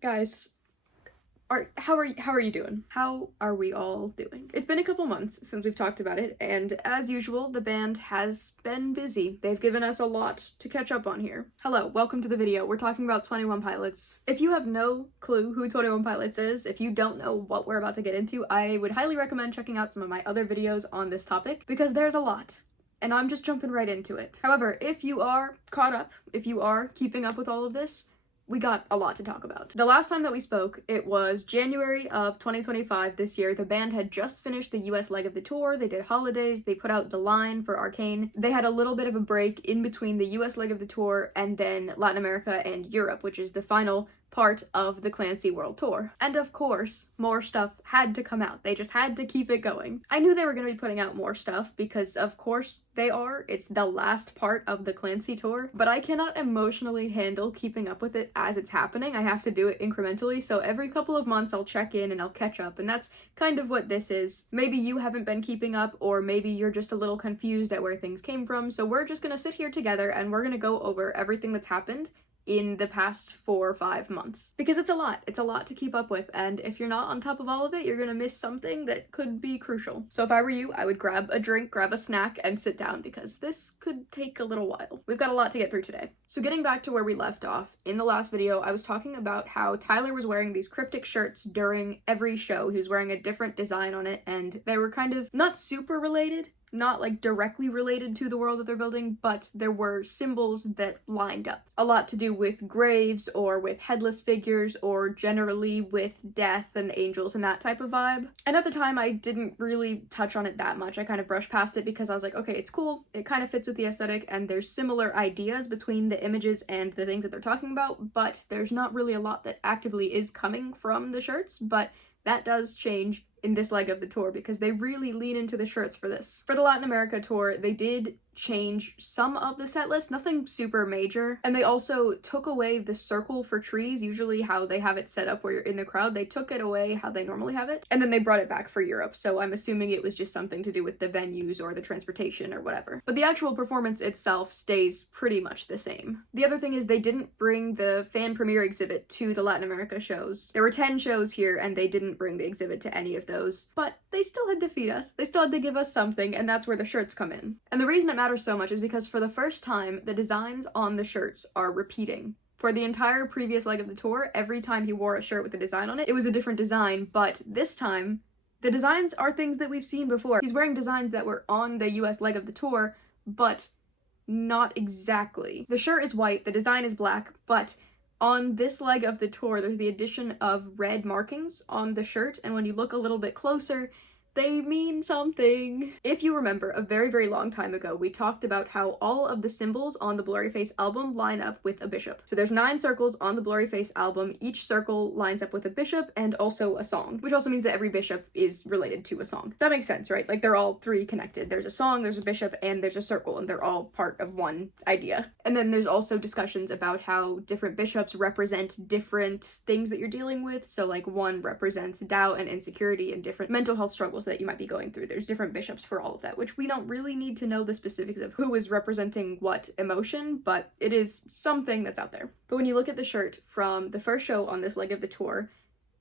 Guys, how are you doing? How are we all doing? It's been a couple months since we've talked about it, and as usual, the band has been busy. They've given us a lot to catch up on here. Hello, welcome to the video. We're talking about 21 Pilots. If you have no clue who 21 Pilots is, if you don't know what we're about to get into, I would highly recommend checking out some of my other videos on this topic, because there's a lot. And I'm just jumping right into it. However, if you are caught up, if you are keeping up with all of this, we got a lot to talk about. The last time that we spoke, it was January of 2025 this year. The band had just finished the US leg of the tour. They did holidays, they put out The Line for Arcane. They had a little bit of a break in between the US leg of the tour and then Latin America and Europe, which is the final part of the Clancy World Tour. And of course, more stuff had to come out. They just had to keep it going. I knew they were going to be putting out more stuff because of course they are. It's the last part of the Clancy tour, but I cannot emotionally handle keeping up with it as it's happening. I have to do it incrementally, so every couple of months I'll check in and I'll catch up, and that's kind of what this is. Maybe you haven't been keeping up, or maybe you're just a little confused at where things came from, so we're just gonna sit here together and we're gonna go over everything that's happened in the past 4 or 5 months. Because it's a lot to keep up with, and if you're not on top of all of it, you're gonna miss something that could be crucial. So if I were you, I would grab a drink, grab a snack, and sit down, because this could take a little while. We've got a lot to get through today. So getting back to where we left off, in the last video, I was talking about how Tyler was wearing these cryptic shirts during every show. He was wearing a different design on it, and they were kind of not super related, not like directly related to the world that they're building, but there were symbols that lined up. A lot to do with graves or with headless figures or generally with death and angels and that type of vibe. And at the time I didn't really touch on it that much. I kind of brushed past it because I was like, okay, it's cool. It kind of fits with the aesthetic and there's similar ideas between the images and the things that they're talking about, but there's not really a lot that actively is coming from the shirts, but that does change in this leg of the tour because they really lean into the shirts for this. For the Latin America tour, they did change some of the set list, nothing super major, and they also took away the circle for trees, usually how they have it set up where you're in the crowd. They took it away how they normally have it, and then they brought it back for Europe, so I'm assuming it was just something to do with the venues or the transportation or whatever. But the actual performance itself stays pretty much the same. The other thing is they didn't bring the fan premiere exhibit to the Latin America shows. There were 10 shows here and they didn't bring the exhibit to any of those, but they still had to feed us. They still had to give us something, and that's where the shirts come in. And the reason it matters so much is because for the first time, the designs on the shirts are repeating. For the entire previous leg of the tour, every time he wore a shirt with a design on it, it was a different design, but this time, the designs are things that we've seen before. He's wearing designs that were on the US leg of the tour, but not exactly. The shirt is white, the design is black, but on this leg of the tour, there's the addition of red markings on the shirt, and when you look a little bit closer, they mean something. If you remember, a very, very long time ago, we talked about how all of the symbols on the Blurryface album line up with a bishop. So there's 9 circles on the Blurryface album. Each circle lines up with a bishop and also a song, which also means that every bishop is related to a song. That makes sense, right? Like, they're all 3 connected. There's a song, there's a bishop, and there's a circle, and they're all part of one idea. And then there's also discussions about how different bishops represent different things that you're dealing with. So like one represents doubt and insecurity and different mental health struggles that you might be going through. There's different bishops for all of that, which we don't really need to know the specifics of who is representing what emotion, but it is something that's out there. But when you look at the shirt from the first show on this leg of the tour,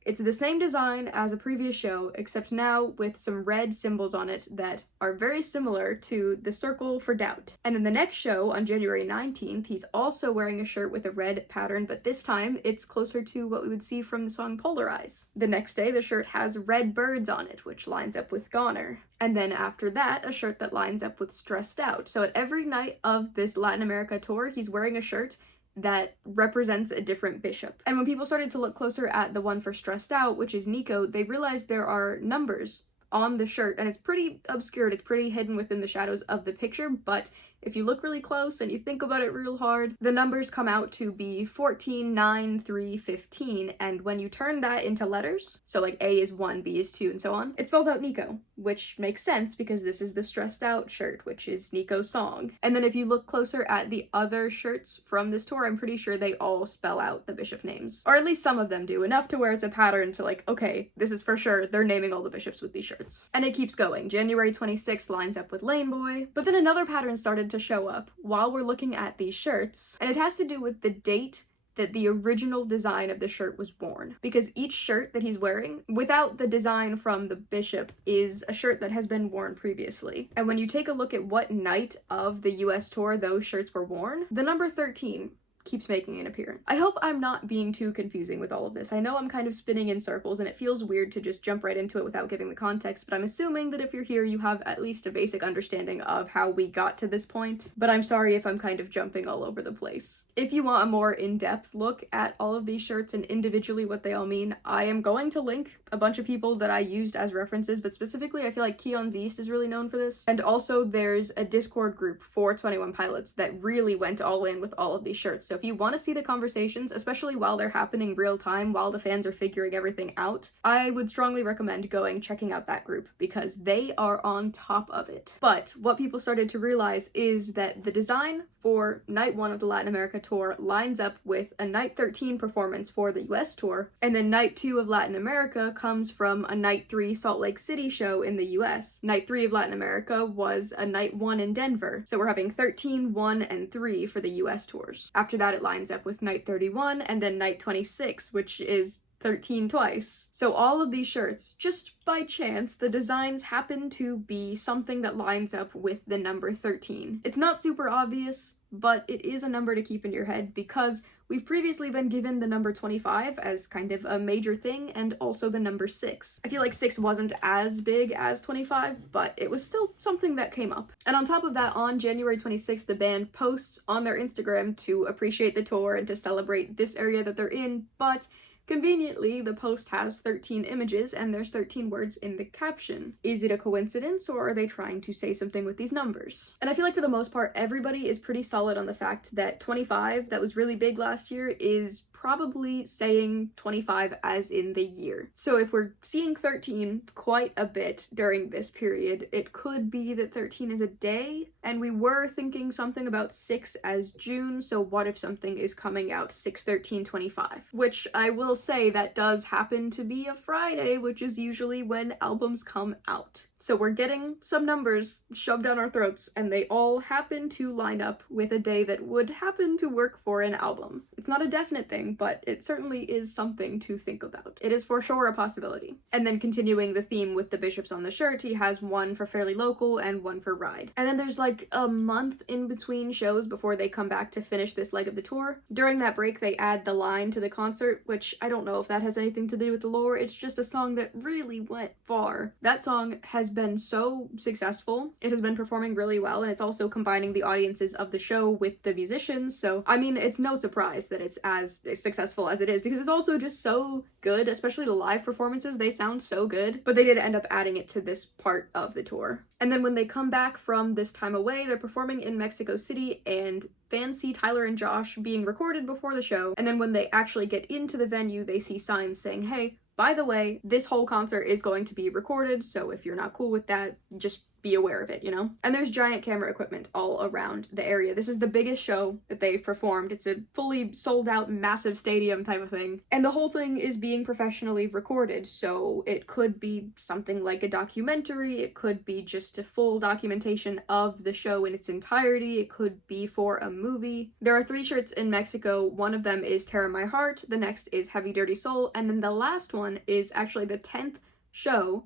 it's the same design as a previous show, except now with some red symbols on it that are very similar to the circle for doubt. And then the next show, on January 19th, he's also wearing a shirt with a red pattern, but this time it's closer to what we would see from the song Polarize. The next day, the shirt has red birds on it, which lines up with Goner. And then after that, a shirt that lines up with Stressed Out. So at every night of this Latin America tour, he's wearing a shirt that represents a different bishop. And when people started to look closer at the one for Stressed Out, which is Nico, they realized there are numbers on the shirt, and it's pretty obscured, it's pretty hidden within the shadows of the picture, but if you look really close and you think about it real hard, the numbers come out to be 14, 9, 3, 15, and when you turn that into letters, so like A is 1, B is 2, and so on, it spells out Nico, which makes sense because this is the Stressed Out shirt, which is Nico's song. And then if you look closer at the other shirts from this tour, I'm pretty sure they all spell out the bishop names. Or at least some of them do, enough to where it's a pattern to like, okay, this is for sure, they're naming all the bishops with these shirts. And it keeps going. January 26th lines up with Lame Boy, but then another pattern started to show up while we're looking at these shirts, and it has to do with the date that the original design of the shirt was worn, because each shirt that he's wearing, without the design from the bishop, is a shirt that has been worn previously. And when you take a look at what night of the US tour those shirts were worn, the number 13 keeps making an appearance. I hope I'm not being too confusing with all of this. I know I'm kind of spinning in circles and it feels weird to just jump right into it without giving the context, but I'm assuming that if you're here you have at least a basic understanding of how we got to this point, but I'm sorry if I'm kind of jumping all over the place. If you want a more in-depth look at all of these shirts and individually what they all mean, I am going to link a bunch of people that I used as references, but specifically I feel like Keon's East is really known for this, and also there's a Discord group for 21 Pilots that really went all in with all of these shirts. So if you want to see the conversations, especially while they're happening real time, while the fans are figuring everything out, I would strongly recommend checking out that group because they are on top of it. But what people started to realize is that the design for night 1 of the Latin America tour lines up with a night 13 performance for the US tour, and then night 2 of Latin America comes from a night 3 Salt Lake City show in the US. Night 3 of Latin America was a night 1 in Denver, so we're having 13, 1, and 3 for the US tours. After that it lines up with night 31 and then night 26, which is 13 twice. So all of these shirts, just by chance, the designs happen to be something that lines up with the number 13. It's not super obvious, but it is a number to keep in your head because we've previously been given the number 25 as kind of a major thing, and also the number 6. I feel like 6 wasn't as big as 25, but it was still something that came up. And on top of that, on January 26th, the band posts on their Instagram to appreciate the tour and to celebrate this area that they're in, but conveniently, the post has 13 images and there's 13 words in the caption. Is it a coincidence or are they trying to say something with these numbers? And I feel like for the most part, everybody is pretty solid on the fact that 25, that was really big last year, is probably saying 25 as in the year. So if we're seeing 13 quite a bit during this period, it could be that 13 is a day, and we were thinking something about 6 as June, so what if something is coming out 6/13/25? Which I will say that does happen to be a Friday, which is usually when albums come out. So we're getting some numbers shoved down our throats, and they all happen to line up with a day that would happen to work for an album. It's not a definite thing, but it certainly is something to think about. It is for sure a possibility. And then continuing the theme with the bishops on the shirt, he has one for Fairly Local and one for Ride. And then there's like a month in between shows before they come back to finish this leg of the tour. During that break, they add the line to the concert, which I don't know if that has anything to do with the lore. It's just a song that really went far. That song has been so successful. It has been performing really well, and it's also combining the audiences of the show with the musicians. So, I mean, it's no surprise that it's as successful as it is, because it's also just so good, especially the live performances. They sound so good, but they did end up adding it to this part of the tour. And then when they come back from this time away, they're performing in Mexico City, and fans see Tyler and Josh being recorded before the show. And then when they actually get into the venue, they see signs saying, hey, by the way, this whole concert is going to be recorded, so if you're not cool with that, just be aware of it, you know? And there's giant camera equipment all around the area. This is the biggest show that they've performed. It's a fully sold out massive stadium type of thing. And the whole thing is being professionally recorded, so it could be something like a documentary, it could be just a full documentation of the show in its entirety, it could be for a movie. There are 3 shirts in Mexico. One of them is Tear My Heart, the next is Heavy Dirty Soul, and then the last one is actually the 10th show,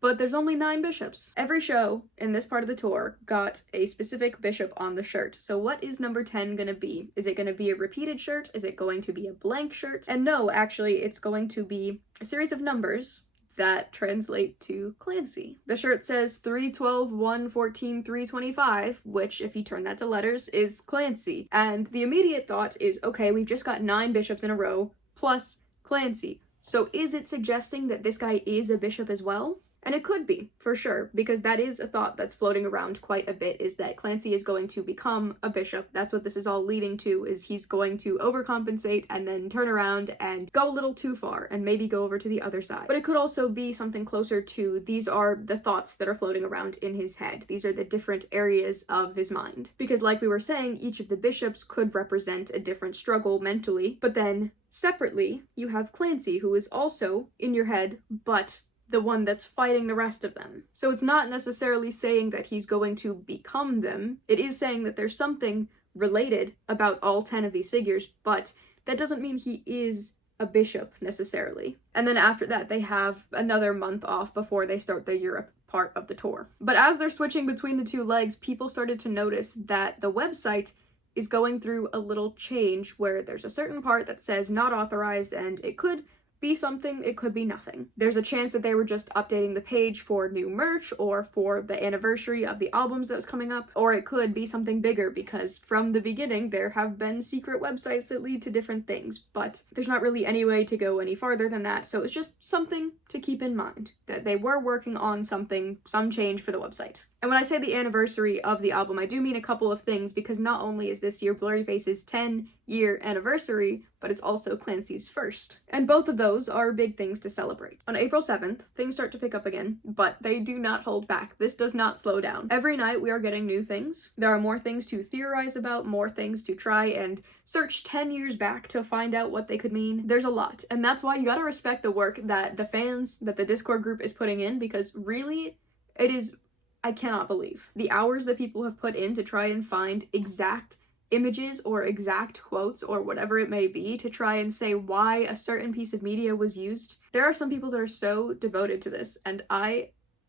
but there's only 9 bishops. Every show in this part of the tour got a specific bishop on the shirt. So what is number 10 gonna be? Is it gonna be a repeated shirt? Is it going to be a blank shirt? And no, actually, it's going to be a series of numbers that translate to Clancy. The shirt says 312, 114, 325, which, if you turn that to letters, is Clancy. And the immediate thought is, okay, we've just got 9 bishops in a row, plus Clancy. So is it suggesting that this guy is a bishop as well? And it could be, for sure, because that is a thought that's floating around quite a bit, is that Clancy is going to become a bishop. That's what this is all leading to, is he's going to overcompensate and then turn around and go a little too far and maybe go over to the other side. But it could also be something closer to, these are the thoughts that are floating around in his head. These are the different areas of his mind. Because like we were saying, each of the bishops could represent a different struggle mentally, but then separately, you have Clancy, who is also in your head, but the one that's fighting the rest of them. So it's not necessarily saying that he's going to become them. It is saying that there's something related about all 10 of these figures, but that doesn't mean he is a bishop necessarily. And then after that, they have another month off before they start the Europe part of the tour. But as they're switching between the two legs, people started to notice that the website is going through a little change where there's a certain part that says not authorized, and it could be something, it could be nothing. There's a chance that they were just updating the page for new merch or for the anniversary of the albums that was coming up, or it could be something bigger because from the beginning there have been secret websites that lead to different things, but there's not really any way to go any farther than that, so it's just something to keep in mind, that they were working on something, some change for the website. And when I say the anniversary of the album, I do mean a couple of things, because not only is this year Blurryface's 10-year anniversary, but it's also Clancy's first. And both of those are big things to celebrate. On April 7th, things start to pick up again, but they do not hold back. This does not slow down. Every night we are getting new things. There are more things to theorize about, more things to try and search 10 years back to find out what they could mean. There's a lot, and that's why you gotta respect the work that the fans, that the Discord group is putting in, because really, it is, I cannot believe the hours that people have put in to try and find exact images or exact quotes or whatever it may be to try and say why a certain piece of media was used. There are some people that are so devoted to this, and I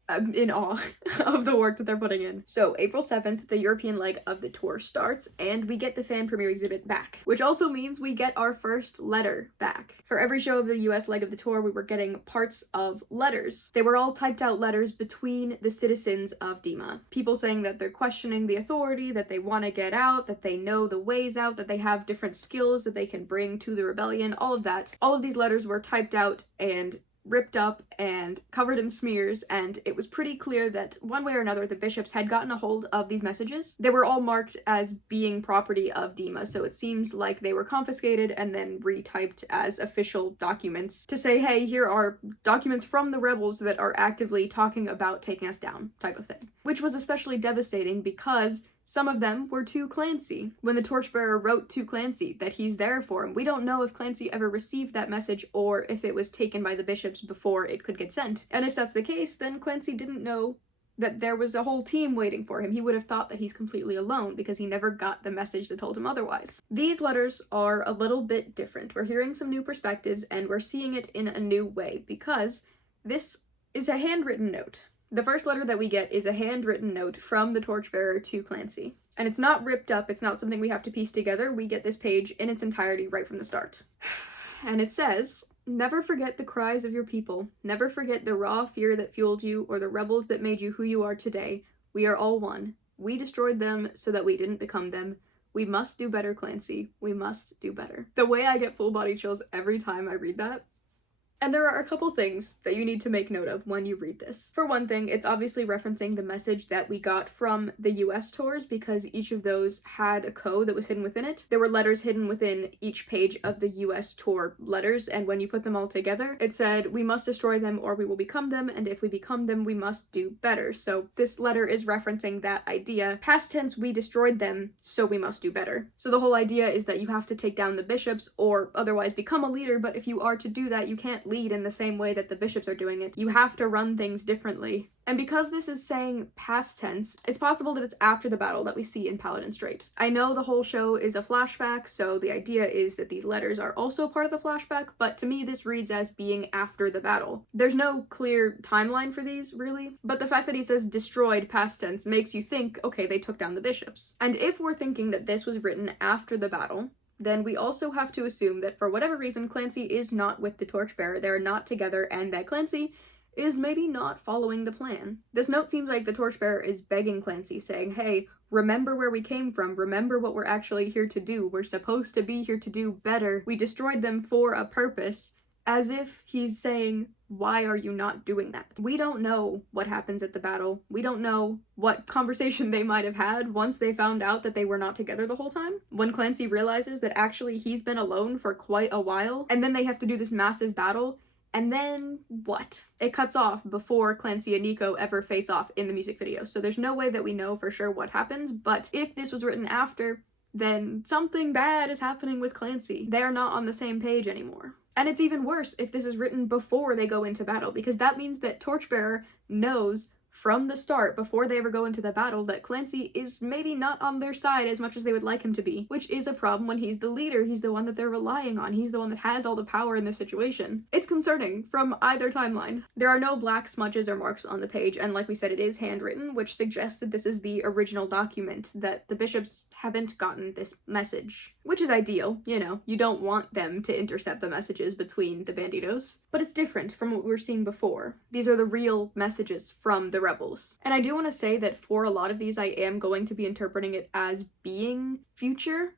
am in awe of the work that they're putting in. So April 7th, the European leg of the tour starts, and we get the fan premiere exhibit back, which also means we get our first letter back. For every show of the US leg of the tour, we were getting parts of letters. They were all typed out letters between the citizens of Dima. People saying that they're questioning the authority, that they want to get out, that they know the ways out, that they have different skills that they can bring to the rebellion, all of that. All of these letters were typed out and ripped up and covered in smears, and it was pretty clear that one way or another the bishops had gotten a hold of these messages. They were all marked as being property of Dima, so it seems like they were confiscated and then retyped as official documents to say, hey, here are documents from the rebels that are actively talking about taking us down, type of thing. Which was especially devastating because some of them were to Clancy. When the Torchbearer wrote to Clancy that he's there for him, we don't know if Clancy ever received that message or if it was taken by the bishops before it could get sent. And if that's the case, then Clancy didn't know that there was a whole team waiting for him. He would have thought that he's completely alone because he never got the message that told him otherwise. These letters are a little bit different. We're hearing some new perspectives and we're seeing it in a new way because this is a handwritten note. The first letter that we get is a handwritten note from the Torchbearer to Clancy. And it's not ripped up, it's not something we have to piece together. We get this page in its entirety right from the start. And it says, "Never forget the cries of your people. Never forget the raw fear that fueled you or the rebels that made you who you are today. We are all one. We destroyed them so that we didn't become them. We must do better, Clancy. We must do better." The way I get full body chills every time I read that. And there are a couple things that you need to make note of when you read this. For one thing, it's obviously referencing the message that we got from the US tours because each of those had a code that was hidden within it. There were letters hidden within each page of the US tour letters, and when you put them all together, it said, "We must destroy them or we will become them, and if we become them, we must do better." So this letter is referencing that idea. Past tense, we destroyed them, so we must do better. So the whole idea is that you have to take down the bishops or otherwise become a leader, but if you are to do that, you can't lead in the same way that the bishops are doing it. You have to run things differently. And because this is saying past tense, it's possible that it's after the battle that we see in Paladin Strait. I know the whole show is a flashback, so the idea is that these letters are also part of the flashback, but to me this reads as being after the battle. There's no clear timeline for these, really, but the fact that he says destroyed past tense makes you think, okay, they took down the bishops. And if we're thinking that this was written after the battle, then we also have to assume that for whatever reason, Clancy is not with the Torchbearer, they're not together, and that Clancy is maybe not following the plan. This note seems like the Torchbearer is begging Clancy, saying, hey, remember where we came from, remember what we're actually here to do, we're supposed to be here to do better, we destroyed them for a purpose, as if he's saying, why are you not doing that? We don't know what happens at the battle. We don't know what conversation they might have had once they found out that they were not together the whole time. When Clancy realizes that actually he's been alone for quite a while, and then they have to do this massive battle, and then what? It cuts off before Clancy and Nico ever face off in the music video, so there's no way that we know for sure what happens, but if this was written after, then something bad is happening with Clancy. They are not on the same page anymore. And it's even worse if this is written before they go into battle, because that means that Torchbearer knows from the start, before they ever go into the battle, that Clancy is maybe not on their side as much as they would like him to be, which is a problem when he's the leader, he's the one that they're relying on, he's the one that has all the power in this situation. It's concerning from either timeline. There are no black smudges or marks on the page, and like we said, it is handwritten, which suggests that this is the original document, that the bishops haven't gotten this message, which is ideal. You know, you don't want them to intercept the messages between the banditos, but it's different from what we were seeing before. These are the real messages from the rebels. And I do want to say that for a lot of these, I am going to be interpreting it as being future,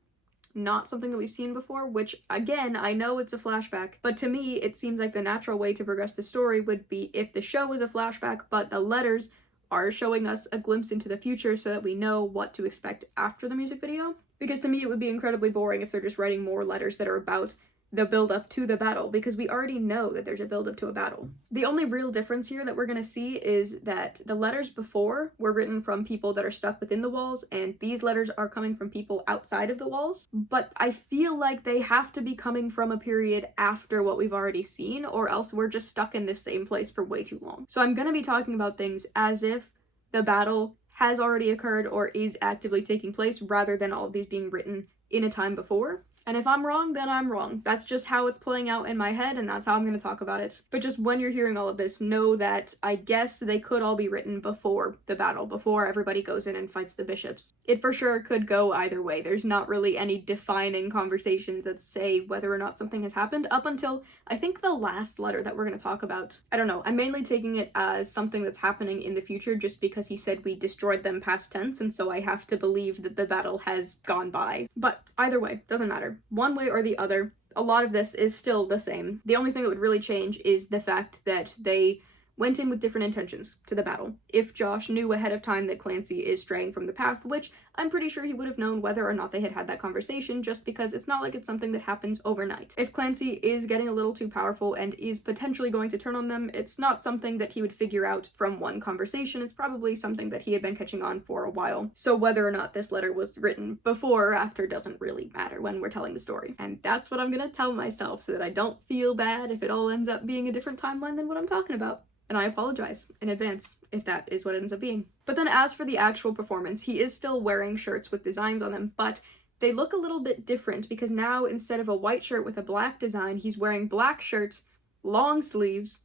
not something that we've seen before, which, again, I know it's a flashback, but to me, it seems like the natural way to progress the story would be if the show was a flashback, but the letters are showing us a glimpse into the future so that we know what to expect after the music video. Because to me, it would be incredibly boring if they're just writing more letters that are about the build-up to the battle, because we already know that there's a build-up to a battle. The only real difference here that we're gonna see is that the letters before were written from people that are stuck within the walls, and these letters are coming from people outside of the walls. But I feel like they have to be coming from a period after what we've already seen, or else we're just stuck in this same place for way too long. So I'm gonna be talking about things as if the battle has already occurred or is actively taking place, rather than all of these being written in a time before. And if I'm wrong, then I'm wrong. That's just how it's playing out in my head, and that's how I'm going to talk about it. But just when you're hearing all of this, know that I guess they could all be written before the battle, before everybody goes in and fights the bishops. It for sure could go either way. There's not really any defining conversations that say whether or not something has happened up until, I think, the last letter that we're going to talk about. I don't know. I'm mainly taking it as something that's happening in the future just because he said we destroyed them past tense, and so I have to believe that the battle has gone by. But either way, doesn't matter. One way or the other, a lot of this is still the same. The only thing that would really change is the fact that they went in with different intentions to the battle. If Josh knew ahead of time that Clancy is straying from the path, which I'm pretty sure he would have known whether or not they had that conversation, just because it's not like it's something that happens overnight. If Clancy is getting a little too powerful and is potentially going to turn on them, it's not something that he would figure out from one conversation. It's probably something that he had been catching on for a while. So whether or not this letter was written before or after doesn't really matter when we're telling the story. And that's what I'm gonna tell myself so that I don't feel bad if it all ends up being a different timeline than what I'm talking about. And I apologize in advance if that is what it ends up being. But then as for the actual performance, he is still wearing shirts with designs on them, but they look a little bit different because now instead of a white shirt with a black design, he's wearing black shirts, long sleeves,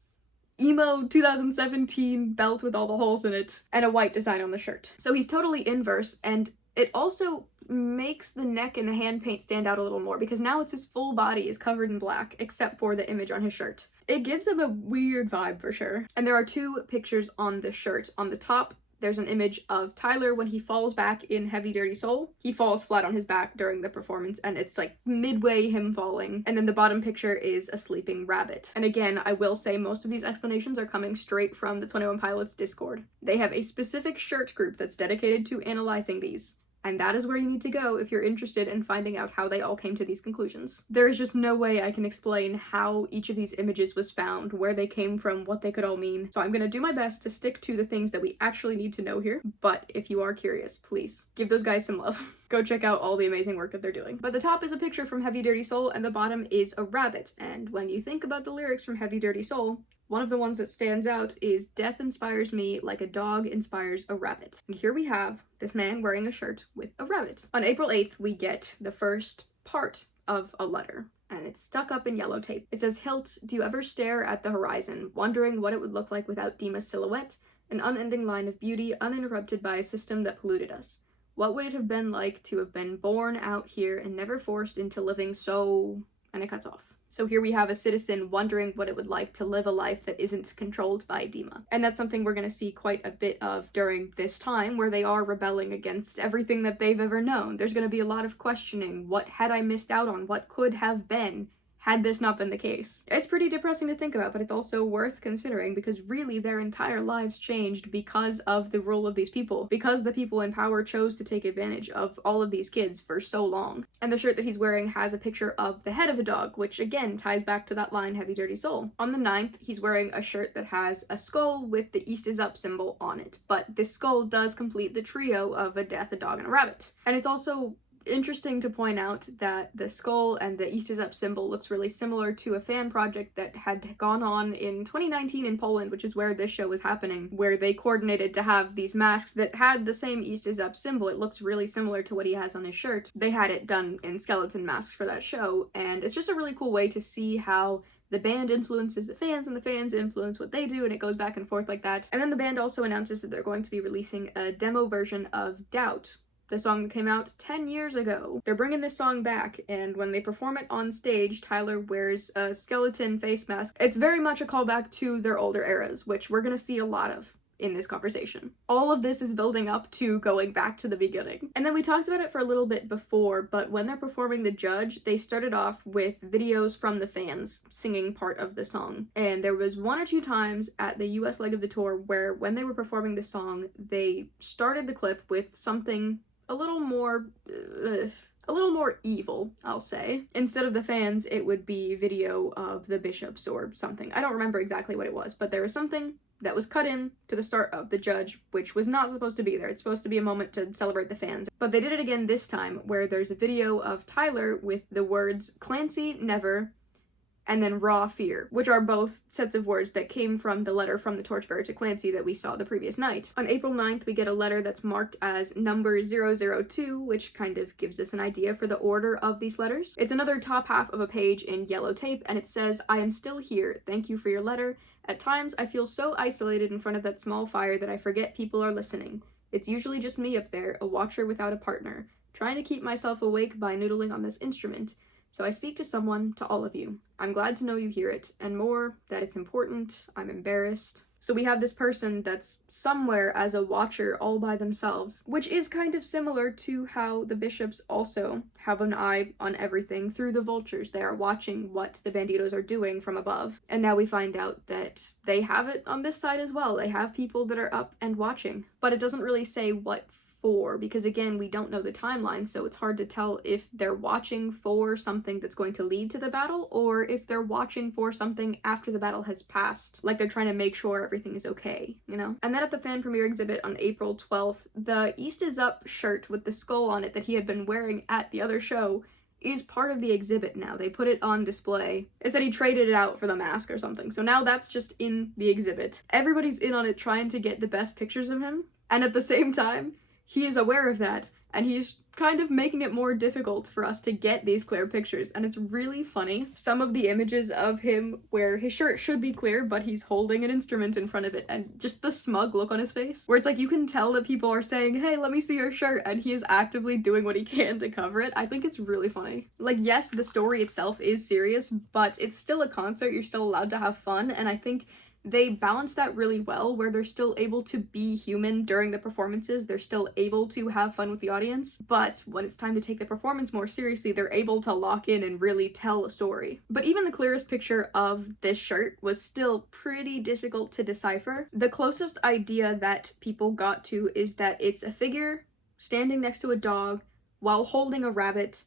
emo 2017 belt with all the holes in it, and a white design on the shirt. So he's totally inverse, and it also makes the neck and the hand paint stand out a little more because now it's his full body is covered in black except for the image on his shirt. It gives him a weird vibe for sure. And there are two pictures on the shirt. On the top, there's an image of Tyler when he falls back in Heavy Dirty Soul. He falls flat on his back during the performance, and it's like midway him falling. And then the bottom picture is a sleeping rabbit. And again, I will say most of these explanations are coming straight from the 21 Pilots Discord. They have a specific shirt group that's dedicated to analyzing these. And that is where you need to go if you're interested in finding out how they all came to these conclusions. There is just no way I can explain how each of these images was found, where they came from, what they could all mean. So I'm gonna do my best to stick to the things that we actually need to know here. But if you are curious, please give those guys some love. Go check out all the amazing work that they're doing. But the top is a picture from Heavy Dirty Soul and the bottom is a rabbit. And when you think about the lyrics from Heavy Dirty Soul, one of the ones that stands out is "Death inspires me like a dog inspires a rabbit." And here we have this man wearing a shirt with a rabbit. On April 8th, we get the first part of a letter, and it's stuck up in yellow tape. It says, "Hilt, do you ever stare at the horizon, wondering what it would look like without Dima's silhouette? An unending line of beauty, uninterrupted by a system that polluted us. What would it have been like to have been born out here and never forced into living so..." And it cuts off. So here we have a citizen wondering what it would like to live a life that isn't controlled by Dima. And that's something we're going to see quite a bit of during this time where they are rebelling against everything that they've ever known. There's going to be a lot of questioning. What had I missed out on? What could have been had this not been the case? It's pretty depressing to think about, but it's also worth considering because really their entire lives changed because of the rule of these people, because the people in power chose to take advantage of all of these kids for so long. And the shirt that he's wearing has a picture of the head of a dog, which again ties back to that line, Heavy Dirty Soul. On the 9th, he's wearing a shirt that has a skull with the East is Up symbol on it, but this skull does complete the trio of a death, a dog, and a rabbit. And it's also interesting to point out that the skull and the East is Up symbol looks really similar to a fan project that had gone on in 2019 in Poland, which is where this show was happening, where they coordinated to have these masks that had the same East is Up symbol. It looks really similar to what he has on his shirt. They had it done in skeleton masks for that show, and it's just a really cool way to see how the band influences the fans and the fans influence what they do, and it goes back and forth like that. And then the band also announces that they're going to be releasing a demo version of Doubt, the song that came out 10 years ago. They're bringing this song back, and when they perform it on stage, Tyler wears a skeleton face mask. It's very much a callback to their older eras, which we're gonna see a lot of in this conversation. All of this is building up to going back to the beginning. And then we talked about it for a little bit before, but when they're performing The Judge, they started off with videos from the fans singing part of the song. And there was 1 or 2 times at the US leg of the tour where when they were performing the song, they started the clip with something a little more evil, I'll say. Instead of the fans, it would be video of the bishops or something. I don't remember exactly what it was, but there was something that was cut in to the start of The Judge, which was not supposed to be there. It's supposed to be a moment to celebrate the fans. But they did it again this time, where there's a video of Tyler with the words Clancy, never, and then raw fear, which are both sets of words that came from the letter from the Torchbearer to Clancy that we saw the previous night. On April 9th, we get a letter that's marked as number 002, which kind of gives us an idea for the order of these letters. It's another top half of a page in yellow tape, and it says, "I am still here. Thank you for your letter. At times, I feel so isolated in front of that small fire that I forget people are listening. It's usually just me up there, a watcher without a partner, trying to keep myself awake by noodling on this instrument. So I speak to someone, to all of you. I'm glad to know you hear it, and more, that it's important. I'm embarrassed." So we have this person that's somewhere as a watcher all by themselves, which is kind of similar to how the bishops also have an eye on everything through the vultures. They are watching what the banditos are doing from above. And now we find out that they have it on this side as well. They have people that are up and watching, but it doesn't really say what for, because again, we don't know the timeline, so it's hard to tell if they're watching for something that's going to lead to the battle, or if they're watching for something after the battle has passed, like they're trying to make sure everything is okay, you know? And then at the fan premiere exhibit on April 12th, the East is Up shirt with the skull on it that he had been wearing at the other show is part of the exhibit now. They put it on display. It said he traded it out for the mask or something, so now that's just in the exhibit. Everybody's in on it trying to get the best pictures of him, and at the same time, he is aware of that, and he's kind of making it more difficult for us to get these clear pictures, and it's really funny. Some of the images of him where his shirt should be clear, but he's holding an instrument in front of it, and just the smug look on his face, where it's like you can tell that people are saying, "Hey, let me see your shirt," and he is actively doing what he can to cover it. I think it's really funny. Like, yes, the story itself is serious, but it's still a concert, you're still allowed to have fun, and I think they balance that really well, where they're still able to be human during the performances, they're still able to have fun with the audience, but when it's time to take the performance more seriously, they're able to lock in and really tell a story. But even the clearest picture of this shirt was still pretty difficult to decipher. The closest idea that people got to is that it's a figure standing next to a dog while holding a rabbit,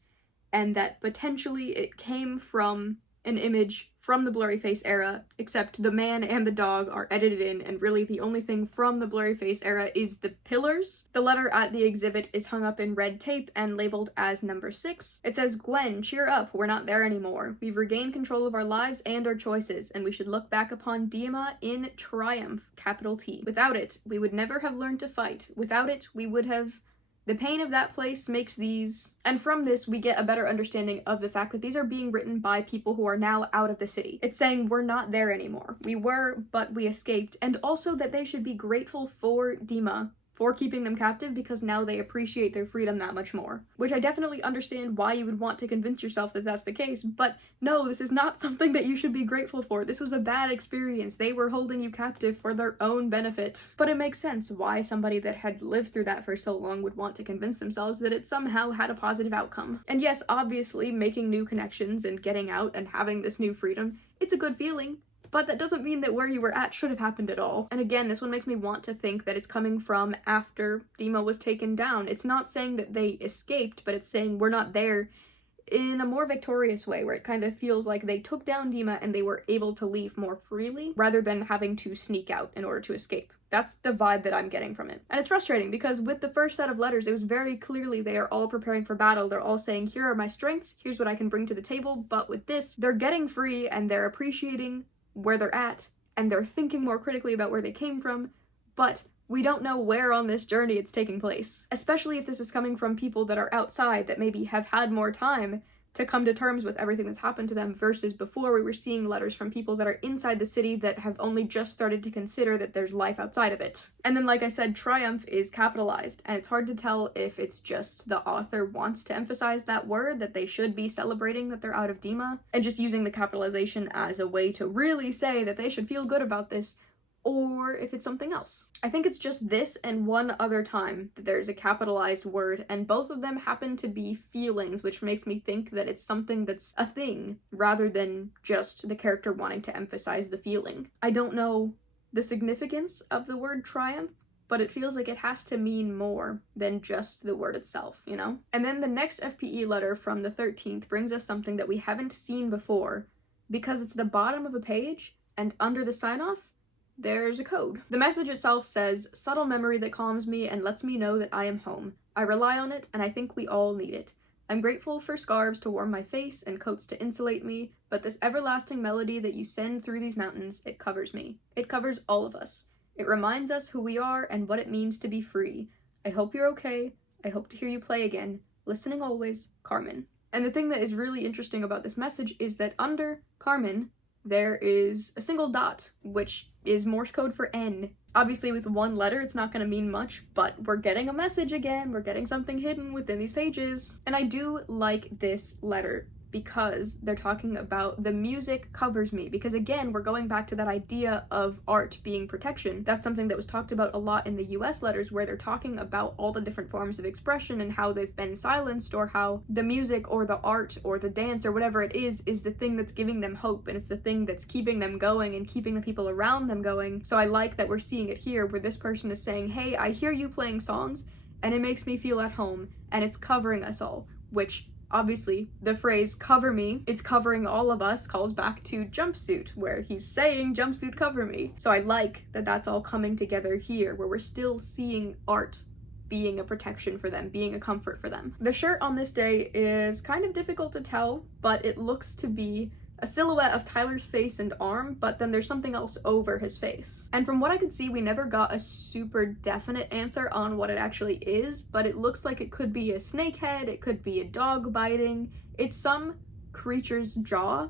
and that potentially it came from an image from the Blurryface era, except the man and the dog are edited in, and really the only thing from the Blurryface era is the pillars. The letter at the exhibit is hung up in red tape and labeled as number 6. It says, "Gwen, cheer up, we're not there anymore. We've regained control of our lives and our choices, and we should look back upon Dima in triumph, capital T. Without it, we would never have learned to fight. Without it, we would have... The pain of that place makes these..." And from this, we get a better understanding of the fact that these are being written by people who are now out of the city. It's saying we're not there anymore. We were, but we escaped. And also that they should be grateful for Dima for keeping them captive, because now they appreciate their freedom that much more. Which I definitely understand why you would want to convince yourself that that's the case, but no, this is not something that you should be grateful for. This was a bad experience. They were holding you captive for their own benefit. But it makes sense why somebody that had lived through that for so long would want to convince themselves that it somehow had a positive outcome. And yes, obviously, making new connections and getting out and having this new freedom, it's a good feeling. But that doesn't mean that where you were at should have happened at all. And again, this one makes me want to think that it's coming from after Dima was taken down. It's not saying that they escaped, but it's saying we're not there in a more victorious way, where it kind of feels like they took down Dima and they were able to leave more freely, rather than having to sneak out in order to escape. That's the vibe that I'm getting from it. And it's frustrating because with the first set of letters, it was very clearly they are all preparing for battle. They're all saying, here are my strengths, here's what I can bring to the table. But with this, they're getting free and they're appreciating where they're at and they're thinking more critically about where they came from. But we don't know where on this journey it's taking place. Especially if this is coming from people that are outside that maybe have had more time to come to terms with everything that's happened to them, versus before we were seeing letters from people that are inside the city that have only just started to consider that there's life outside of it. And then, like I said, triumph is capitalized, and it's hard to tell if it's just the author wants to emphasize that word, that they should be celebrating that they're out of Dima, and just using the capitalization as a way to really say that they should feel good about this, or if it's something else. I think it's just this and one other time that there's a capitalized word, and both of them happen to be feelings, which makes me think that it's something that's a thing, rather than just the character wanting to emphasize the feeling. I don't know the significance of the word triumph, but it feels like it has to mean more than just the word itself, you know? And then the next FPE letter from the 13th brings us something that we haven't seen before, because it's the bottom of a page, and under the sign-off, there's a code. The message itself says, subtle memory that calms me and lets me know that I am home. I rely on it, and I think we all need it. I'm grateful for scarves to warm my face and coats to insulate me, but this everlasting melody that you send through these mountains, it covers me. It covers all of us. It reminds us who we are and what it means to be free. I hope you're okay. I hope to hear you play again. Listening always, Carmen. And the thing that is really interesting about this message is that under Carmen, there is a single dot, which is Morse code for N. Obviously, with one letter, it's not going to mean much, but we're getting a message again. We're getting something hidden within these pages. And I do like this letter because they're talking about the music covers me, because again, we're going back to that idea of art being protection. That's something that was talked about a lot in the US letters, where they're talking about all the different forms of expression and how they've been silenced, or how the music or the art or the dance or whatever it is the thing that's giving them hope, and it's the thing that's keeping them going and keeping the people around them going. So I like that we're seeing it here, where this person is saying, hey, I hear you playing songs and it makes me feel at home, and it's covering us all, which obviously, the phrase cover me, it's covering all of us, calls back to Jumpsuit, where he's saying jumpsuit cover me. So I like that that's all coming together here, where we're still seeing art being a protection for them, being a comfort for them. The shirt on this day is kind of difficult to tell, but it looks to be a silhouette of Tyler's face and arm, but then there's something else over his face. And from what I could see, we never got a super definite answer on what it actually is, but it looks like it could be a snake head, it could be a dog biting, it's some creature's jaw,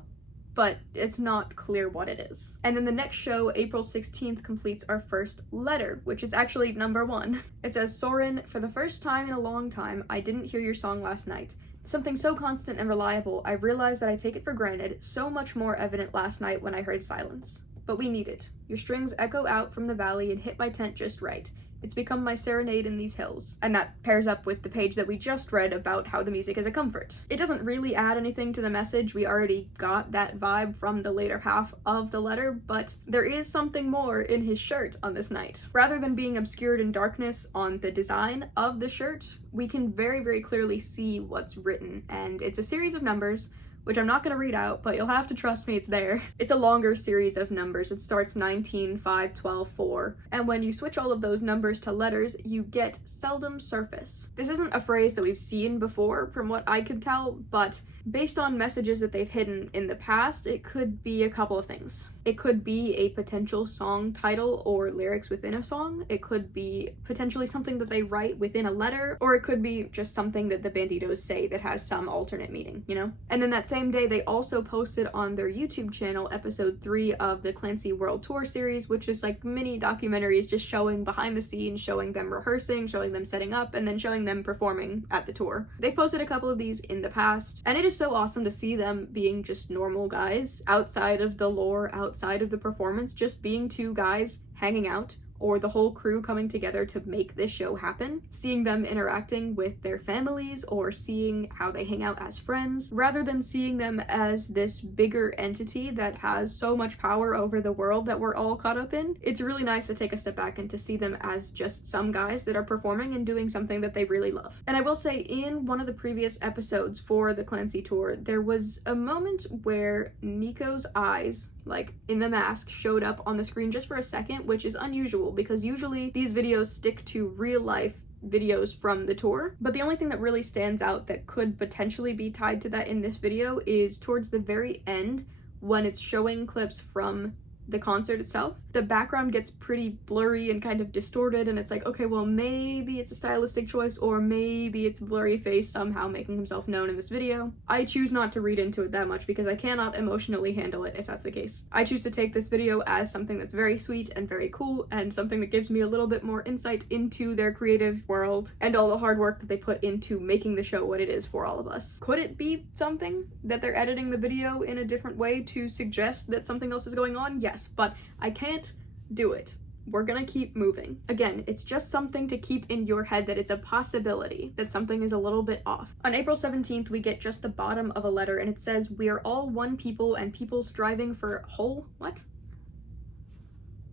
but it's not clear what it is. And then the next show, April 16th, completes our first letter, which is actually number 1. It says, Soren, for the first time in a long time, I didn't hear your song last night. Something so constant and reliable, I realized that I take it for granted, so much more evident last night when I heard silence. But we need it. Your strings echo out from the valley and hit my tent just right. It's become my serenade in these hills. And that pairs up with the page that we just read about how the music is a comfort. It doesn't really add anything to the message. We already got that vibe from the later half of the letter, but there is something more in his shirt on this night. Rather than being obscured in darkness on the design of the shirt, we can very, very clearly see what's written, and it's a series of numbers, which I'm not going to read out, but you'll have to trust me, it's there. It's a longer series of numbers. It starts 19, 5, 12, 4, and when you switch all of those numbers to letters, you get seldom surface. This isn't a phrase that we've seen before, from what I could tell, but based on messages that they've hidden in the past, it could be a couple of things. It could be a potential song title or lyrics within a song. It could be potentially something that they write within a letter, or it could be just something that the Banditos say that has some alternate meaning, you know? And then that same day, they also posted on their YouTube channel episode 3 of the Clancy World Tour series, which is like mini documentaries just showing behind the scenes, showing them rehearsing, showing them setting up, and then showing them performing at the tour. They've posted a couple of these in the past, and it is so awesome to see them being just normal guys outside of the lore, outside of the performance, just being two guys hanging out, or the whole crew coming together to make this show happen, seeing them interacting with their families or seeing how they hang out as friends, rather than seeing them as this bigger entity that has so much power over the world that we're all caught up in. It's really nice to take a step back and to see them as just some guys that are performing and doing something that they really love. And I will say, in one of the previous episodes for the Clancy tour, there was a moment where Nico's eyes, like in the mask, showed up on the screen just for a second, which is unusual because usually these videos stick to real life videos from the tour, but the only thing that really stands out that could potentially be tied to that in this video is towards the very end when it's showing clips from the concert itself. The background gets pretty blurry and kind of distorted, and it's like, okay, well, maybe it's a stylistic choice, or maybe it's Blurryface somehow making himself known in this video. I choose not to read into it that much because I cannot emotionally handle it if that's the case. I choose to take this video as something that's very sweet and very cool, and something that gives me a little bit more insight into their creative world and all the hard work that they put into making the show what it is for all of us. Could it be something that they're editing the video in a different way to suggest that something else is going on? Yes, but I can't do it. We're gonna keep moving. Again, it's just something to keep in your head that it's a possibility that something is a little bit off. On April 17th, we get just the bottom of a letter, and it says, "We are all one people and people striving for whole..." What?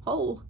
Whole.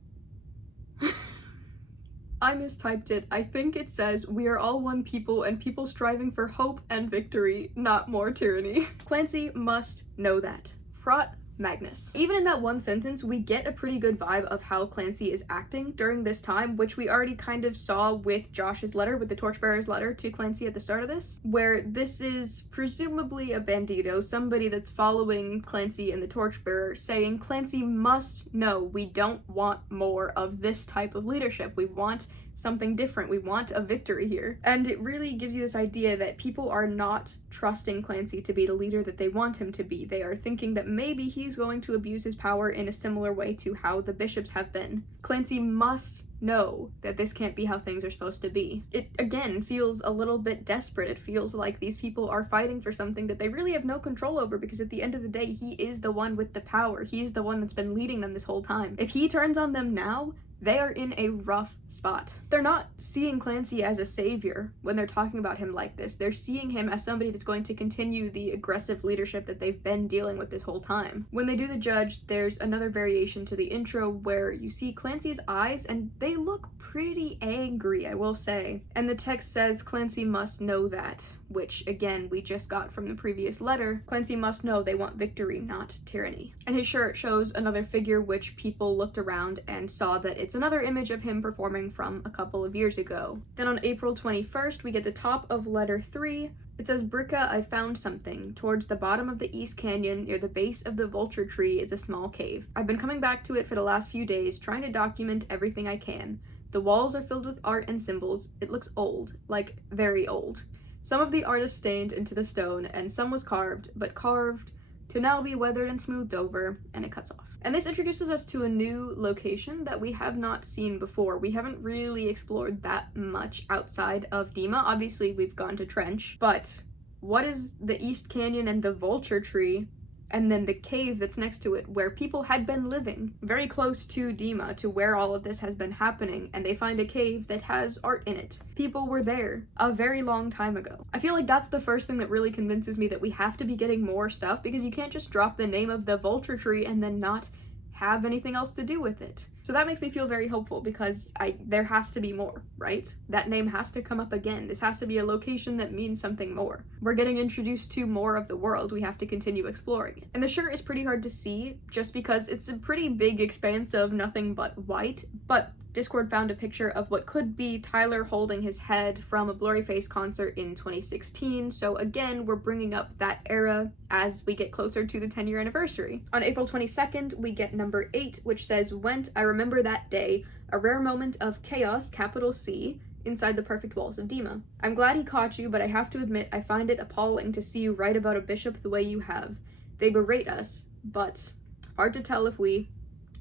I mistyped it. I think it says, "We are all one people and people striving for hope and victory, not more tyranny." Clancy must know that. Fraught Magnus. Even in that one sentence, we get a pretty good vibe of how Clancy is acting during this time, which we already kind of saw with Josh's letter, with the Torchbearer's letter to Clancy at the start of this, where this is presumably a bandito, somebody that's following Clancy and the Torchbearer, saying, "Clancy must know we don't want more of this type of leadership. We want something different. We want a victory here." And it really gives you this idea that people are not trusting Clancy to be the leader that they want him to be. They are thinking that maybe he's going to abuse his power in a similar way to how the bishops have been. Clancy must know that this can't be how things are supposed to be. It, again, feels a little bit desperate. It feels like these people are fighting for something that they really have no control over, because at the end of the day, he is the one with the power. He's the one that's been leading them this whole time. If he turns on them now, they are in a rough spot. They're not seeing Clancy as a savior when they're talking about him like this. They're seeing him as somebody that's going to continue the aggressive leadership that they've been dealing with this whole time. When they do the judge, there's another variation to the intro where you see Clancy's eyes, and they look pretty angry, I will say. And the text says, "Clancy must know that," which, again, we just got from the previous letter. Clancy must know they want victory, not tyranny. And his shirt shows another figure, which people looked around and saw that it's another image of him performing from a couple of years ago. Then on April 21st, we get the top of letter 3. It says, "Bricka, I found something. Towards the bottom of the East Canyon, near the base of the vulture tree, is a small cave. I've been coming back to it for the last few days, trying to document everything I can. The walls are filled with art and symbols. It looks old, like very old. Some of the art is stained into the stone, and some was carved, but carved to now be weathered and smoothed over," and it cuts off. And this introduces us to a new location that we have not seen before. We haven't really explored that much outside of Dima. Obviously, we've gone to Trench, but what is the East Canyon and the vulture tree, and then the cave that's next to it, where people had been living very close to Dima, to where all of this has been happening, and they find a cave that has art in it. People were there a very long time ago. I feel like that's the first thing that really convinces me that we have to be getting more stuff, because you can't just drop the name of the vulture tree and then not have anything else to do with it. So that makes me feel very hopeful, because there has to be more, right? That name has to come up again. This has to be a location that means something more. We're getting introduced to more of the world. We have to continue exploring it. And the shirt is pretty hard to see just because it's a pretty big expanse of nothing but white, but Discord found a picture of what could be Tyler holding his head from a Blurryface concert in 2016, so again, we're bringing up that era as we get closer to the 10-year anniversary. On April 22nd, we get number 8, which says, "Went, I remember that day, a rare moment of chaos, capital C, inside the perfect walls of Dima. I'm glad he caught you, but I have to admit I find it appalling to see you write about a bishop the way you have. They berate us, but hard to tell if we..."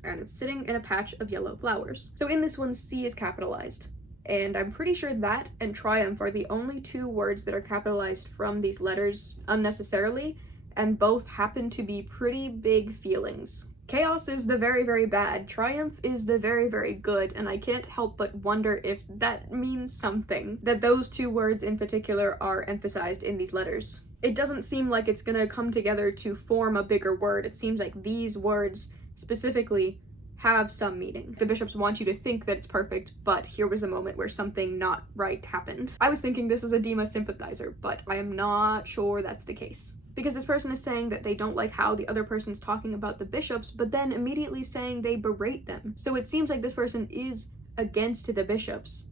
and it's sitting in a patch of yellow flowers. So in this one, C is capitalized, and I'm pretty sure that and triumph are the only 2 words that are capitalized from these letters unnecessarily, and both happen to be pretty big feelings. Chaos is the very, very bad. Triumph is the very, very good, and I can't help but wonder if that means something, that those 2 words in particular are emphasized in these letters. It doesn't seem like it's gonna come together to form a bigger word. It seems like these words specifically have some meaning. The bishops want you to think that it's perfect, but here was a moment where something not right happened. I was thinking this is a Dima sympathizer, but I am not sure that's the case. because this person is saying that they don't like how the other person's talking about the bishops, but then immediately saying they berate them. So it seems like this person is against the bishops,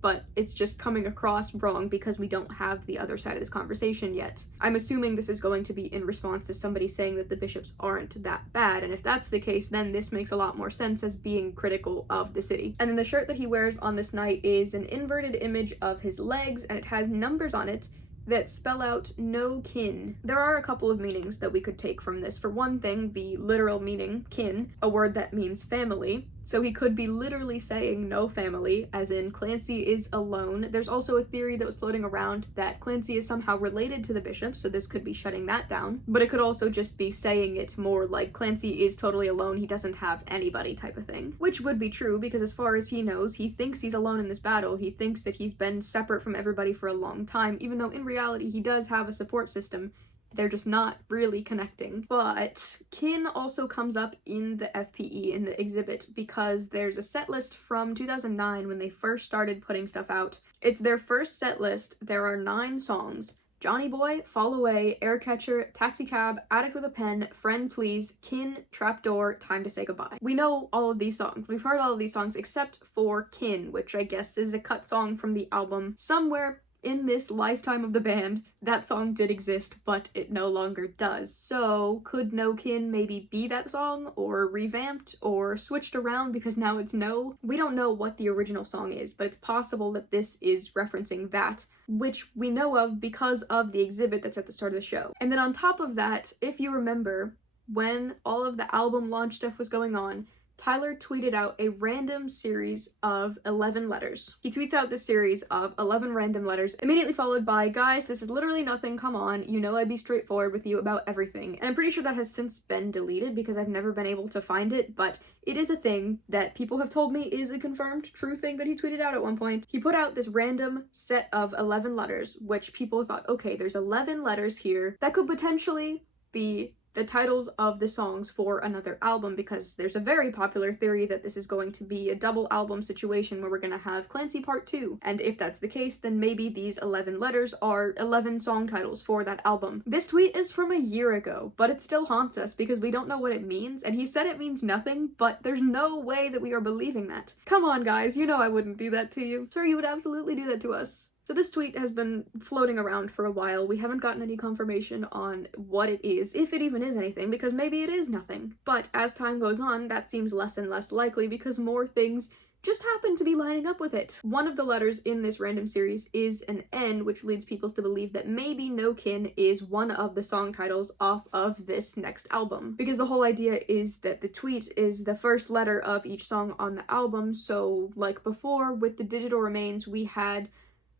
but it's just coming across wrong because we don't have the other side of this conversation yet. I'm assuming this is going to be in response to somebody saying that the bishops aren't that bad, and if that's the case, then this makes a lot more sense as being critical of the city. And then the shirt that he wears on this night is an inverted image of his legs, and it has numbers on it that spell out no kin. There are a couple of meanings that we could take from this. For one thing, the literal meaning, kin, a word that means family. So he could be literally saying no family, as in Clancy is alone. There's also a theory that was floating around that Clancy is somehow related to the bishops, so this could be shutting that down. But it could also just be saying it more like Clancy is totally alone, he doesn't have anybody type of thing. Which would be true, because as far as he knows, he thinks he's alone in this battle. He thinks that he's been separate from everybody for a long time, even though in reality he does have a support system. They're just not really connecting. But kin also comes up in the FPE, in the exhibit, because there's a set list from 2009 when they first started putting stuff out. It's their first set list. There are 9 songs. Johnny Boy, Fall Away, Air Catcher, Taxi Cab, Addict with a Pen, Friend Please, Kin, Trapdoor, Time to Say Goodbye. We know all of these songs. We've heard all of these songs except for Kin, which I guess is a cut song from the album. Somewhere in this lifetime of the band, that song did exist, but it no longer does. So could No Kin maybe be that song, or revamped, or switched around because now it's No? We don't know what the original song is, but it's possible that this is referencing that, which we know of because of the exhibit that's at the start of the show. And then on top of that, if you remember, when all of the album launch stuff was going on, Tyler tweeted out a random series of 11 letters. He tweets out this series of 11 random letters, immediately followed by, guys, this is literally nothing, come on, you know I'd be straightforward with you about everything. And I'm pretty sure that has since been deleted because I've never been able to find it, but it is a thing that people have told me is a confirmed true thing that he tweeted out at one point. He put out this random set of 11 letters, which people thought, okay, there's 11 letters here that could potentially be the titles of the songs for another album, because there's a very popular theory that this is going to be a double album situation where we're going to have Clancy Part 2. And if that's the case, then maybe these 11 letters are 11 song titles for that album. This tweet is from a year ago, but it still haunts us because we don't know what it means, and he said it means nothing, but there's no way that we are believing that. Come on, guys, you know I wouldn't do that to you. Sir, you would absolutely do that to us. So this tweet has been floating around for a while. We haven't gotten any confirmation on what it is, if it even is anything, because maybe it is nothing. But as time goes on, that seems less and less likely because more things just happen to be lining up with it. One of the letters in this random series is an N, which leads people to believe that maybe No Kin is one of the song titles off of this next album. Because the whole idea is that the tweet is the first letter of each song on the album, so like before with the Digital Remains, we had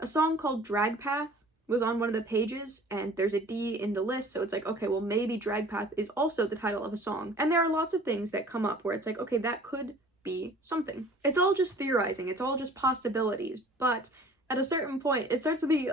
a song called Drag Path was on one of the pages, and there's a D in the list, so it's like, okay, well maybe Drag Path is also the title of a song. And there are lots of things that come up where it's like, okay, that could be something. It's all just theorizing, it's all just possibilities, but at a certain point, it starts to be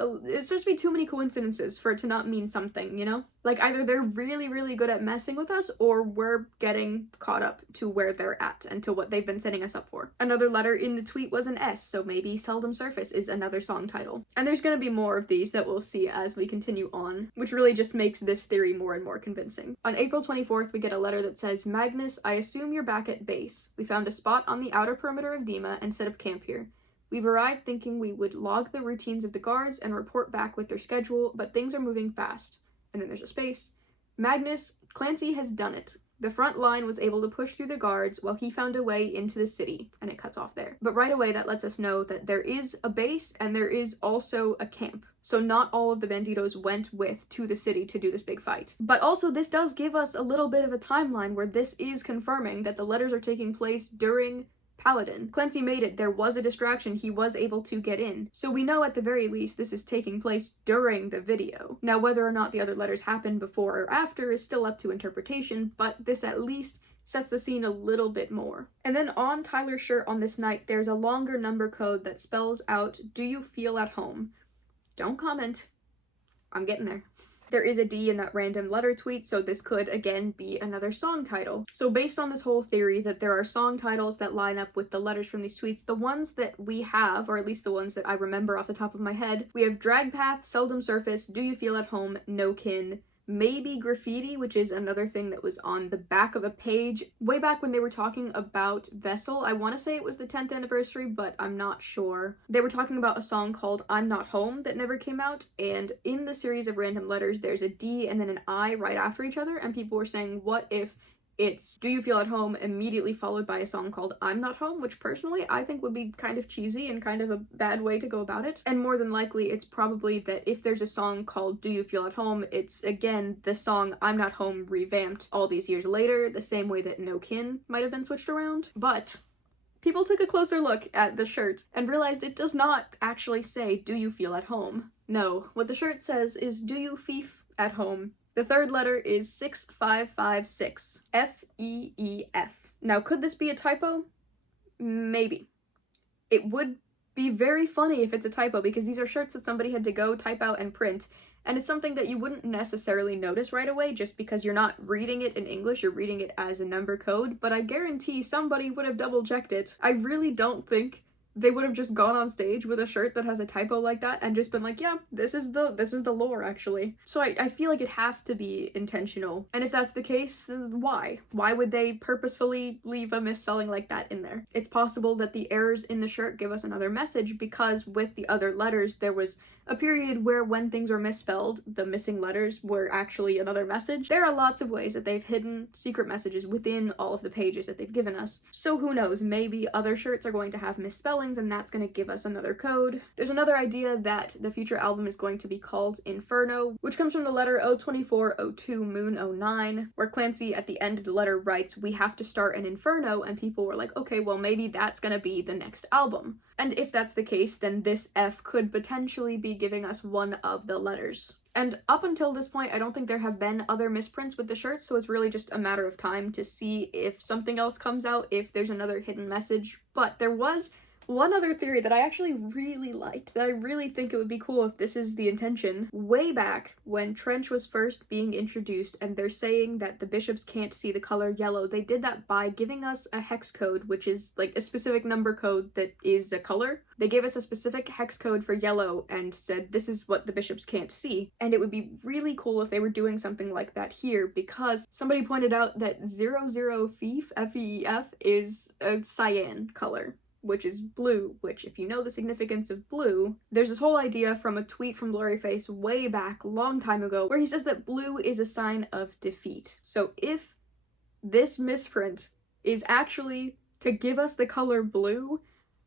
too many coincidences for it to not mean something, you know? Like, either they're really, really good at messing with us, or we're getting caught up to where they're at and to what they've been setting us up for. Another letter in the tweet was an S, so maybe Seldom Surface is another song title. And there's gonna be more of these that we'll see as we continue on, which really just makes this theory more and more convincing. On April 24th, we get a letter that says, Magnus, I assume you're back at base. We found a spot on the outer perimeter of Dima and set up camp here. We've arrived thinking we would log the routines of the guards and report back with their schedule, but things are moving fast. And then there's a space. Magnus, Clancy has done it. The front line was able to push through the guards while he found a way into the city, and it cuts off there. But right away that lets us know that there is a base and there is also a camp. So not all of the banditos went to the city to do this big fight. But also this does give us a little bit of a timeline where this is confirming that the letters are taking place during Paladin. Clancy made it. There was a distraction. He was able to get in. So we know at the very least this is taking place during the video. Now, whether or not the other letters happened before or after is still up to interpretation, but this at least sets the scene a little bit more. And then on Tyler's shirt on this night, there's a longer number code that spells out, do you feel at home? Don't comment. I'm getting there. There is a D in that random letter tweet, so this could, again, be another song title. So based on this whole theory that there are song titles that line up with the letters from these tweets, the ones that we have, or at least the ones that I remember off the top of my head, we have Drag Path, Seldom Surface, Do You Feel at Home, No Kin, maybe graffiti, which is another thing that was on the back of a page way back when they were talking about Vessel. I want to say it was the 10th anniversary, but I'm not sure. They were talking about a song called I'm Not Home that never came out, and in the series of random letters, there's a D and then an I right after each other, and people were saying, what if it's Do You Feel at Home immediately followed by a song called I'm Not Home, which personally I think would be kind of cheesy and kind of a bad way to go about it. And more than likely, it's probably that if there's a song called Do You Feel at Home, it's again the song I'm Not Home revamped all these years later, the same way that No Kin might have been switched around. But people took a closer look at the shirt and realized it does not actually say Do You Feel at Home. No, what the shirt says is Do You Feef at Home. The third letter is 6556. F-E-E-F. Now, could this be a typo? Maybe. It would be very funny if it's a typo, because these are shirts that somebody had to go type out and print, and it's something that you wouldn't necessarily notice right away just because you're not reading it in English, you're reading it as a number code, but I guarantee somebody would have double-checked it. I really don't think they would have just gone on stage with a shirt that has a typo like that and just been like, yeah, this is the lore, actually. So I feel like it has to be intentional. And if that's the case, then why? Why would they purposefully leave a misspelling like that in there? It's possible that the errors in the shirt give us another message, because with the other letters, there was a period where when things were misspelled, the missing letters were actually another message. There are lots of ways that they've hidden secret messages within all of the pages that they've given us. So who knows, maybe other shirts are going to have misspellings and that's going to give us another code. There's another idea that the future album is going to be called Inferno, which comes from the letter O2402 Moon 09, where Clancy at the end of the letter writes, we have to start an inferno, and people were like, okay, well maybe that's going to be the next album. And if that's the case, then this F could potentially be giving us one of the letters. And up until this point, I don't think there have been other misprints with the shirts, so it's really just a matter of time to see if something else comes out, if there's another hidden message. But there was one other theory that I actually really liked, that I really think it would be cool if this is the intention. Way back when Trench was first being introduced and they're saying that the bishops can't see the color yellow, they did that by giving us a hex code, which is like a specific number code that is a color. They gave us a specific hex code for yellow and said this is what the bishops can't see. And it would be really cool if they were doing something like that here, because somebody pointed out that 00 Feef, F-E-E-F, is a cyan color, which is blue, which if you know the significance of blue, there's this whole idea from a tweet from Blurryface way back, long time ago, where he says that blue is a sign of defeat. So if this misprint is actually to give us the color blue,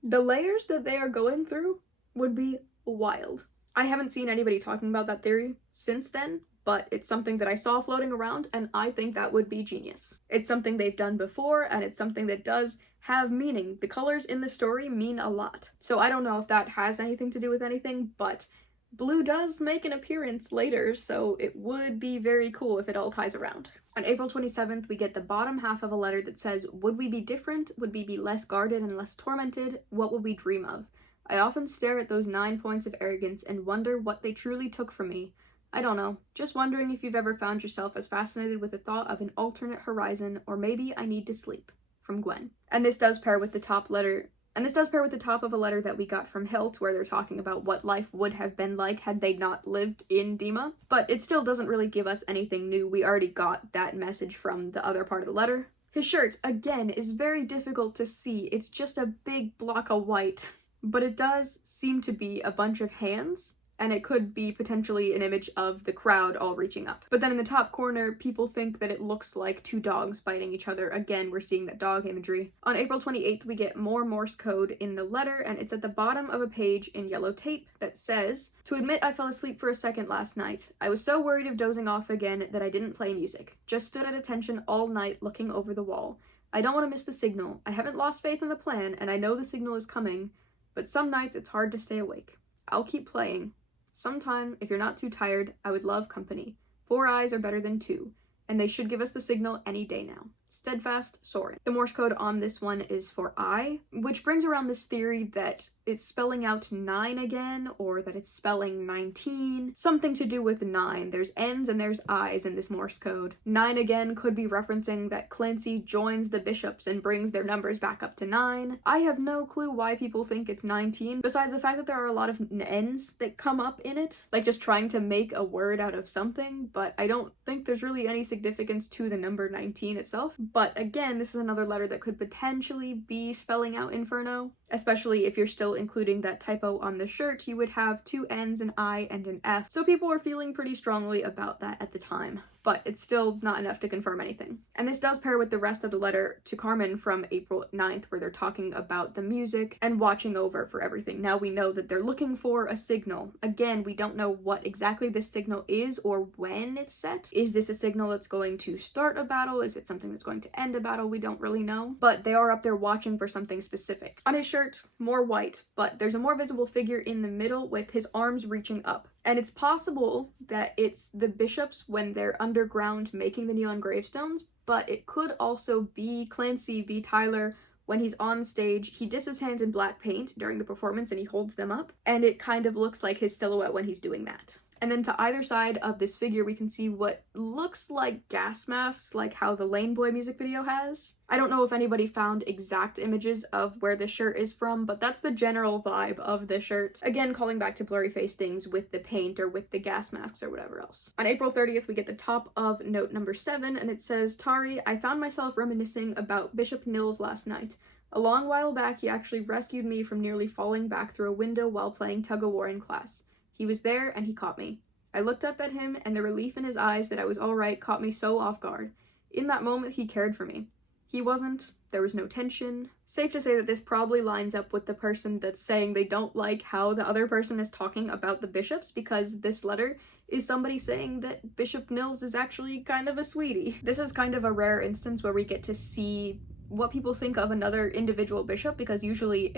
the layers that they are going through would be wild. I haven't seen anybody talking about that theory since then, but it's something that I saw floating around, and I think that would be genius. It's something they've done before, and it's something that does have meaning. The colors in the story mean a lot. So I don't know if that has anything to do with anything, but blue does make an appearance later, so it would be very cool if it all ties around. On April 27th, we get the bottom half of a letter that says, would we be different? Would we be less guarded and less tormented? What would we dream of? I often stare at those 9 points of arrogance and wonder what they truly took from me. I don't know, just wondering if you've ever found yourself as fascinated with the thought of an alternate horizon, or maybe I need to sleep. From Gwen. And this does pair with the top letter, and this does pair with the top of a letter that we got from Hilt, where they're talking about what life would have been like had they not lived in Dima. But it still doesn't really give us anything new. We already got that message from the other part of the letter. His shirt, again, is very difficult to see. It's just a big block of white. But it does seem to be a bunch of hands, and it could be potentially an image of the crowd all reaching up. But then in the top corner, people think that it looks like 2 dogs biting each other. Again, we're seeing that dog imagery. On April 28th, we get more Morse code in the letter, and it's at the bottom of a page in yellow tape that says, to admit I fell asleep for a second last night. I was so worried of dozing off again that I didn't play music. Just stood at attention all night looking over the wall. I don't want to miss the signal. I haven't lost faith in the plan, and I know the signal is coming, but some nights it's hard to stay awake. I'll keep playing. Sometime, if you're not too tired, I would love company. 4 eyes are better than 2, and they should give us the signal any day now. steadfast soaring. The Morse code on this one is for I, which brings around this theory that it's spelling out 9 again, or that it's spelling 19. Something to do with 9. There's N's and there's I's in this Morse code. 9 again could be referencing that Clancy joins the bishops and brings their numbers back up to 9. I have no clue why people think it's 19, besides the fact that there are a lot of N's that come up in it, like just trying to make a word out of something, but I don't think there's really any significance to the number 19 itself. But again, this is another letter that could potentially be spelling out Inferno, especially if you're still including that typo on the shirt. You would have 2 N's, an I, and an F, so people were feeling pretty strongly about that at the time. But it's still not enough to confirm anything. And this does pair with the rest of the letter to Carmen from April 9th, where they're talking about the music and watching over for everything. Now we know that they're looking for a signal. Again, we don't know what exactly this signal is or when it's set. Is this a signal that's going to start a battle? Is it something that's going to end a battle? We don't really know. But they are up there watching for something specific. On his shirt, more white, but there's a more visible figure in the middle with his arms reaching up. And it's possible that it's the bishops when they're underground making the neon gravestones, but it could also be Clancy v. Tyler when he's on stage. He dips his hands in black paint during the performance and he holds them up, and it kind of looks like his silhouette when he's doing that. And then to either side of this figure, we can see what looks like gas masks, like how the Lane Boy music video has. I don't know if anybody found exact images of where this shirt is from, but that's the general vibe of the shirt. Again, calling back to Blurryface things with the paint or with the gas masks or whatever else. On April 30th, we get the top of note number 7, and it says, "Tari, I found myself reminiscing about Bishop Nils last night. A long while back, he actually rescued me from nearly falling back through a window while playing tug-of-war in class. He was there and he caught me. I looked up at him and the relief in his eyes that I was all right caught me so off guard. In that moment, he cared for me. He wasn't. There was no tension." Safe to say that this probably lines up with the person that's saying they don't like how the other person is talking about the bishops, because this letter is somebody saying that Bishop Nils is actually kind of a sweetie. This is kind of a rare instance where we get to see what people think of another individual bishop, because usually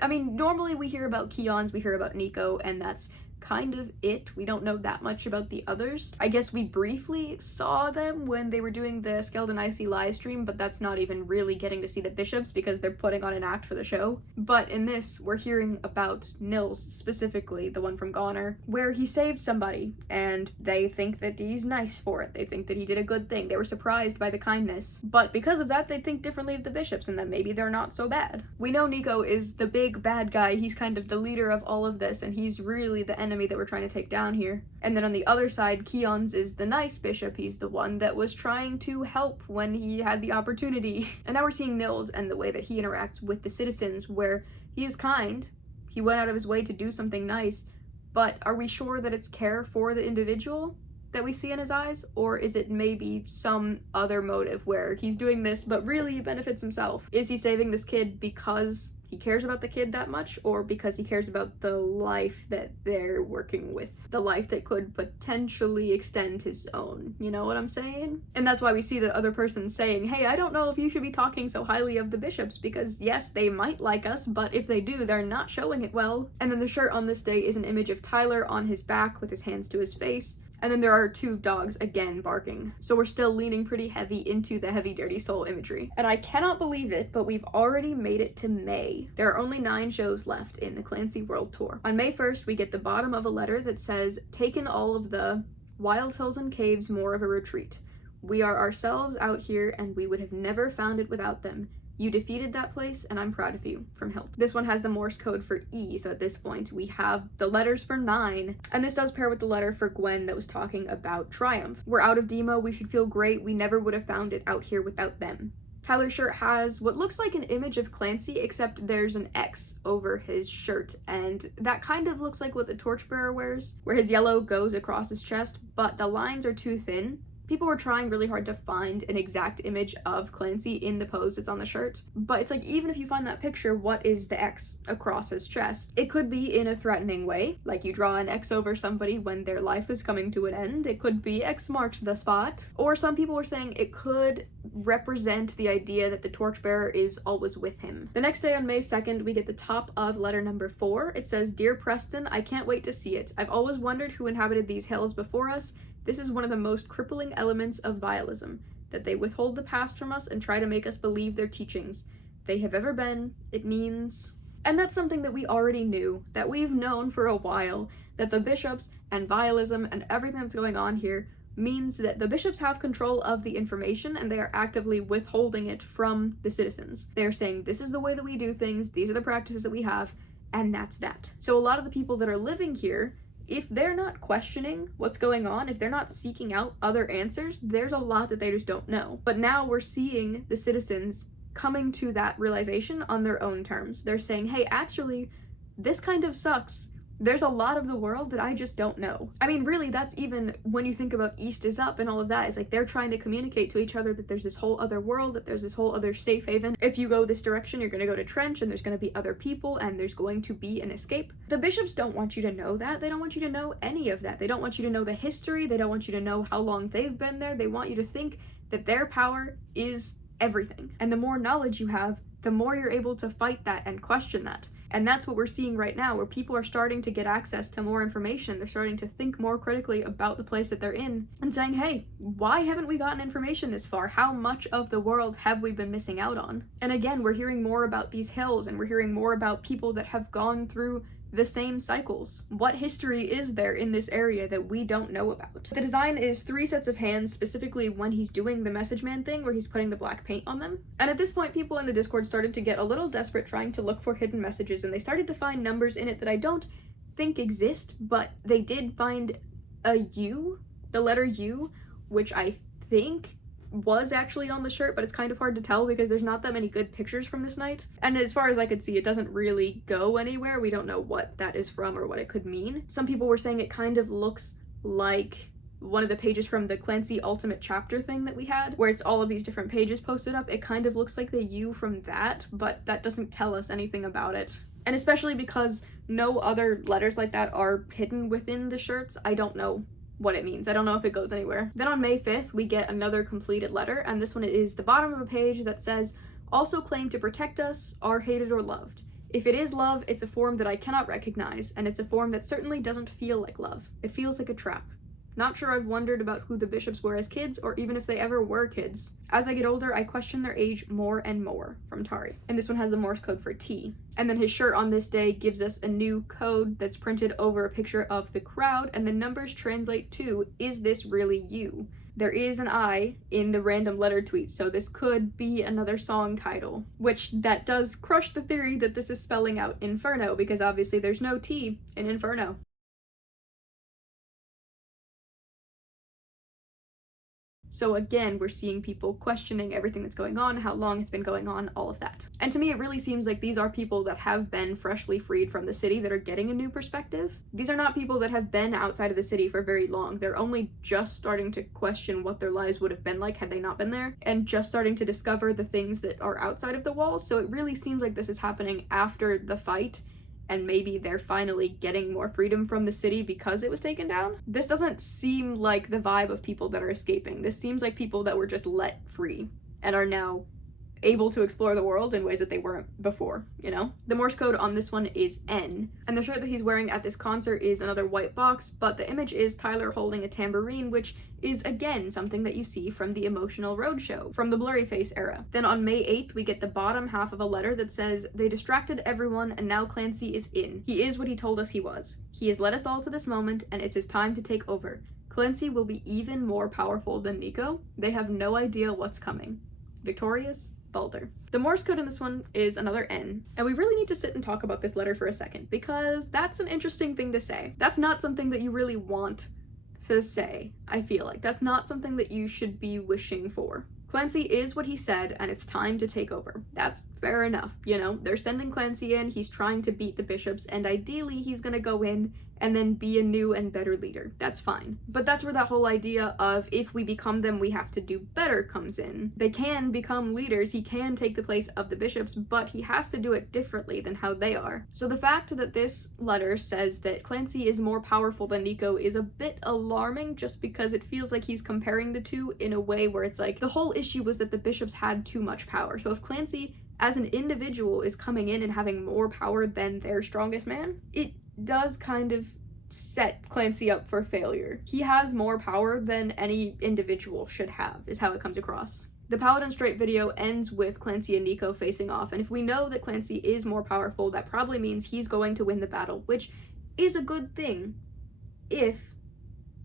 normally we hear about Keon's, we hear about Nico, and that's kind of it. We don't know that much about the others. I guess we briefly saw them when they were doing the Skeldon Icy live stream, but that's not even really getting to see the bishops because they're putting on an act for the show. But in this, we're hearing about Nils, specifically the one from Goner, where he saved somebody, and they think that he's nice for it. They think that he did a good thing. They were surprised by the kindness. But because of that, they think differently of the bishops, and that maybe they're not so bad. We know Nico is the big bad guy. He's kind of the leader of all of this, and he's really the enemy that we're trying to take down here. And then on the other side, Keon's is the nice bishop. He's the one that was trying to help when he had the opportunity. And now we're seeing Nils and the way that he interacts with the citizens, where he is kind. He went out of his way to do something nice, but are we sure that it's care for the individual that we see in his eyes? Or is it maybe some other motive where he's doing this but really he benefits himself? Is he saving this kid because he cares about the kid that much, or because he cares about the life that they're working with, the life that could potentially extend his own? You know what I'm saying? And that's why we see the other person saying, "Hey, I don't know if you should be talking so highly of the bishops, because yes, they might like us, but if they do, they're not showing it well." And then the shirt on this day is an image of Tyler on his back with his hands to his face. And then there are 2 dogs again barking. So we're still leaning pretty heavy into the heavy dirty soul imagery. And I cannot believe it, but we've already made it to May. There are only 9 shows left in the Clancy World Tour. On May 1st, we get the bottom of a letter that says, "Taken all of the wild hills and caves, more of a retreat. We are ourselves out here and we would have never found it without them. You defeated that place, and I'm proud of you. From Hilt." This one has the Morse code for E, so at this point we have the letters for 9. And this does pair with the letter for Gwen that was talking about triumph. "We're out of Demo, we should feel great, we never would have found it out here without them." Tyler's shirt has what looks like an image of Clancy, except there's an X over his shirt, and that kind of looks like what the torchbearer wears, where his yellow goes across his chest, but the lines are too thin. People were trying really hard to find an exact image of Clancy in the pose that's on the shirt, but it's like, even if you find that picture, what is the X across his chest? It could be in a threatening way, like you draw an X over somebody when their life is coming to an end. It could be X marks the spot. Or some people were saying it could represent the idea that the torchbearer is always with him. The next day on May 2nd, we get the top of letter number 4. It says, "Dear Preston, I can't wait to see it. I've always wondered who inhabited these hills before us. This is one of the most crippling elements of vialism. that they withhold the past from us and try to make us believe their teachings. They have ever been, it means... And that's something that we already knew, that we've known for a while, that the bishops and vialism and everything that's going on here means that the bishops have control of the information and they are actively withholding it from the citizens. They're saying, this is the way that we do things, these are the practices that we have, and that's that. So a lot of the people that are living here, if they're not questioning what's going on, if they're not seeking out other answers, there's a lot that they just don't know. But now we're seeing the citizens coming to that realization on their own terms. They're saying, hey, actually, this kind of sucks. There's a lot of the world that I just don't know. I mean, really, that's even when you think about East is Up and all of that. It's like they're trying to communicate to each other that there's this whole other world, that there's this whole other safe haven. If you go this direction, you're going to go to Trench, and there's going to be other people, and there's going to be an escape. The bishops don't want you to know that. They don't want you to know any of that. They don't want you to know the history. They don't want you to know how long they've been there. They want you to think that their power is everything. And the more knowledge you have, the more you're able to fight that and question that. And that's what we're seeing right now, where people are starting to get access to more information. They're starting to think more critically about the place that they're in and saying, hey, why haven't we gotten information this far? How much of the world have we been missing out on? And again, we're hearing more about these hills, and we're hearing more about people that have gone through the same cycles. What history is there in this area that we don't know about? The design is 3 sets of hands, specifically when he's doing the message man thing where he's putting the black paint on them. And at this point, people in the Discord started to get a little desperate trying to look for hidden messages, and they started to find numbers in it that I don't think exist, but they did find a U, the letter U, which I think was actually on the shirt, but it's kind of hard to tell because there's not that many good pictures from this night. And as far as I could see, it doesn't really go anywhere. We don't know what that is from or what it could mean. Some people were saying it kind of looks like one of the pages from the Clancy Ultimate Chapter thing that we had, where it's all of these different pages posted up. It kind of looks like the U from that, but that doesn't tell us anything about it. And especially because no other letters like that are hidden within the shirts, I don't know what it means. I don't know if it goes anywhere. Then on May 5th, we get another completed letter, and this one is the bottom of a page that says, also claim to protect us, are hated or loved. If it is love, it's a form that I cannot recognize, and it's a form that certainly doesn't feel like love. It feels like a trap. Not sure I've wondered about who the bishops were as kids, or even if they ever were kids. As I get older, I question their age more and more, from Tari. And this one has the Morse code for T. And then his shirt on this day gives us a new code that's printed over a picture of the crowd, and the numbers translate to, is this really you? There is an I in the random letter tweet, so this could be another song title, which that does crush the theory that this is spelling out Inferno, because obviously there's no T in Inferno. So again, we're seeing people questioning everything that's going on, how long it's been going on, all of that. And to me, it really seems like these are people that have been freshly freed from the city that are getting a new perspective. These are not people that have been outside of the city for very long. They're only just starting to question what their lives would have been like had they not been there, and just starting to discover the things that are outside of the walls. So it really seems like this is happening after the fight, and maybe they're finally getting more freedom from the city because it was taken down. This doesn't seem like the vibe of people that are escaping. This seems like people that were just let free and are now able to explore the world in ways that they weren't before, you know? The Morse code on this one is N, and the shirt that he's wearing at this concert is another white box, but the image is Tyler holding a tambourine, which is again something that you see from the Emotional Roadshow, from the Blurryface era. Then on May 8th, we get the bottom half of a letter that says, they distracted everyone and now Clancy is in. He is what he told us he was. He has led us all to this moment and it's his time to take over. Clancy will be even more powerful than Nico. They have no idea what's coming. Victorious, Balder. The Morse code in this one is another N, and we really need to sit and talk about this letter for a second, because that's an interesting thing to say. That's not something that you really want to say, I feel like. That's not something that you should be wishing for. Clancy is what he said, and it's time to take over. That's fair enough, you know? They're sending Clancy in, he's trying to beat the bishops, and ideally he's gonna go in and then be a new and better leader. That's fine. But that's where that whole idea of if we become them, we have to do better comes in. They can become leaders, he can take the place of the bishops, but he has to do it differently than how they are. So the fact that this letter says that Clancy is more powerful than Nico is a bit alarming, just because it feels like he's comparing the two in a way where it's like, the whole issue was that the bishops had too much power. So if Clancy as an individual is coming in and having more power than their strongest man, it does kind of set Clancy up for failure. He has more power than any individual should have, is how it comes across. The Paladin Strait video ends with Clancy and Nico facing off, and if we know that Clancy is more powerful, that probably means he's going to win the battle, which is a good thing if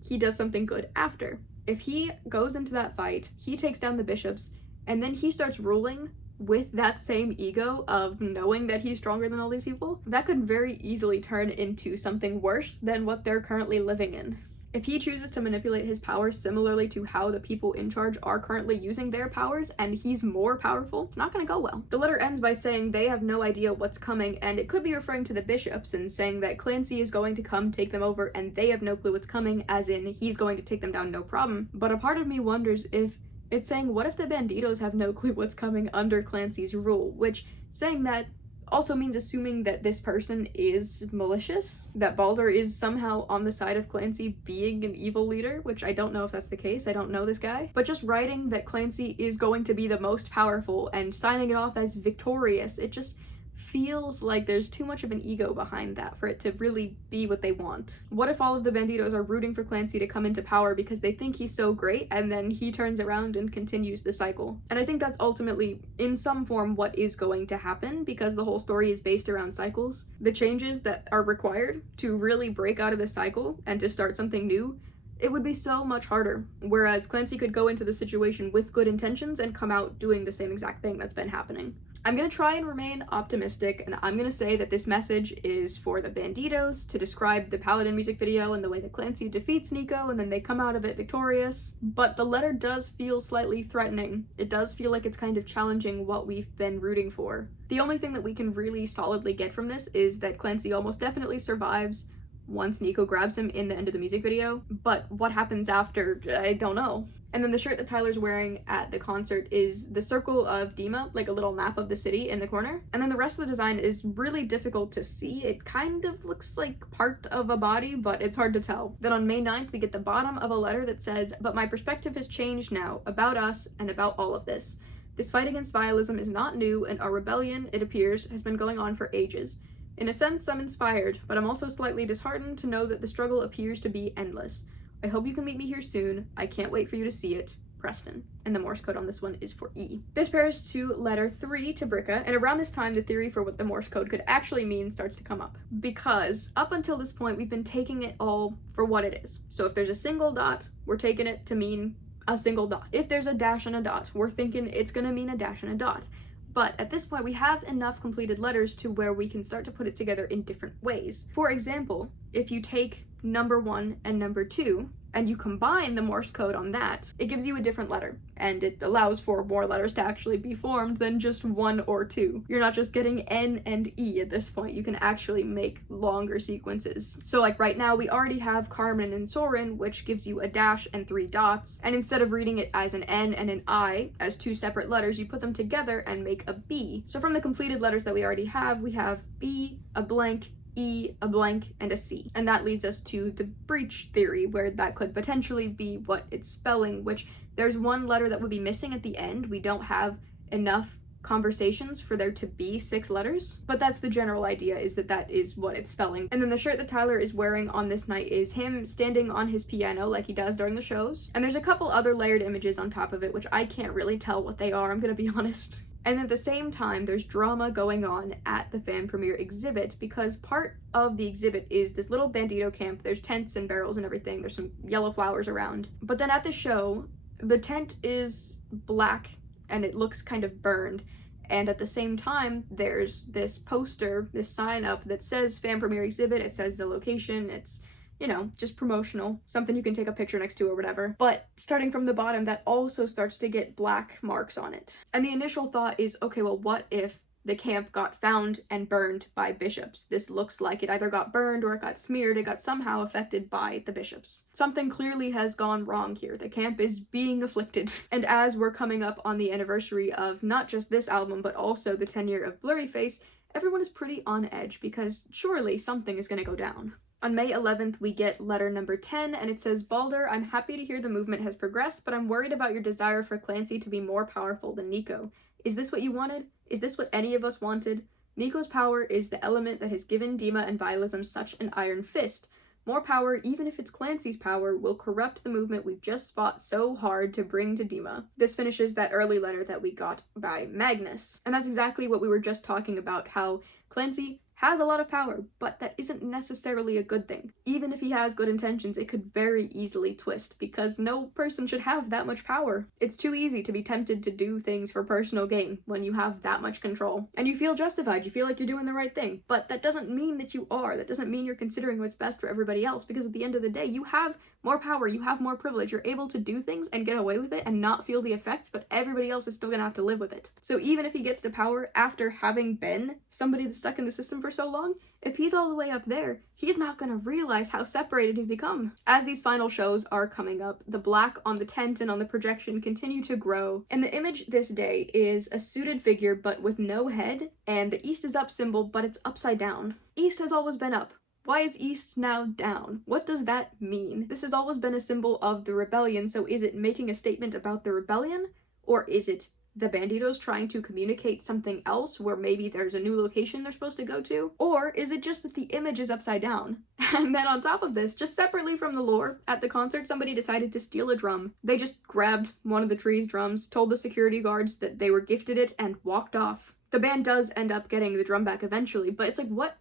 he does something good after. If he goes into that fight, he takes down the bishops, and then he starts ruling with that same ego of knowing that he's stronger than all these people, that could very easily turn into something worse than what they're currently living in. If he chooses to manipulate his powers similarly to how the people in charge are currently using their powers, and he's more powerful, it's not gonna go well. The letter ends by saying they have no idea what's coming, and it could be referring to the bishops and saying that Clancy is going to come take them over and they have no clue what's coming, as in he's going to take them down no problem. But a part of me wonders if it's saying, what if the Banditos have no clue what's coming under Clancy's rule? Which, saying that also means assuming that this person is malicious, that Baldur is somehow on the side of Clancy being an evil leader, which I don't know if that's the case, I don't know this guy. But just writing that Clancy is going to be the most powerful and signing it off as victorious, it just feels like there's too much of an ego behind that for it to really be what they want. What if all of the Banditos are rooting for Clancy to come into power because they think he's so great, and then he turns around and continues the cycle? And I think that's ultimately, in some form, what is going to happen, because the whole story is based around cycles. The changes that are required to really break out of the cycle and to start something new, it would be so much harder. Whereas Clancy could go into the situation with good intentions and come out doing the same exact thing that's been happening. I'm gonna try and remain optimistic, and I'm gonna say that this message is for the Banditos to describe the Paladin music video and the way that Clancy defeats Nico and then they come out of it victorious. But the letter does feel slightly threatening. It does feel like it's kind of challenging what we've been rooting for. The only thing that we can really solidly get from this is that Clancy almost definitely survives once Nico grabs him in the end of the music video, but what happens after, I don't know. And then the shirt that Tyler's wearing at the concert is the circle of Dima, like a little map of the city in the corner. And then the rest of the design is really difficult to see. It kind of looks like part of a body, but it's hard to tell. Then on May 9th, we get the bottom of a letter that says, "But my perspective has changed now, about us and about all of this. This fight against vialism is not new, and our rebellion, it appears, has been going on for ages. In a sense, I'm inspired, but I'm also slightly disheartened to know that the struggle appears to be endless. I hope you can meet me here soon. I can't wait for you to see it. Preston." And the Morse code on this one is for E. This pairs to letter 3 to Bricka, and around this time the theory for what the Morse code could actually mean starts to come up. Because up until this point we've been taking it all for what it is. So if there's a single dot, we're taking it to mean a single dot. If there's a dash and a dot, we're thinking it's gonna mean a dash and a dot. But at this point, we have enough completed letters to where we can start to put it together in different ways. For example, if you take number 1 and number 2, and you combine the Morse code on that, it gives you a different letter, and it allows for more letters to actually be formed than just 1 or 2. You're not just getting N and E at this point, you can actually make longer sequences. So like right now, we already have Carmen and Soren, which gives you a dash and 3 dots, and instead of reading it as an N and an I, as 2 separate letters, you put them together and make a B. So from the completed letters that we already have, we have B, a blank, E, a blank, and a C. And that leads us to the breach theory, where that could potentially be what it's spelling, which there's one letter that would be missing at the end. We don't have enough conversations for there to be 6 letters, but that's the general idea, is that that is what it's spelling. And then the shirt that Tyler is wearing on this night is him standing on his piano like he does during the shows. And there's a couple other layered images on top of it, which I can't really tell what they are, I'm gonna be honest. And at the same time, there's drama going on at the fan premiere exhibit, because part of the exhibit is this little bandito camp. There's tents and barrels and everything. There's some yellow flowers around. But then at the show, the tent is black and it looks kind of burned. And at the same time, there's this poster, this sign up that says fan premiere exhibit. It says the location. It's, you know, just promotional, something you can take a picture next to or whatever. But starting from the bottom, that also starts to get black marks on it. And the initial thought is, okay, well, what if the camp got found and burned by bishops? This looks like it either got burned or it got smeared. It got somehow affected by the bishops. Something clearly has gone wrong here. The camp is being afflicted. And as we're coming up on the anniversary of not just this album, but also the 10-year of Blurryface, everyone is pretty on edge, because surely something is gonna go down. On May 11th, we get letter number 10, and it says, "Baldur, I'm happy to hear the movement has progressed, but I'm worried about your desire for Clancy to be more powerful than Nico. Is this what you wanted? Is this what any of us wanted? Nico's power is the element that has given Dima and Vialism such an iron fist. More power, even if it's Clancy's power, will corrupt the movement we've just fought so hard to bring to Dima. This finishes that early letter that we got by Magnus. And that's exactly what we were just talking about, how Clancy has a lot of power, but that isn't necessarily a good thing. Even if he has good intentions, it could very easily twist, because no person should have that much power. It's too easy to be tempted to do things for personal gain when you have that much control. And you feel justified, you feel like you're doing the right thing, but that doesn't mean that you are. That doesn't mean you're considering what's best for everybody else, because at the end of the day, you have more power, you have more privilege, you're able to do things and get away with it and not feel the effects, but everybody else is still gonna have to live with it. So even if he gets to power after having been somebody that's stuck in the system for so long, if he's all the way up there, he's not gonna realize how separated he's become. As these final shows are coming up, the black on the tent and on the projection continue to grow, and the image this day is a suited figure but with no head, and the East is up symbol, but it's upside down. East has always been up. Why is East now down? What does that mean? This has always been a symbol of the rebellion, so is it making a statement about the rebellion? Or is it the Banditos trying to communicate something else, where maybe there's a new location they're supposed to go to? Or is it just that the image is upside down? And then on top of this, just separately from the lore, at the concert somebody decided to steal a drum. They just grabbed one of the tree's drums, told the security guards that they were gifted it, and walked off. The band does end up getting the drum back eventually, but it's like, what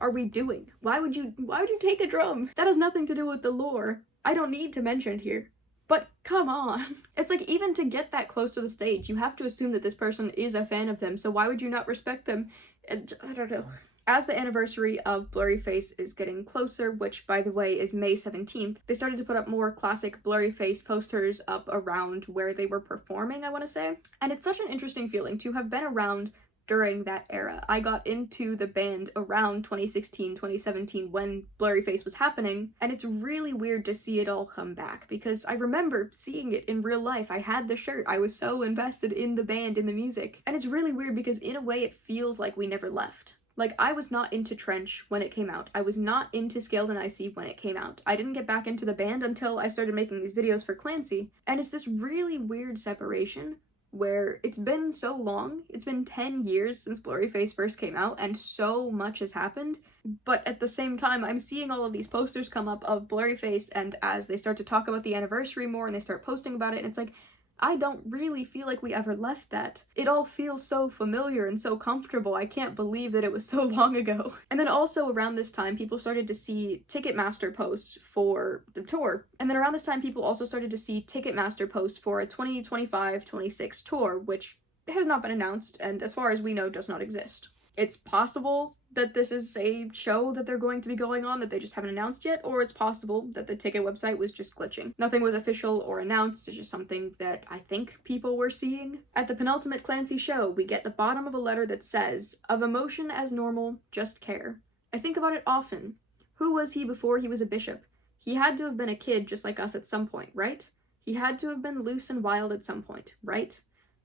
are we doing? Why would you take a drum? That has nothing to do with the lore. I don't need to mention it here. But come on. It's like, even to get that close to the stage, you have to assume that this person is a fan of them, so why would you not respect them? And I don't know. As the anniversary of Blurryface is getting closer, which by the way is May 17th, they started to put up more classic Blurryface posters up around where they were performing, I want to say. And it's such an interesting feeling to have been around during that era. I got into the band around 2016, 2017 when Blurryface was happening, and it's really weird to see it all come back, because I remember seeing it in real life. I had the shirt. I was so invested in the band, in the music. And it's really weird because in a way it feels like we never left. Like, I was not into Trench when it came out. I was not into Scaled and Icy when it came out. I didn't get back into the band until I started making these videos for Clancy, and it's this really weird separation where it's been so long. It's been 10 years since Blurryface first came out, and so much has happened, but at the same time, I'm seeing all of these posters come up of Blurryface, and as they start to talk about the anniversary more and they start posting about it, and it's like, I don't really feel like we ever left that. It all feels so familiar and so comfortable. I can't believe that it was so long ago. And then also around this time, people started to see Ticketmaster posts for the tour. And then around this time, people also started to see Ticketmaster posts for a 2025-26 tour, which has not been announced and as far as we know does not exist. It's possible that this is a show that they're going to be going on that they just haven't announced yet, or it's possible that the ticket website was just glitching. Nothing was official or announced, it's just something that I think people were seeing. At the penultimate Clancy show, we get the bottom of a letter that says, "Of emotion as normal, just care." I think about it often. Who was he before he was a bishop? He had to have been a kid just like us at some point, right? He had to have been loose and wild at some point, right?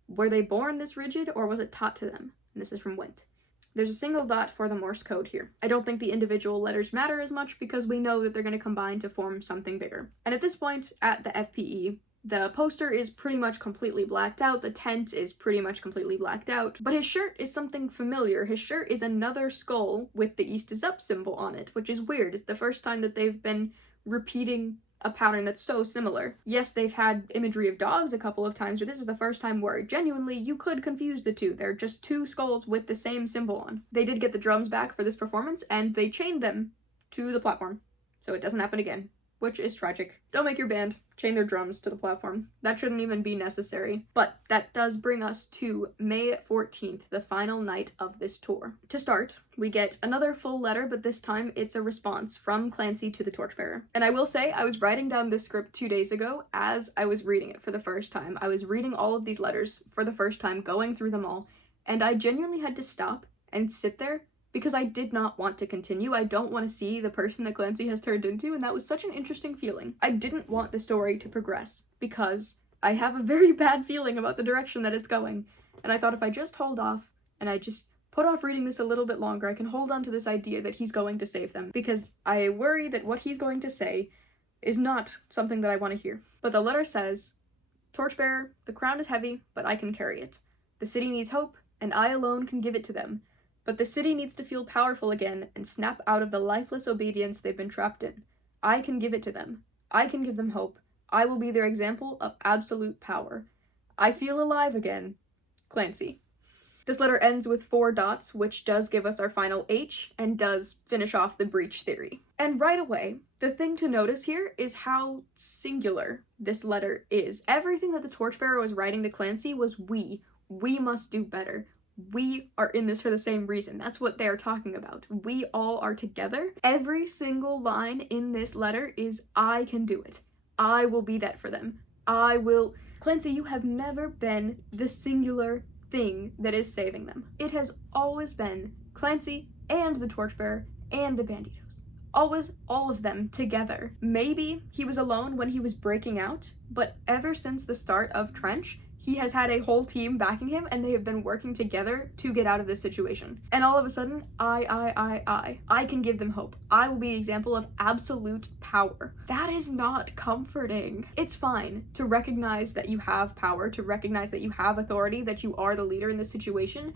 Were they born this rigid, or was it taught to them? And this is from Wint. There's a single dot for the Morse code here. I don't think the individual letters matter as much because we know that they're going to combine to form something bigger. And at this point, at the FPE, the poster is pretty much completely blacked out, the tent is pretty much completely blacked out, but his shirt is something familiar. His shirt is another skull with the East is Up symbol on it, which is weird. It's the first time that they've been repeating a pattern that's so similar. Yes, they've had imagery of dogs a couple of times, but this is the first time where genuinely you could confuse the two. They're just two skulls with the same symbol on. They did get the drums back for this performance, and they chained them to the platform, so it doesn't happen again, which is tragic. Don't make your band chain their drums to the platform. That shouldn't even be necessary. But that does bring us to May 14th, the final night of this tour. To start, we get another full letter, but this time it's a response from Clancy to the Torchbearer. And I will say, I was writing down this script 2 days ago as I was reading it for the first time. I was reading all of these letters for the first time, going through them all, and I genuinely had to stop and sit there because I did not want to continue. I don't want to see the person that Clancy has turned into, and that was such an interesting feeling. I didn't want the story to progress because I have a very bad feeling about the direction that it's going, and I thought if I just hold off and I just put off reading this a little bit longer, I can hold on to this idea that he's going to save them, because I worry that what he's going to say is not something that I want to hear. But the letter says, "Torchbearer, the crown is heavy, but I can carry it. The city needs hope, and I alone can give it to them. But the city needs to feel powerful again and snap out of the lifeless obedience they've been trapped in. I can give it to them. I can give them hope. I will be their example of absolute power. I feel alive again. Clancy. This letter ends with 4 dots, which does give us our final H and does finish off the breach theory. And right away, the thing to notice here is how singular this letter is. Everything that the Torchbearer was writing to Clancy was we. We must do better. We are in this for the same reason. That's what they are talking about. We all are together. Every single line in this letter is I can do it. I will be that for them. I will. Clancy, you have never been the singular thing that is saving them. It has always been Clancy and the Torchbearer and the Banditos. Always all of them together. Maybe he was alone when he was breaking out, but ever since the start of Trench, he has had a whole team backing him, and they have been working together to get out of this situation. And all of a sudden, I can give them hope. I will be an example of absolute power. That is not comforting. It's fine to recognize that you have power, to recognize that you have authority, that you are the leader in this situation,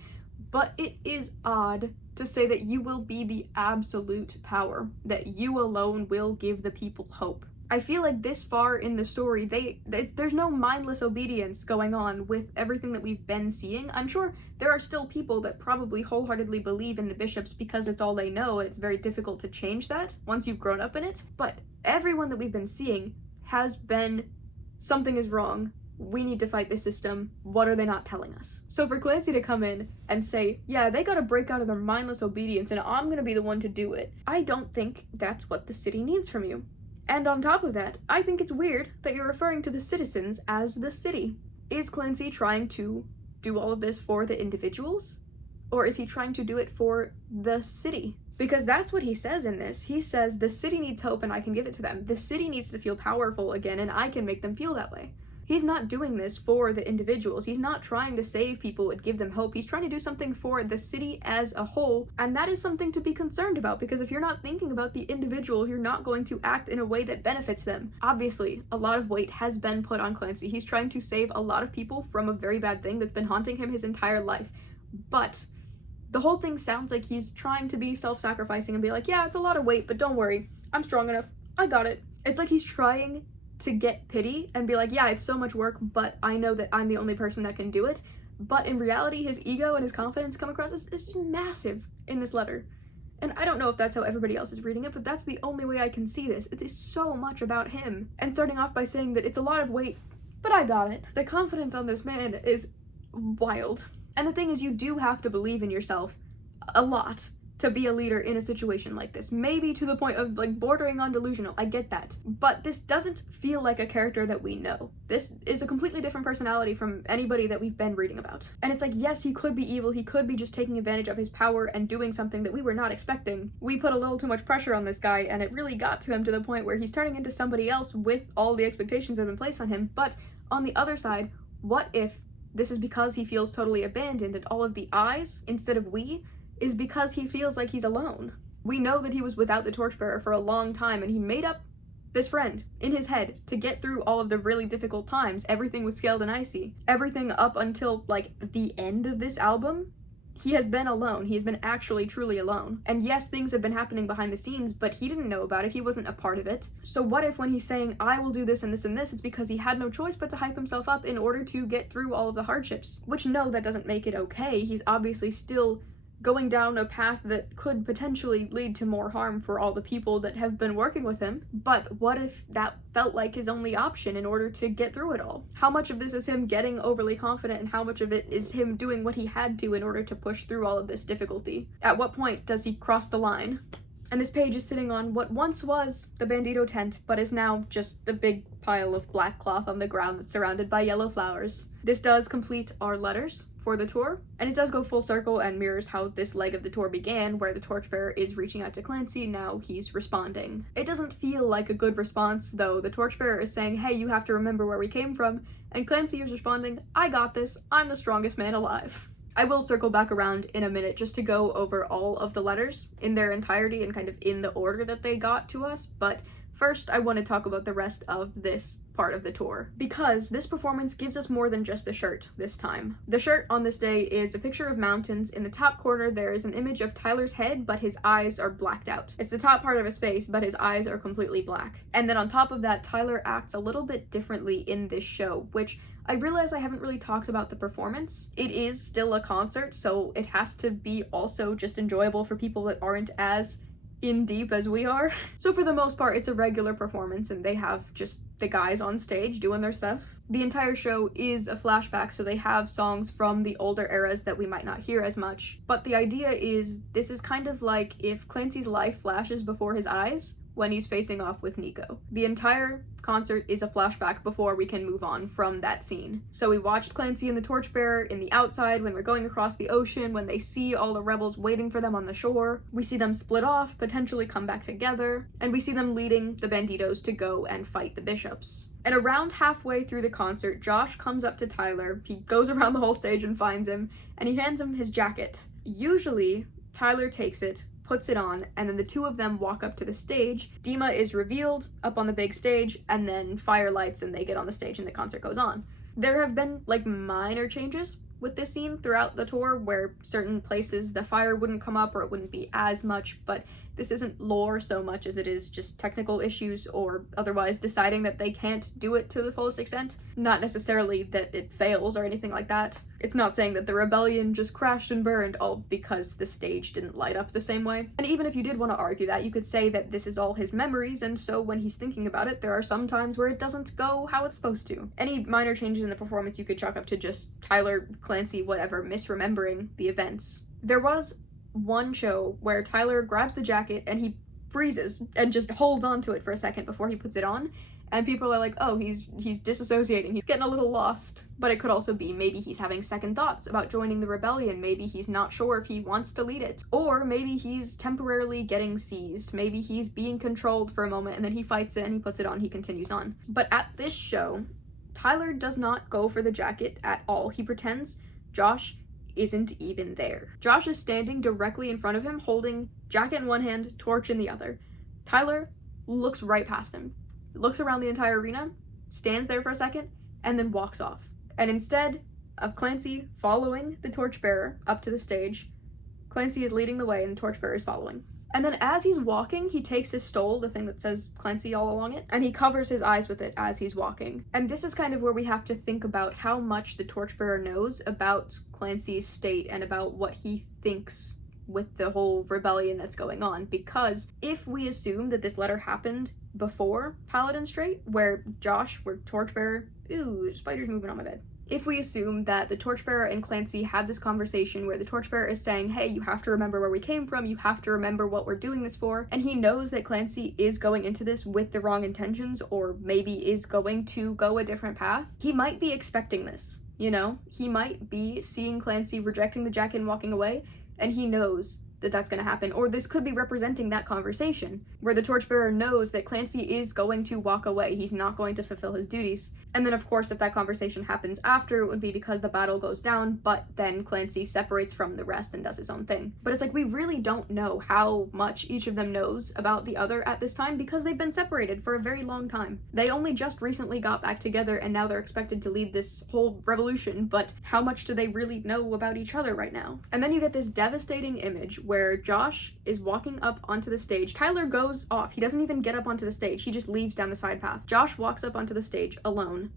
but it is odd to say that you will be the absolute power, that you alone will give the people hope. I feel like this far in the story, there's no mindless obedience going on with everything that we've been seeing. I'm sure there are still people that probably wholeheartedly believe in the bishops because it's all they know, and it's very difficult to change that once you've grown up in it. But everyone that we've been seeing has been, something is wrong. We need to fight this system. What are they not telling us? So for Clancy to come in and say, yeah, they gotta break out of their mindless obedience and I'm gonna be the one to do it, I don't think that's what the city needs from you. And on top of that, I think it's weird that you're referring to the citizens as the city. Is Clancy trying to do all of this for the individuals? Or is he trying to do it for the city? Because that's what he says in this. He says, the city needs hope and I can give it to them. The city needs to feel powerful again and I can make them feel that way. He's not doing this for the individuals. He's not trying to save people and give them hope. He's trying to do something for the city as a whole, and that is something to be concerned about, because if you're not thinking about the individuals, you're not going to act in a way that benefits them. Obviously, a lot of weight has been put on Clancy. He's trying to save a lot of people from a very bad thing that's been haunting him his entire life. But the whole thing sounds like he's trying to be self-sacrificing and be like, yeah, it's a lot of weight, but don't worry. I'm strong enough. I got it. It's like he's trying to get pity and be like, yeah, it's so much work, but I know that I'm the only person that can do it. But in reality, his ego and his confidence come across as massive in this letter. And I don't know if that's how everybody else is reading it, but that's the only way I can see this. It is so much about him. And starting off by saying that it's a lot of weight, but I got it. The confidence on this man is wild. And the thing is, you do have to believe in yourself a lot to be a leader in a situation like this. Maybe to the point of like bordering on delusional, I get that. But this doesn't feel like a character that we know. This is a completely different personality from anybody that we've been reading about. And it's like, yes, he could be evil, he could be just taking advantage of his power and doing something that we were not expecting. We put a little too much pressure on this guy and it really got to him to the point where he's turning into somebody else with all the expectations that have been placed on him. But on the other side, what if this is because he feels totally abandoned and all of the I's instead of we is because he feels like he's alone? We know that he was without the Torchbearer for a long time, and he made up this friend in his head to get through all of the really difficult times, everything with Scaled and Icy. Everything up until, like, the end of this album, he has been alone. He has been actually truly alone. And yes, things have been happening behind the scenes, but he didn't know about it. He wasn't a part of it. So what if when he's saying, I will do this and this and this, it's because he had no choice but to hype himself up in order to get through all of the hardships? Which, no, that doesn't make it okay. He's obviously still going down a path that could potentially lead to more harm for all the people that have been working with him. But what if that felt like his only option in order to get through it all? How much of this is him getting overly confident and how much of it is him doing what he had to in order to push through all of this difficulty? At what point does he cross the line? And this page is sitting on what once was the Bandito tent, but is now just a big pile of black cloth on the ground that's surrounded by yellow flowers. This does complete our letters for the tour, and it does go full circle and mirrors how this leg of the tour began, where the Torchbearer is reaching out to Clancy, now he's responding. It doesn't feel like a good response, though. The Torchbearer is saying, hey, you have to remember where we came from, and Clancy is responding, I got this, I'm the strongest man alive. I will circle back around in a minute just to go over all of the letters in their entirety and kind of in the order that they got to us, but first I want to talk about the rest of this part of the tour, because this performance gives us more than just the shirt this time. The shirt on this day is a picture of mountains. In the top corner there is an image of Tyler's head, but his eyes are blacked out. It's the top part of his face, but his eyes are completely black. And then on top of that, Tyler acts a little bit differently in this show, which I realize I haven't really talked about the performance. It is still a concert, so it has to be also just enjoyable for people that aren't as in deep as we are. So for the most part, it's a regular performance and they have just the guys on stage doing their stuff. The entire show is a flashback, so they have songs from the older eras that we might not hear as much. But the idea is, this is kind of like if Clancy's life flashes before his eyes when he's facing off with Nico. The entire concert is a flashback before we can move on from that scene. So we watched Clancy and the Torchbearer in the outside when they're going across the ocean, when they see all the rebels waiting for them on the shore. We see them split off, potentially come back together, and we see them leading the banditos to go and fight the bishops. And around halfway through the concert, Josh comes up to Tyler. He goes around the whole stage and finds him, and he hands him his jacket. Usually, Tyler takes it, puts it on, and then the two of them walk up to the stage. Dima is revealed up on the big stage, and then fire lights and they get on the stage and the concert goes on. There have been like minor changes with this scene throughout the tour where certain places the fire wouldn't come up or it wouldn't be as much, but this isn't lore so much as it is just technical issues or otherwise deciding that they can't do it to the fullest extent. Not necessarily that it fails or anything like that. It's not saying that the rebellion just crashed and burned all because the stage didn't light up the same way. And even if you did want to argue that, you could say that this is all his memories, and so when he's thinking about it, there are some times where it doesn't go how it's supposed to. Any minor changes in the performance you could chalk up to just Tyler, Clancy, whatever, misremembering the events. There was one show where Tyler grabs the jacket and he freezes and just holds on to it for a second before he puts it on, and people are like, oh, he's disassociating, he's getting a little lost. But it could also be maybe he's having second thoughts about joining the rebellion, maybe he's not sure if he wants to lead it, or maybe he's temporarily getting seized, maybe he's being controlled for a moment and then he fights it and he puts it on, he continues on. But at this show, Tyler does not go for the jacket at all. He pretends Josh isn't even there. Josh is standing directly in front of him, holding jacket in one hand, torch in the other. Tyler looks right past him, looks around the entire arena, stands there for a second, and then walks off. And instead of Clancy following the torchbearer up to the stage, Clancy is leading the way and the torchbearer is following. And then as he's walking, he takes his stole, the thing that says Clancy all along it, and he covers his eyes with it as he's walking. And this is kind of where we have to think about how much the Torchbearer knows about Clancy's state and about what he thinks with the whole rebellion that's going on. Because if we assume that this letter happened before Paladin Strait, where Torchbearer, ooh, spider's moving on my bed. If we assume that the Torchbearer and Clancy had this conversation where the Torchbearer is saying, hey, you have to remember where we came from, you have to remember what we're doing this for, and he knows that Clancy is going into this with the wrong intentions, or maybe is going to go a different path, he might be expecting this, you know? He might be seeing Clancy rejecting the jacket and walking away, and he knows that that's going to happen. Or this could be representing that conversation where the Torchbearer knows that Clancy is going to walk away. He's not going to fulfill his duties. And then of course, if that conversation happens after, it would be because the battle goes down, but then Clancy separates from the rest and does his own thing. But it's like, we really don't know how much each of them knows about the other at this time because they've been separated for a very long time. They only just recently got back together and now they're expected to lead this whole revolution, but how much do they really know about each other right now? And then you get this devastating image where Josh is walking up onto the stage. Tyler goes off. He doesn't even get up onto the stage. He just leaves down the side path. Josh walks up onto the stage alone,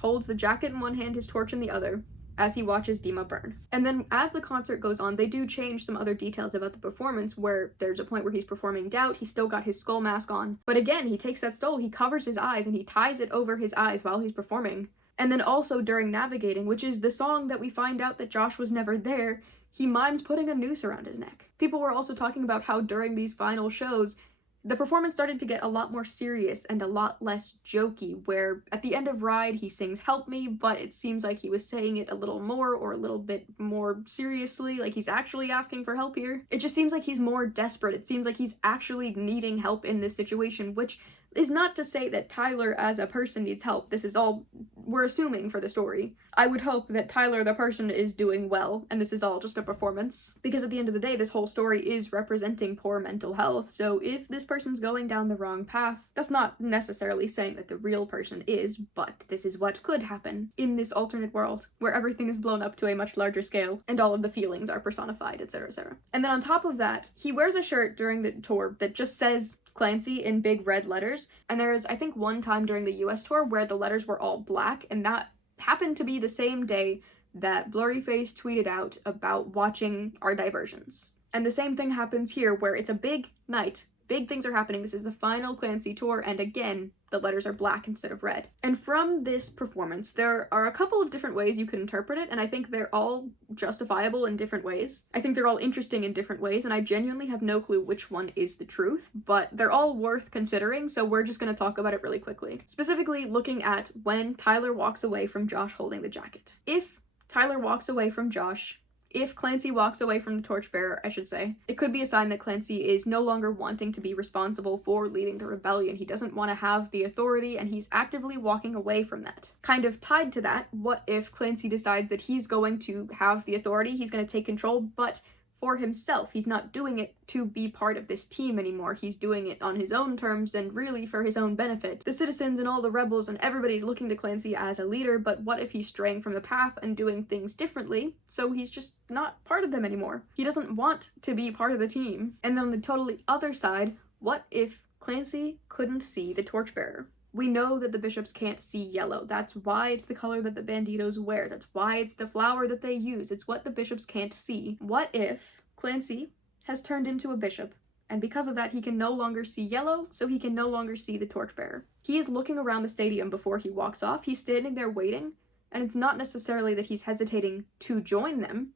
holds the jacket in one hand, his torch in the other, as he watches Dima burn. And then as the concert goes on, they do change some other details about the performance where there's a point where he's performing Doubt. He's still got his skull mask on. But again, he takes that stole, he covers his eyes, and he ties it over his eyes while he's performing. And then also during Navigating, which is the song that we find out that Josh was never there, he mimes putting a noose around his neck. People were also talking about how during these final shows, the performance started to get a lot more serious and a lot less jokey, where at the end of Ride, he sings Help Me, but it seems like he was saying it a little more or a little bit more seriously, like he's actually asking for help here. It just seems like he's more desperate. It seems like he's actually needing help in this situation, which is not to say that Tyler as a person needs help. This is all we're assuming for the story. I would hope that Tyler, the person, is doing well, and this is all just a performance. Because at the end of the day, this whole story is representing poor mental health, so if this person's going down the wrong path, that's not necessarily saying that the real person is, but this is what could happen in this alternate world, where everything is blown up to a much larger scale, and all of the feelings are personified, etc., etc. And then on top of that, he wears a shirt during the tour that just says Clancy in big red letters, and there is, I think, one time during the US tour where the letters were all black, and that happened to be the same day that Blurryface tweeted out about watching our diversions. And the same thing happens here, where it's a big night. Big things are happening. This is the final Clancy tour, and again, the letters are black instead of red. And from this performance, there are a couple of different ways you can interpret it, and I think they're all justifiable in different ways. I think they're all interesting in different ways, and I genuinely have no clue which one is the truth, but they're all worth considering, so we're just gonna talk about it really quickly. Specifically, looking at when Tyler walks away from Josh holding the jacket. If Tyler walks away from Josh, if Clancy walks away from the torchbearer, I should say, it could be a sign that Clancy is no longer wanting to be responsible for leading the rebellion. He doesn't want to have the authority, and he's actively walking away from that. Kind of tied to that, what if Clancy decides that he's going to have the authority, he's going to take control, but for himself. He's not doing it to be part of this team anymore. He's doing it on his own terms and really for his own benefit. The citizens and all the rebels and everybody's looking to Clancy as a leader, but what if he's straying from the path and doing things differently, so he's just not part of them anymore? He doesn't want to be part of the team. And then on the totally other side, what if Clancy couldn't see the torchbearer? We know that the bishops can't see yellow. That's why it's the color that the banditos wear. That's why it's the flower that they use. It's what the bishops can't see. What if Clancy has turned into a bishop, and because of that he can no longer see yellow, so he can no longer see the torchbearer? He is looking around the stadium before he walks off. He's standing there waiting, and it's not necessarily that he's hesitating to join them,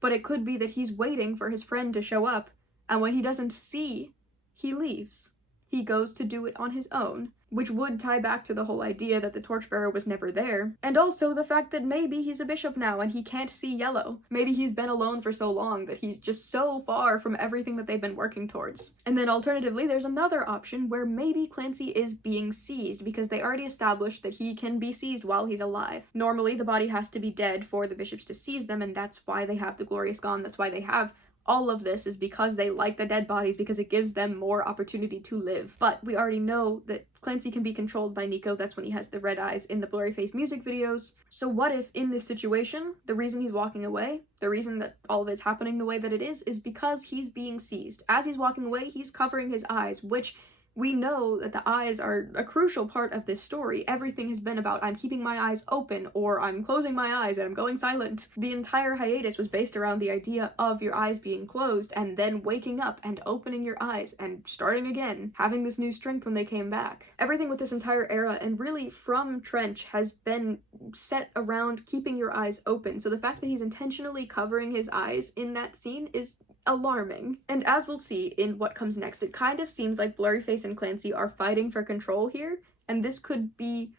but it could be that he's waiting for his friend to show up, and when he doesn't see, he leaves. He goes to do it on his own, which would tie back to the whole idea that the torchbearer was never there, and also the fact that maybe he's a bishop now and he can't see yellow. Maybe he's been alone for so long that he's just so far from everything that they've been working towards. And then alternatively, there's another option where maybe Clancy is being seized, because they already established that he can be seized while he's alive. Normally, the body has to be dead for the bishops to seize them, and that's why they have the Glorious Gone, that's why they have all of this, is because they like the dead bodies, because it gives them more opportunity to live. But we already know that Clancy can be controlled by Nico. That's when he has the red eyes in the Blurryface music videos. So what if in this situation, the reason he's walking away, the reason that all of it's happening the way that it is because he's being seized. As he's walking away, he's covering his eyes, which we know that the eyes are a crucial part of this story. Everything has been about I'm keeping my eyes open, or I'm closing my eyes and I'm going silent. The entire hiatus was based around the idea of your eyes being closed and then waking up and opening your eyes and starting again, having this new strength when they came back. Everything with this entire era, and really from Trench, has been set around keeping your eyes open. So the fact that he's intentionally covering his eyes in that scene is alarming. And as we'll see in what comes next, it kind of seems like Blurryface and Clancy are fighting for control here, and this could be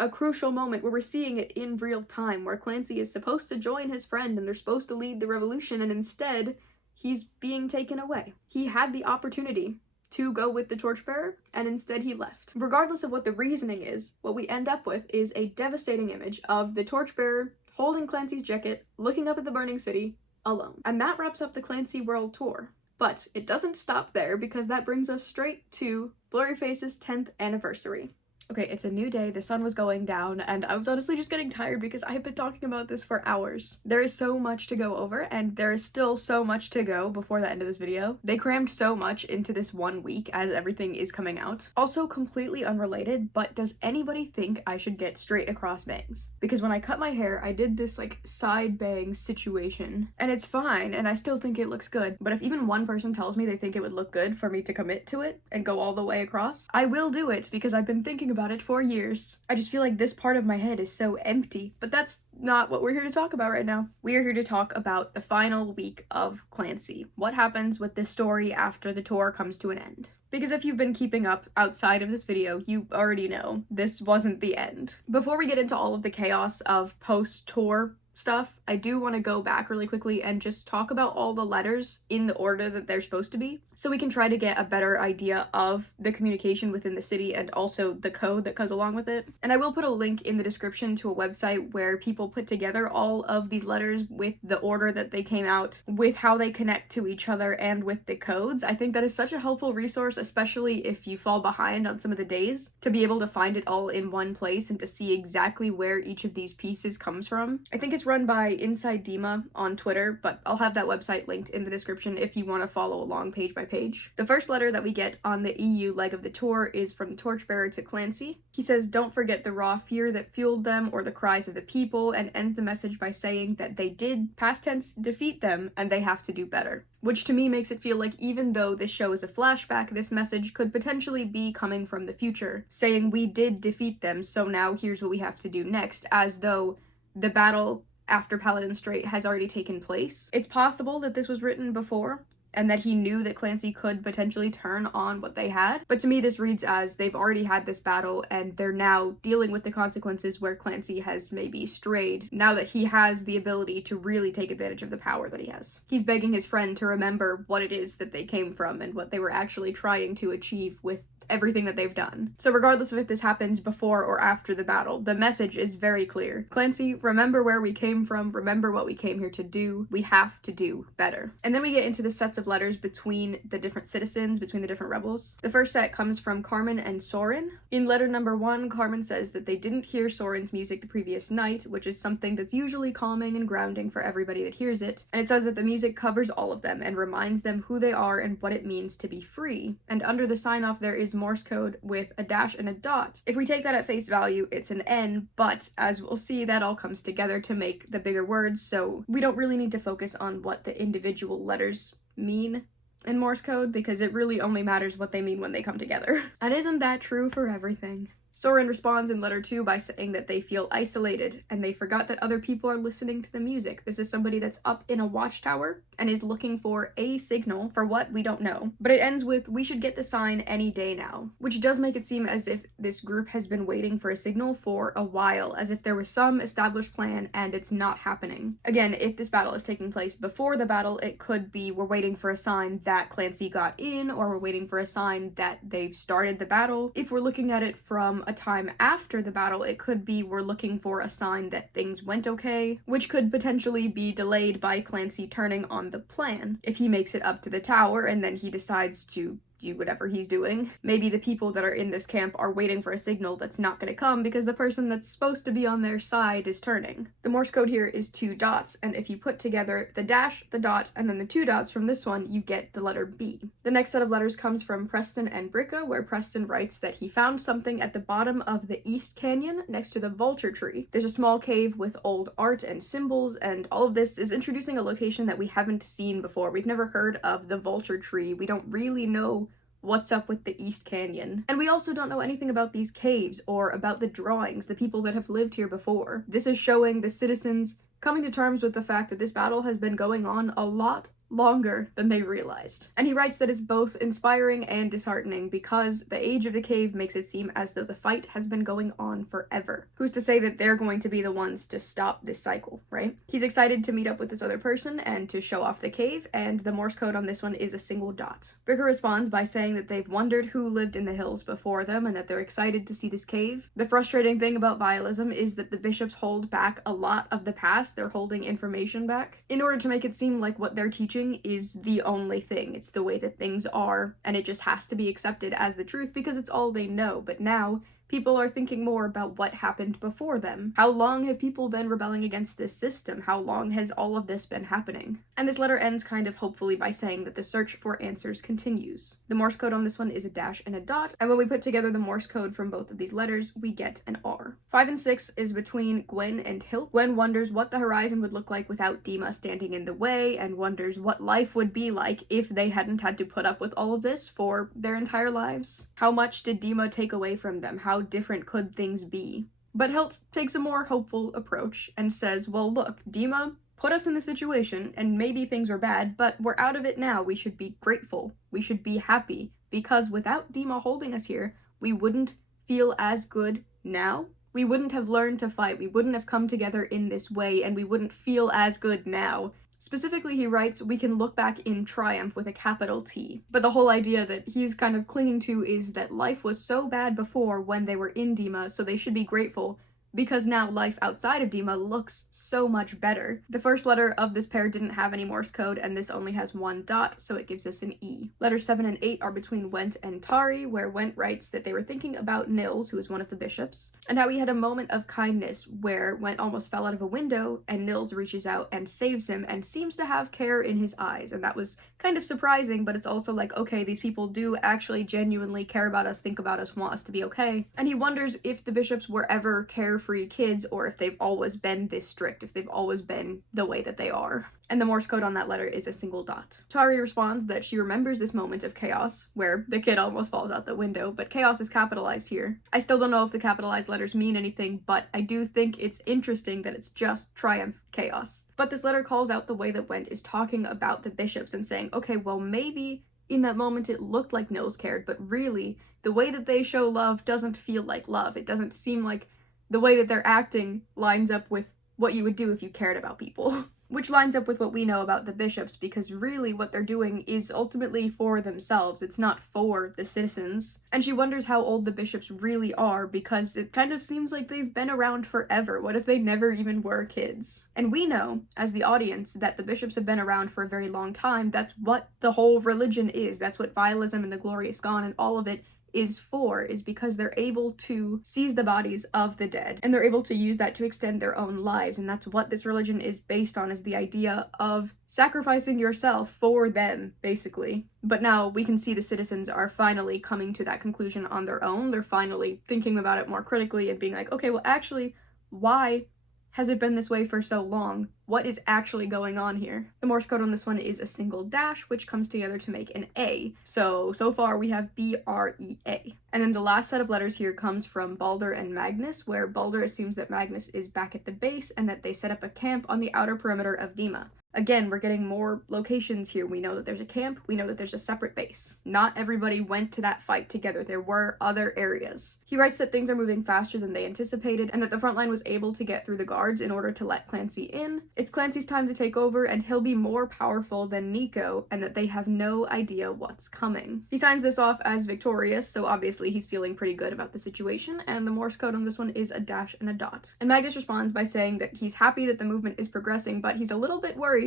a crucial moment where we're seeing it in real time, where Clancy is supposed to join his friend and they're supposed to lead the revolution, and instead he's being taken away. He had the opportunity to go with the torchbearer, and instead he left. Regardless of what the reasoning is, what we end up with is a devastating image of the torchbearer holding Clancy's jacket, looking up at the burning city, alone. And that wraps up the Clancy World Tour. But it doesn't stop there, because that brings us straight to Blurryface's 10th anniversary. Okay, it's a new day, the sun was going down, and I was honestly just getting tired because I've been talking about this for hours. There is so much to go over, and there is still so much to go before the end of this video. They crammed so much into this 1 week as everything is coming out. Also completely unrelated, but does anybody think I should get straight across bangs? Because when I cut my hair, I did this like side bang situation, and it's fine, and I still think it looks good. But if even one person tells me they think it would look good for me to commit to it and go all the way across, I will do it, because I've been thinking about it for years. I just feel like this part of my head is so empty, but that's not what we're here to talk about right now. We are here to talk about the final week of Clancy. What happens with this story after the tour comes to an end? Because if you've been keeping up outside of this video, you already know this wasn't the end. Before we get into all of the chaos of post-tour stuff, I do want to go back really quickly and just talk about all the letters in the order that they're supposed to be, so we can try to get a better idea of the communication within the city and also the code that goes along with it. And I will put a link in the description to a website where people put together all of these letters with the order that they came out, with how they connect to each other, and with the codes. I think that is such a helpful resource, especially if you fall behind on some of the days, to be able to find it all in one place and to see exactly where each of these pieces comes from. I think it's run by Inside Dima on Twitter, but I'll have that website linked in the description if you want to follow along page by page. The first letter that we get on the EU leg of the tour is from the Torchbearer to Clancy. He says, "Don't forget the raw fear that fueled them or the cries of the people," and ends the message by saying that they did, past tense, defeat them, and they have to do better. Which to me makes it feel like even though this show is a flashback, this message could potentially be coming from the future, saying we did defeat them, so now here's what we have to do next, as though the battle after Paladin Strait has already taken place. It's possible that this was written before, and that he knew that Clancy could potentially turn on what they had, but to me this reads as they've already had this battle and they're now dealing with the consequences where Clancy has maybe strayed, now that he has the ability to really take advantage of the power that he has. He's begging his friend to remember what it is that they came from and what they were actually trying to achieve with everything that they've done. So regardless of if this happens before or after the battle, the message is very clear. Clancy, remember where we came from, remember what we came here to do, we have to do better. And then we get into the sets of letters between the different citizens, between the different rebels. The first set comes from Carmen and Soren. In letter number 1, Carmen says that they didn't hear Soren's music the previous night, which is something that's usually calming and grounding for everybody that hears it. And it says that the music covers all of them and reminds them who they are and what it means to be free. And under the sign-off there is Morse code with a dash and a dot. If we take that at face value, it's an N, but as we'll see, that all comes together to make the bigger words, so we don't really need to focus on what the individual letters mean in Morse code, because it really only matters what they mean when they come together. And isn't that true for everything? Soren responds in letter 2 by saying that they feel isolated and they forgot that other people are listening to the music. This is somebody that's up in a watchtower and is looking for a signal for what we don't know. But it ends with, "We should get the sign any day now," which does make it seem as if this group has been waiting for a signal for a while, as if there was some established plan and it's not happening. Again, if this battle is taking place before the battle, it could be we're waiting for a sign that Clancy got in, or we're waiting for a sign that they've started the battle. If we're looking at it from a time after the battle, it could be we're looking for a sign that things went okay, which could potentially be delayed by Clancy turning on the plan. If he makes it up to the tower and then he decides to do whatever he's doing, maybe the people that are in this camp are waiting for a signal that's not going to come because the person that's supposed to be on their side is turning. The Morse code here is 2 dots, and if you put together the dash, the dot, and then the 2 dots from this one, you get the letter B. The next set of letters comes from Preston and Bricka, where Preston writes that he found something at the bottom of the East Canyon next to the Vulture Tree. There's a small cave with old art and symbols, and all of this is introducing a location that we haven't seen before. We've never heard of the Vulture Tree. We don't really know what's up with the East Canyon. And we also don't know anything about these caves or about the drawings, the people that have lived here before. This is showing the citizens coming to terms with the fact that this battle has been going on a lot longer than they realized. And he writes that it's both inspiring and disheartening because the age of the cave makes it seem as though the fight has been going on forever. Who's to say that they're going to be the ones to stop this cycle, right? He's excited to meet up with this other person and to show off the cave, and the Morse code on this one is a single dot. Bricka responds by saying that they've wondered who lived in the hills before them and that they're excited to see this cave. The frustrating thing about vialism is that the bishops hold back a lot of the past. They're holding information back in order to make it seem like what they're teaching is the only thing. It's the way that things are, and it just has to be accepted as the truth because it's all they know. But now people are thinking more about what happened before them. How long have people been rebelling against this system? How long has all of this been happening? And this letter ends kind of hopefully by saying that the search for answers continues. The Morse code on this one is a dash and a dot, and when we put together the Morse code from both of these letters, we get an R. 5 and 6 is between Gwen and Hilt. Gwen wonders what the horizon would look like without Dima standing in the way, and wonders what life would be like if they hadn't had to put up with all of this for their entire lives. How much did Dima take away from them? How different could things be? But Hilt takes a more hopeful approach and says, well, look, Dima put us in this situation, and maybe things were bad, but we're out of it now. We should be grateful. We should be happy, because without Dima holding us here, we wouldn't feel as good now. we wouldn't have learned to fight, we wouldn't have come together in this way, and we wouldn't feel as good now. Specifically, he writes, we can look back in triumph with a capital T. But the whole idea that he's kind of clinging to is that life was so bad before when they were in Dima, so they should be grateful, because now life outside of Dima looks so much better. The first letter of this pair didn't have any Morse code, and this only has 1 dot, so it gives us an E. Letters 7 and 8 are between Went and Tari, where Went writes that they were thinking about Nils, who is one of the bishops, and how he had a moment of kindness where Went almost fell out of a window, and Nils reaches out and saves him, and seems to have care in his eyes, and that was kind of surprising, but it's also like, okay, these people do actually genuinely care about us, think about us, want us to be okay. And he wonders if the bishops were ever carefree kids, or if they've always been this strict, if they've always been the way that they are. And the Morse code on that letter is a single dot. Tari responds that she remembers this moment of chaos, where the kid almost falls out the window, but chaos is capitalized here. I still don't know if the capitalized letters mean anything, but I do think it's interesting that it's just triumph, chaos. But this letter calls out the way that Went is talking about the bishops and saying, okay, well maybe in that moment it looked like Nils cared, but really, the way that they show love doesn't feel like love. It doesn't seem like the way that they're acting lines up with what you would do if you cared about people. Which lines up with what we know about the bishops, because really what they're doing is ultimately for themselves. It's not for the citizens. And she wonders how old the bishops really are, because it kind of seems like they've been around forever. What if they never even were kids? And we know, as the audience, that the bishops have been around for a very long time. That's what the whole religion is. That's what Vialism and the Glorious Gone and all of it is for, is because they're able to seize the bodies of the dead, and they're able to use that to extend their own lives, and that's what this religion is based on, is the idea of sacrificing yourself for them, basically. But now we can see the citizens are finally coming to that conclusion on their own. They're finally thinking about it more critically and being like, okay, well actually, why has it been this way for so long? What is actually going on here? The Morse code on this one is a single dash, which comes together to make an A. So far we have B-R-E-A. And then the last set of letters here comes from Balder and Magnus, where Balder assumes that Magnus is back at the base and that they set up a camp on the outer perimeter of Dima. Again, we're getting more locations here. We know that there's a camp, we know that there's a separate base. Not everybody went to that fight together, there were other areas. He writes that things are moving faster than they anticipated, and that the front line was able to get through the guards in order to let Clancy in. It's Clancy's time to take over, and he'll be more powerful than Nico, and that they have no idea what's coming. He signs this off as victorious, so obviously he's feeling pretty good about the situation, and the Morse code on this one is a dash and a dot. And Magnus responds by saying that he's happy that the movement is progressing, but he's a little bit worried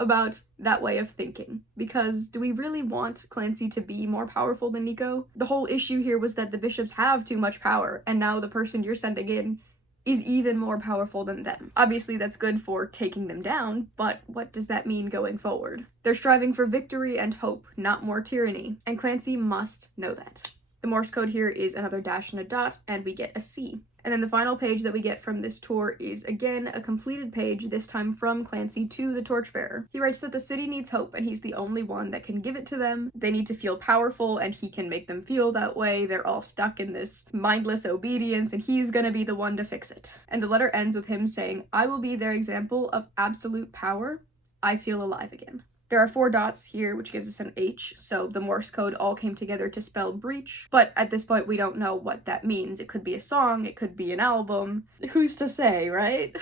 about that way of thinking, because do we really want Clancy to be more powerful than Nico? The whole issue here was that the bishops have too much power, and now the person you're sending in is even more powerful than them. Obviously that's good for taking them down, but what does that mean going forward? They're striving for victory and hope, not more tyranny, and Clancy must know that. The Morse code here is another dash and a dot, and we get a C. And then the final page that we get from this tour is, again, a completed page, this time from Clancy to the Torchbearer. He writes that the city needs hope, and he's the only one that can give it to them. They need to feel powerful, and he can make them feel that way. They're all stuck in this mindless obedience, and he's gonna be the one to fix it. And the letter ends with him saying, I will be their example of absolute power. I feel alive again. There are 4 dots here, which gives us an H, so the Morse code all came together to spell breach, but at this point we don't know what that means. It could be a song, it could be an album. Who's to say, right?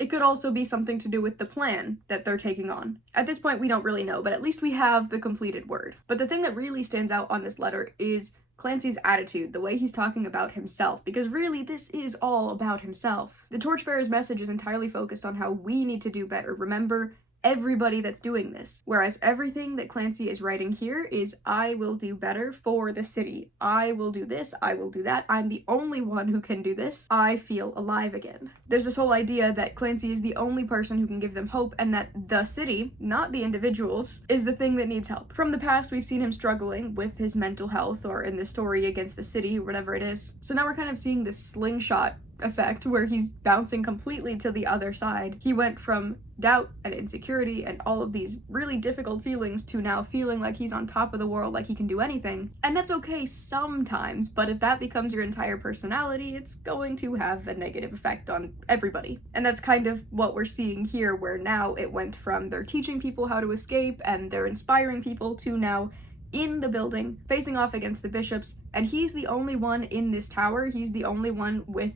It could also be something to do with the plan that they're taking on. At this point we don't really know, but at least we have the completed word. But the thing that really stands out on this letter is Clancy's attitude, the way he's talking about himself, because really this is all about himself. The Torchbearer's message is entirely focused on how we need to do better. Remember, everybody that's doing this. Whereas everything that Clancy is writing here is, I will do better for the city. I will do this, I will do that. I'm the only one who can do this. I feel alive again. There's this whole idea that Clancy is the only person who can give them hope, and that the city, not the individuals, is the thing that needs help. From the past, we've seen him struggling with his mental health, or in the story against the city, or whatever it is. So now we're kind of seeing this slingshot effect where he's bouncing completely to the other side. He went from doubt and insecurity and all of these really difficult feelings to now feeling like he's on top of the world, like he can do anything. And that's okay sometimes, but if that becomes your entire personality, it's going to have a negative effect on everybody. And that's kind of what we're seeing here, where now it went from they're teaching people how to escape and they're inspiring people to now in the building, facing off against the bishops, and he's the only one in this tower. He's the only one with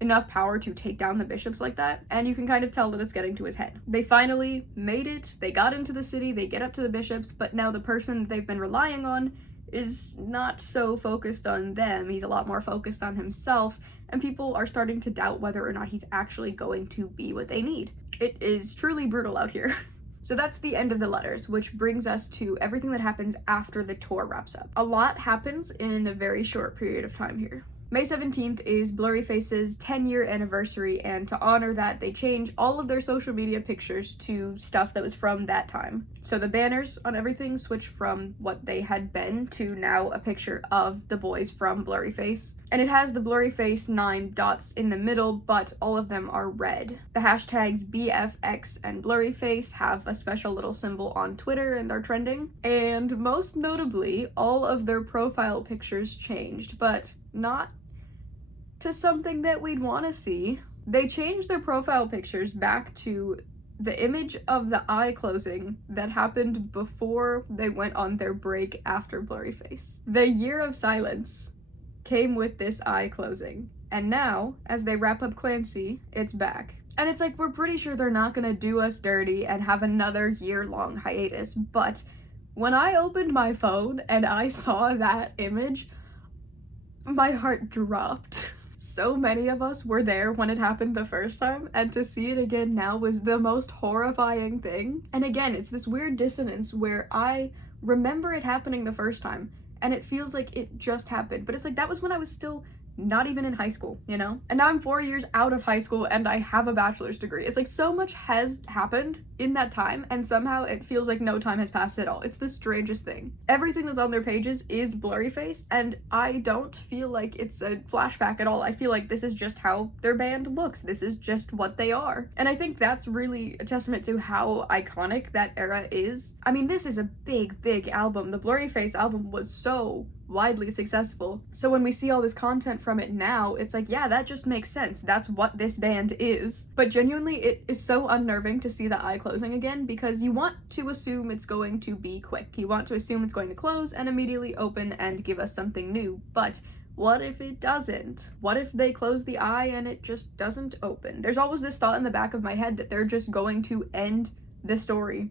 enough power to take down the bishops like that, and you can kind of tell that it's getting to his head. They finally made it, they got into the city, they get up to the bishops, but now the person they've been relying on is not so focused on them, he's a lot more focused on himself, and people are starting to doubt whether or not he's actually going to be what they need. It is truly brutal out here. So that's the end of the letters, which brings us to everything that happens after the tour wraps up. A lot happens in a very short period of time here. May 17th is Blurryface's 10-year anniversary, and to honor that, they change all of their social media pictures to stuff that was from that time. So the banners on everything switch from what they had been to now a picture of the boys from Blurryface. And it has the Blurryface 9 dots in the middle, but all of them are red. The hashtags BFX and Blurryface have a special little symbol on Twitter and are trending. And most notably, all of their profile pictures changed, but not to something that we'd want to see. They changed their profile pictures back to the image of the eye closing that happened before they went on their break after Blurryface. The year of silence came with this eye closing, and now, as they wrap up Clancy, it's back. And it's like, we're pretty sure they're not gonna do us dirty and have another year-long hiatus, but when I opened my phone and I saw that image, my heart dropped. So many of us were there when it happened the first time, and to see it again now was the most horrifying thing. And again, it's this weird dissonance where I remember it happening the first time, and it feels like it just happened, but it's like that was when I was still not even in high school, you know? And now I'm 4 years out of high school and I have a bachelor's degree. It's like so much has happened in that time, and somehow it feels like no time has passed at all. It's the strangest thing. Everything that's on their pages is Blurryface, and I don't feel like it's a flashback at all. I feel like this is just how their band looks. This is just what they are. And I think that's really a testament to how iconic that era is. I mean, this is a big, big album. The Blurryface album was so widely successful. So when we see all this content from it now, it's like, yeah, that just makes sense. That's what this band is. But genuinely, it is so unnerving to see the eye closing again, because you want to assume it's going to be quick. You want to assume it's going to close and immediately open and give us something new. But what if it doesn't? What if they close the eye and it just doesn't open? There's always this thought in the back of my head that they're just going to end the story.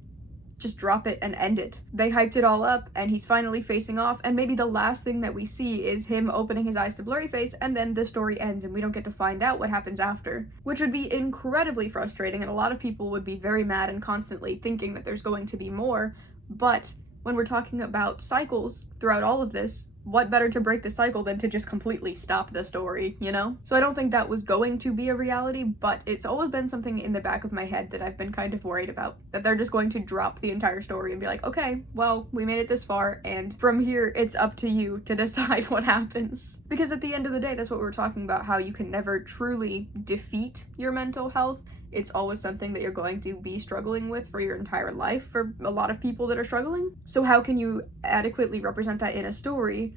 Just drop it and end it. They hyped it all up and he's finally facing off, and maybe the last thing that we see is him opening his eyes to Blurryface, and then the story ends and we don't get to find out what happens after, which would be incredibly frustrating, and a lot of people would be very mad and constantly thinking that there's going to be more. But when we're talking about cycles throughout all of this, what better to break the cycle than to just completely stop the story, you know? So I don't think that was going to be a reality, but it's always been something in the back of my head that I've been kind of worried about, that they're just going to drop the entire story and be like, okay, well, we made it this far, and from here, it's up to you to decide what happens. Because at the end of the day, that's what we're talking about, how you can never truly defeat your mental health. It's always something that you're going to be struggling with for your entire life for a lot of people that are struggling. So how can you adequately represent that in a story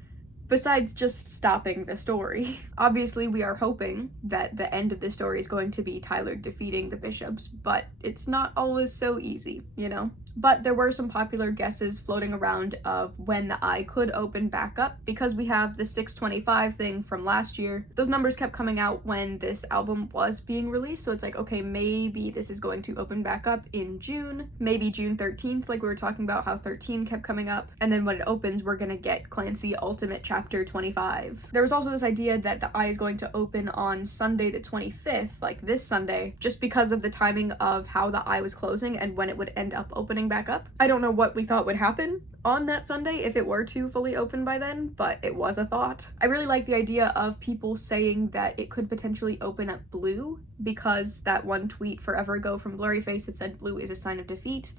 besides just stopping the story? Obviously, we are hoping that the end of the story is going to be Tyler defeating the bishops, but it's not always so easy, you know? But there were some popular guesses floating around of when the eye could open back up, because we have the 625 thing from last year. Those numbers kept coming out when this album was being released, so it's like, okay, maybe this is going to open back up in June, maybe June 13th, like we were talking about how 13 kept coming up, and then when it opens, we're gonna get Clancy Ultimate Chapter 25. There was also this idea that the eye is going to open on Sunday the 25th, like this Sunday, just because of the timing of how the eye was closing and when it would end up opening back up. I don't know what we thought would happen on that Sunday if it were to fully open by then, but it was a thought. I really like the idea of people saying that it could potentially open up blue, because that one tweet forever ago from Blurryface that said blue is a sign of defeat.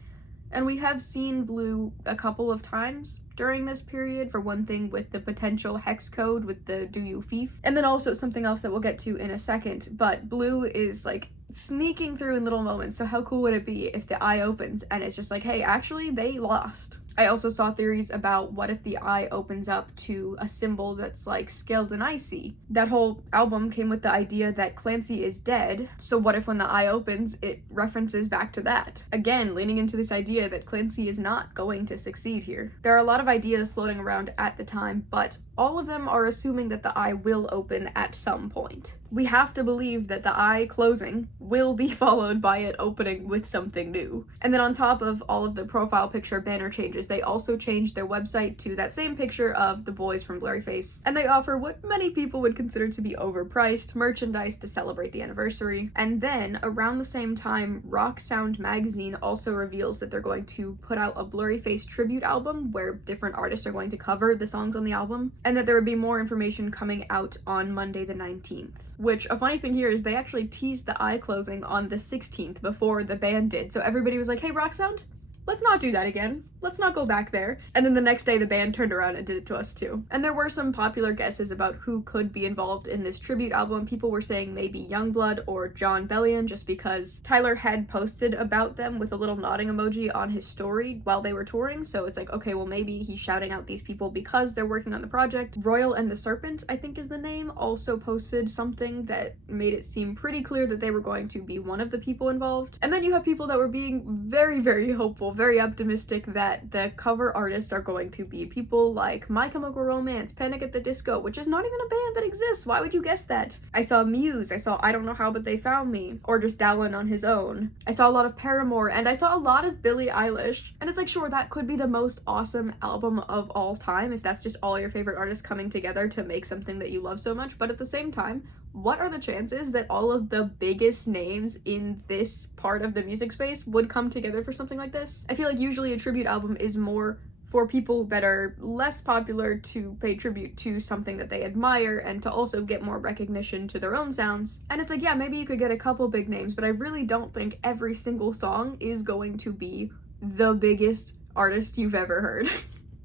And we have seen blue a couple of times during this period, for one thing with the potential hex code with the Do You Fief, and then also something else that we'll get to in a second, but blue is like sneaking through in little moments. So how cool would it be if the eye opens and it's just like, hey, actually they lost. I also saw theories about what if the eye opens up to a symbol that's like scaled and icy. That whole album came with the idea that Clancy is dead, so what if when the eye opens, it references back to that? Again, leaning into this idea that Clancy is not going to succeed here. There are a lot of ideas floating around at the time, but all of them are assuming that the eye will open at some point. We have to believe that the eye closing will be followed by it opening with something new. And then on top of all of the profile picture banner changes, they also changed their website to that same picture of the boys from Blurryface. And they offer what many people would consider to be overpriced merchandise to celebrate the anniversary. And then, around the same time, Rock Sound magazine also reveals that they're going to put out a Blurryface tribute album where different artists are going to cover the songs on the album, and that there would be more information coming out on Monday the 19th. Which, a funny thing here is they actually teased the eye closing on the 16th before the band did, so everybody was like, hey, Rock Sound, let's not do that again. Let's not go back there. And then the next day the band turned around and did it to us too. And there were some popular guesses about who could be involved in this tribute album. People were saying maybe Youngblood or John Bellion, just because Tyler had posted about them with a little nodding emoji on his story while they were touring. So it's like, okay, well maybe he's shouting out these people because they're working on the project. Royal and the Serpent, I think is the name, also posted something that made it seem pretty clear that they were going to be one of the people involved. And then you have people that were being very, very hopeful, very optimistic that the cover artists are going to be people like My Chemical Romance, Panic at the Disco, which is not even a band that exists. Why would you guess that? I saw Muse, I saw I Don't Know How But They Found Me, or just Dallin on his own. I saw a lot of Paramore, and I saw a lot of Billie Eilish. And it's like, sure, that could be the most awesome album of all time if that's just all your favorite artists coming together to make something that you love so much, but at the same time, what are the chances that all of the biggest names in this part of the music space would come together for something like this? I feel like usually a tribute album is more for people that are less popular to pay tribute to something that they admire and to also get more recognition to their own sounds. And it's like, yeah, maybe you could get a couple big names, but I really don't think every single song is going to be the biggest artist you've ever heard.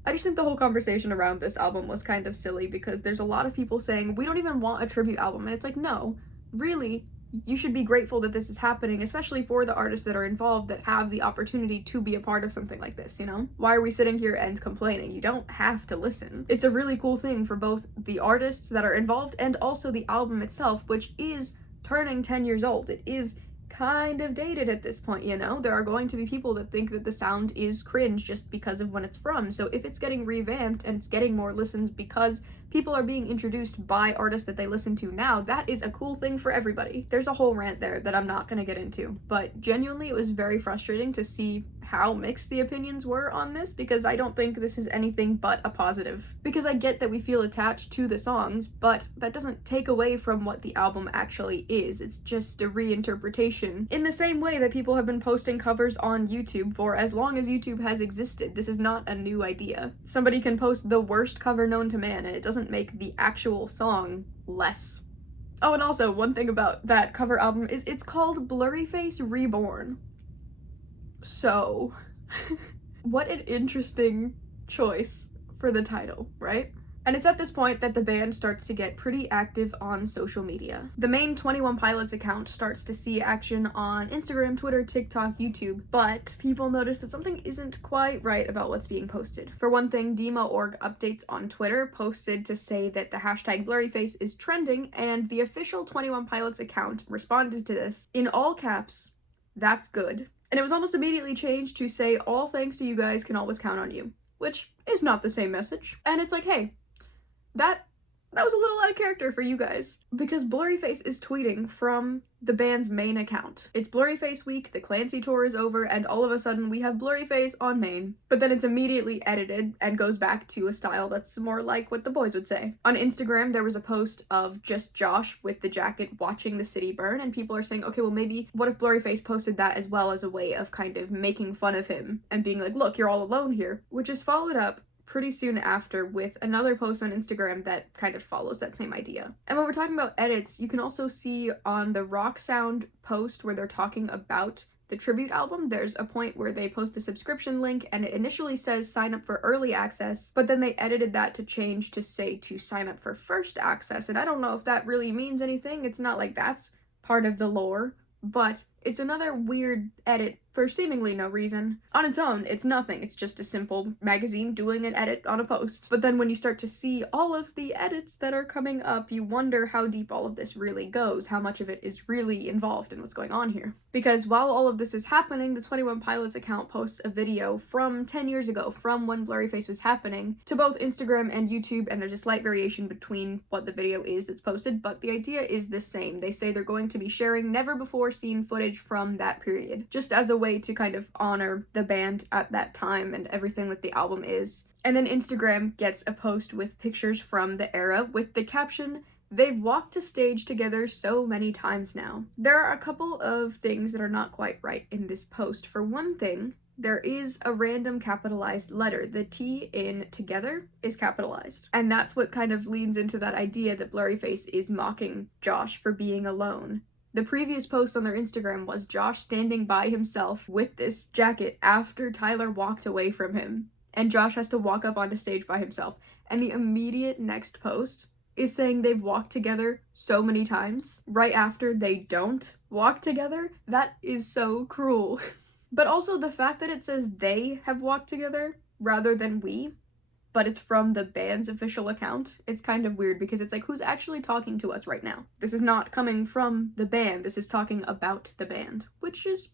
I just think the whole conversation around this album was kind of silly because there's a lot of people saying, we don't even want a tribute album, and it's like, no, really, you should be grateful that this is happening, especially for the artists that are involved that have the opportunity to be a part of something like this, you know? Why are we sitting here and complaining? You don't have to listen. It's a really cool thing for both the artists that are involved and also the album itself, which is turning 10 years old. It is kind of dated at this point, you know? There are going to be people that think that the sound is cringe just because of when it's from, so if it's getting revamped and it's getting more listens because people are being introduced by artists that they listen to now, that is a cool thing for everybody. There's a whole rant there that I'm not gonna get into, but genuinely it was very frustrating to see how mixed the opinions were on this, because I don't think this is anything but a positive. Because I get that we feel attached to the songs, but that doesn't take away from what the album actually is. It's just a reinterpretation. In the same way that people have been posting covers on YouTube for as long as YouTube has existed. This is not a new idea. Somebody can post the worst cover known to man, and it doesn't make the actual song less. Oh, and also, one thing about that cover album is it's called Blurryface Reborn. So, what an interesting choice for the title, right? And it's at this point that the band starts to get pretty active on social media. The main 21 Pilots account starts to see action on Instagram, Twitter, TikTok, YouTube, but people notice that something isn't quite right about what's being posted. For one thing, Demo.org Updates on Twitter posted to say that the hashtag Blurryface is trending, and the official 21 Pilots account responded to this in all caps, "That's good." And it was almost immediately changed to say, "All thanks to you guys, can always count on you," which is not the same message. And it's like, hey, that was a little out of character for you guys, because Blurryface is tweeting from the band's main account. It's Blurryface week, the Clancy tour is over, and all of a sudden we have Blurryface on main, but then it's immediately edited and goes back to a style that's more like what the boys would say. On Instagram, there was a post of just Josh with the jacket watching the city burn, and people are saying, okay, well maybe, what if Blurryface posted that as well as a way of kind of making fun of him and being like, look, you're all alone here, which is followed up pretty soon after with another post on Instagram that kind of follows that same idea. And when we're talking about edits, you can also see on the Rock Sound post where they're talking about the tribute album, there's a point where they post a subscription link and it initially says sign up for early access, but then they edited that to change to say to sign up for first access. And I don't know if that really means anything. It's not like that's part of the lore, but It's another weird edit for seemingly no reason. On its own, it's nothing. It's just a simple magazine doing an edit on a post. But then when you start to see all of the edits that are coming up, you wonder how deep all of this really goes, how much of it is really involved in what's going on here. Because while all of this is happening, the 21 Pilots account posts a video from 10 years ago, from when Blurryface was happening, to both Instagram and YouTube, and there's a slight variation between what the video is that's posted, but the idea is the same. They say they're going to be sharing never-before-seen footage from that period, just as a way to kind of honor the band at that time and everything that the album is. And then Instagram gets a post with pictures from the era with the caption, "They've walked to stage together so many times now." There are a couple of things that are not quite right in this post. For one thing, there is a random capitalized letter. The T in together is capitalized. And that's what kind of leans into that idea that Blurryface is mocking Josh for being alone. The previous post on their Instagram was Josh standing by himself with this jacket after Tyler walked away from him. And Josh has to walk up onto stage by himself. And the immediate next post is saying they've walked together so many times, right after they don't walk together. That is so cruel. But also the fact that it says they have walked together rather than we, but it's from the band's official account, it's kind of weird because it's like, who's actually talking to us right now? This is not coming from the band, this is talking about the band, which is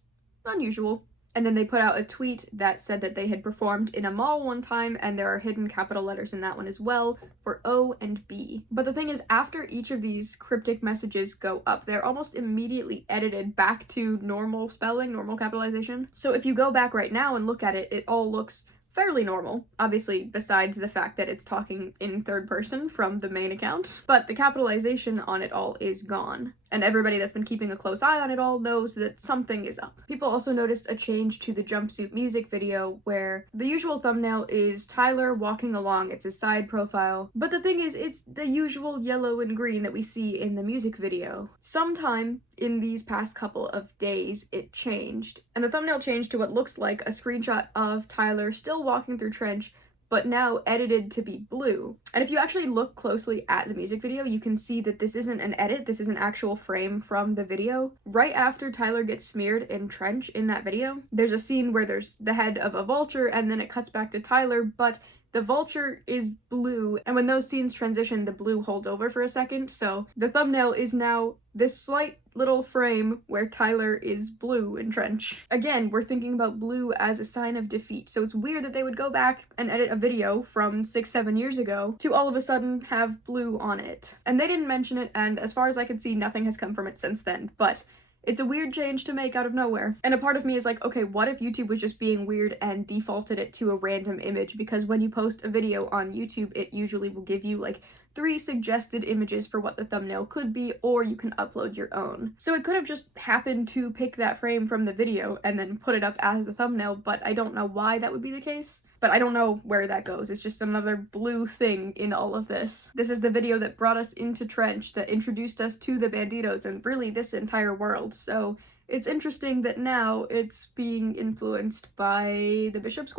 unusual. And then they put out a tweet that said that they had performed in a mall one time, and there are hidden capital letters in that one as well for O and B. But the thing is, after each of these cryptic messages go up, they're almost immediately edited back to normal spelling, normal capitalization. So if you go back right now and look at it, it all looks fairly normal, obviously besides the fact that it's talking in third person from the main account, but the capitalization on it all is gone. And everybody that's been keeping a close eye on it all knows that something is up. People also noticed a change to the jumpsuit music video where the usual thumbnail is Tyler walking along, it's his side profile, but the thing is, it's the usual yellow and green that we see in the music video. Sometime in these past couple of days, it changed, and the thumbnail changed to what looks like a screenshot of Tyler still walking through trench, but now edited to be blue. And if you actually look closely at the music video, you can see that this isn't an edit, this is an actual frame from the video. Right after Tyler gets smeared in trench in that video, there's a scene where there's the head of a vulture and then it cuts back to Tyler, but the vulture is blue, and when those scenes transition, the blue holds over for a second, so the thumbnail is now this slight little frame where Tyler is blue in trench. Again, we're thinking about blue as a sign of defeat, so it's weird that they would go back and edit a video from 6-7 years ago to all of a sudden have blue on it. And they didn't mention it, and as far as I can see, nothing has come from it since then, but it's a weird change to make out of nowhere. And a part of me is like, okay, what if YouTube was just being weird and defaulted it to a random image? Because when you post a video on YouTube, it usually will give you like 3 suggested images for what the thumbnail could be, or you can upload your own. So it could have just happened to pick that frame from the video and then put it up as the thumbnail, but I don't know why that would be the case. But I don't know where that goes. It's just another blue thing in all of this. This is the video that brought us into trench, that introduced us to the Banditos and really this entire world. So it's interesting that now it's being influenced by the Bishops ?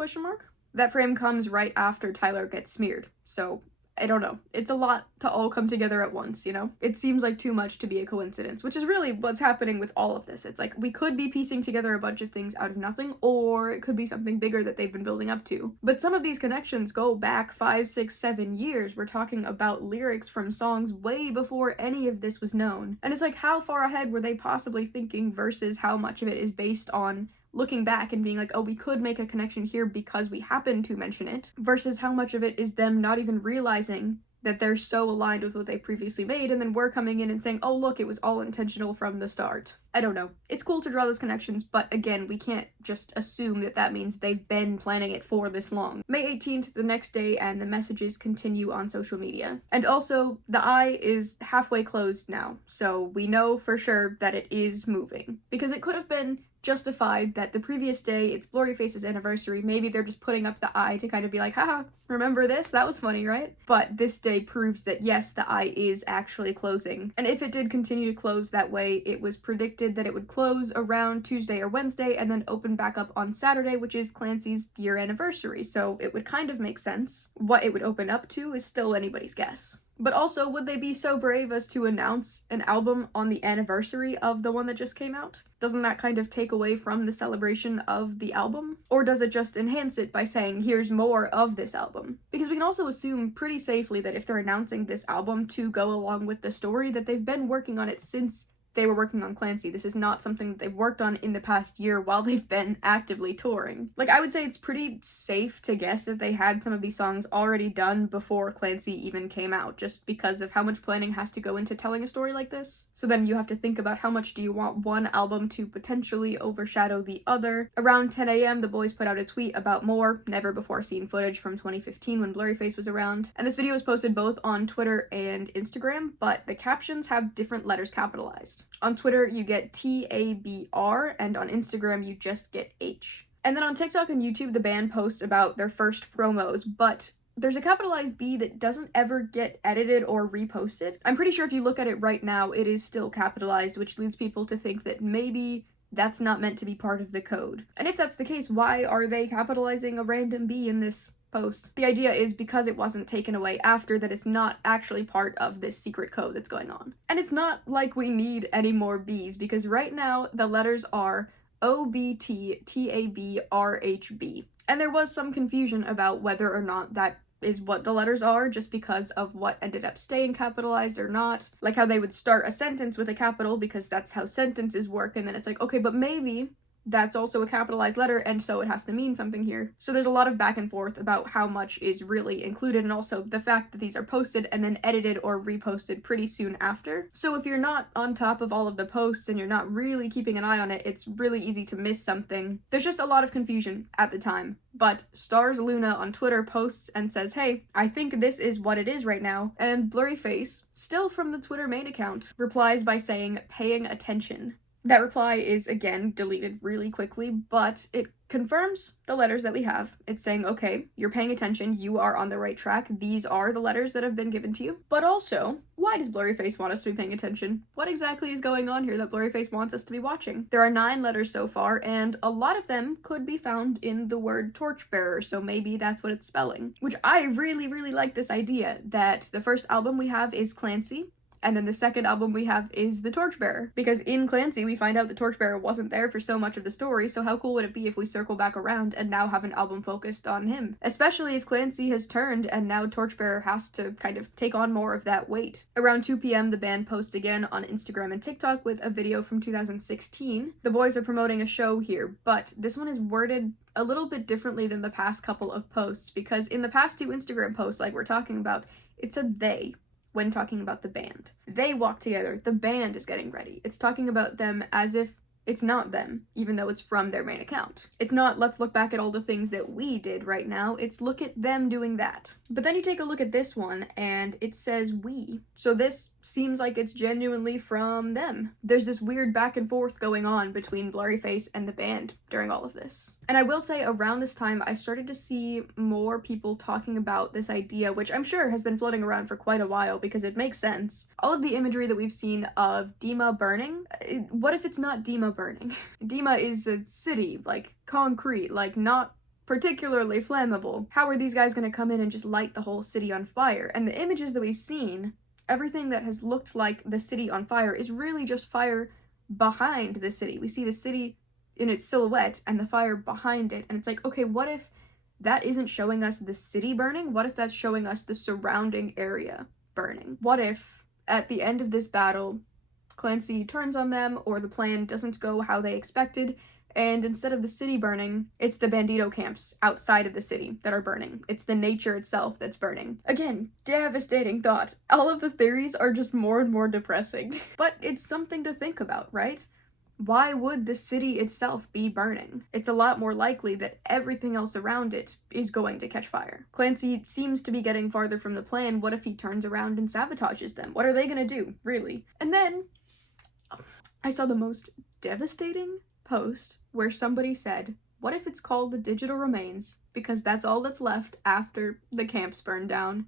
That frame comes right after Tyler gets smeared. So I don't know. It's a lot to all come together at once, you know? It seems like too much to be a coincidence, which is really what's happening with all of this. It's like, we could be piecing together a bunch of things out of nothing, or it could be something bigger that they've been building up to. But some of these connections go back 5, 6, 7 years. We're talking about lyrics from songs way before any of this was known. And it's like, how far ahead were they possibly thinking versus how much of it is based on looking back and being like, oh, we could make a connection here because we happen to mention it, versus how much of it is them not even realizing that they're so aligned with what they previously made, and then we're coming in and saying, oh, look, it was all intentional from the start. I don't know. It's cool to draw those connections, but again, we can't just assume that that means they've been planning it for this long. May 18th, the next day, and the messages continue on social media. And also, the eye is halfway closed now, so we know for sure that it is moving. Because it could have been justified that the previous day, it's Blurryface's anniversary, maybe they're just putting up the eye to kind of be like, haha, remember this? That was funny, right? But this day proves that yes, the eye is actually closing. And if it did continue to close that way, it was predicted that it would close around Tuesday or Wednesday and then open back up on Saturday, which is Clancy's year anniversary, so it would kind of make sense. What it would open up to is still anybody's guess. But also, would they be so brave as to announce an album on the anniversary of the one that just came out? Doesn't that kind of take away from the celebration of the album? Or does it just enhance it by saying, here's more of this album? Because we can also assume pretty safely that if they're announcing this album to go along with the story, that they've been working on it since they were working on Clancy. This is not something that they've worked on in the past year while they've been actively touring. Like, I would say it's pretty safe to guess that they had some of these songs already done before Clancy even came out, just because of how much planning has to go into telling a story like this. So then you have to think about how much do you want one album to potentially overshadow the other. Around 10 a.m., the boys put out a tweet about more never-before-seen footage from 2015 when Blurryface was around, and this video was posted both on Twitter and Instagram, but the captions have different letters capitalized. On Twitter, you get TABR, and on Instagram, you just get H. And then on TikTok and YouTube, the band posts about their first promos, but there's a capitalized B that doesn't ever get edited or reposted. I'm pretty sure if you look at it right now, it is still capitalized, which leads people to think that maybe that's not meant to be part of the code. And if that's the case, why are they capitalizing a random B in this post? The idea is because it wasn't taken away after, that it's not actually part of this secret code that's going on. And it's not like we need any more B's, because right now the letters are OBTTABRHB. And there was some confusion about whether or not that is what the letters are, just because of what ended up staying capitalized or not. Like how they would start a sentence with a capital because that's how sentences work, and then it's like, okay, but maybe that's also a capitalized letter, and so it has to mean something here. So there's a lot of back and forth about how much is really included, and also the fact that these are posted and then edited or reposted pretty soon after. So if you're not on top of all of the posts and you're not really keeping an eye on it, it's really easy to miss something. There's just a lot of confusion at the time. But Stars Luna on Twitter posts and says, hey, I think this is what it is right now. And Blurryface, still from the Twitter main account, replies by saying, paying attention. That reply is, again, deleted really quickly, but it confirms the letters that we have. It's saying, okay, you're paying attention, you are on the right track, these are the letters that have been given to you. But also, why does Blurryface want us to be paying attention? What exactly is going on here that Blurryface wants us to be watching? There are 9 letters so far, and a lot of them could be found in the word torchbearer, so maybe that's what it's spelling. Which I really, really like this idea, that the first album we have is Clancy, and then the second album we have is The Torchbearer. Because in Clancy, we find out the Torchbearer wasn't there for so much of the story, so how cool would it be if we circle back around and now have an album focused on him? Especially if Clancy has turned and now Torchbearer has to kind of take on more of that weight. Around 2 p.m., the band posts again on Instagram and TikTok with a video from 2016. The boys are promoting a show here, but this one is worded a little bit differently than the past couple of posts, because in the past 2 Instagram posts, like we're talking about, it said they when talking about the band. They walk together, the band is getting ready. It's talking about them as if it's not them, even though it's from their main account. It's not, let's look back at all the things that we did right now, it's look at them doing that. But then you take a look at this one, and it says we. So this seems like it's genuinely from them. There's this weird back and forth going on between Blurryface and the band during all of this. And I will say, around this time, I started to see more people talking about this idea, which I'm sure has been floating around for quite a while, because it makes sense. All of the imagery that we've seen of Dima burning, what if it's not Dima burning? Dima is a city, like concrete, like not particularly flammable. How are these guys gonna come in and just light the whole city on fire? And the images that we've seen, everything that has looked like the city on fire is really just fire behind the city. We see the city in its silhouette and the fire behind it, and it's like, okay, what if that isn't showing us the city burning? What if that's showing us the surrounding area burning? What if at the end of this battle, Clancy turns on them, or the plan doesn't go how they expected, and instead of the city burning, it's the bandito camps outside of the city that are burning. It's the nature itself that's burning. Again, devastating thought. All of the theories are just more and more depressing. But it's something to think about, right? Why would the city itself be burning? It's a lot more likely that everything else around it is going to catch fire. Clancy seems to be getting farther from the plan. What if he turns around and sabotages them? What are they gonna do, really? And then I saw the most devastating post where somebody said, what if it's called the digital remains because that's all that's left after the camps burn down?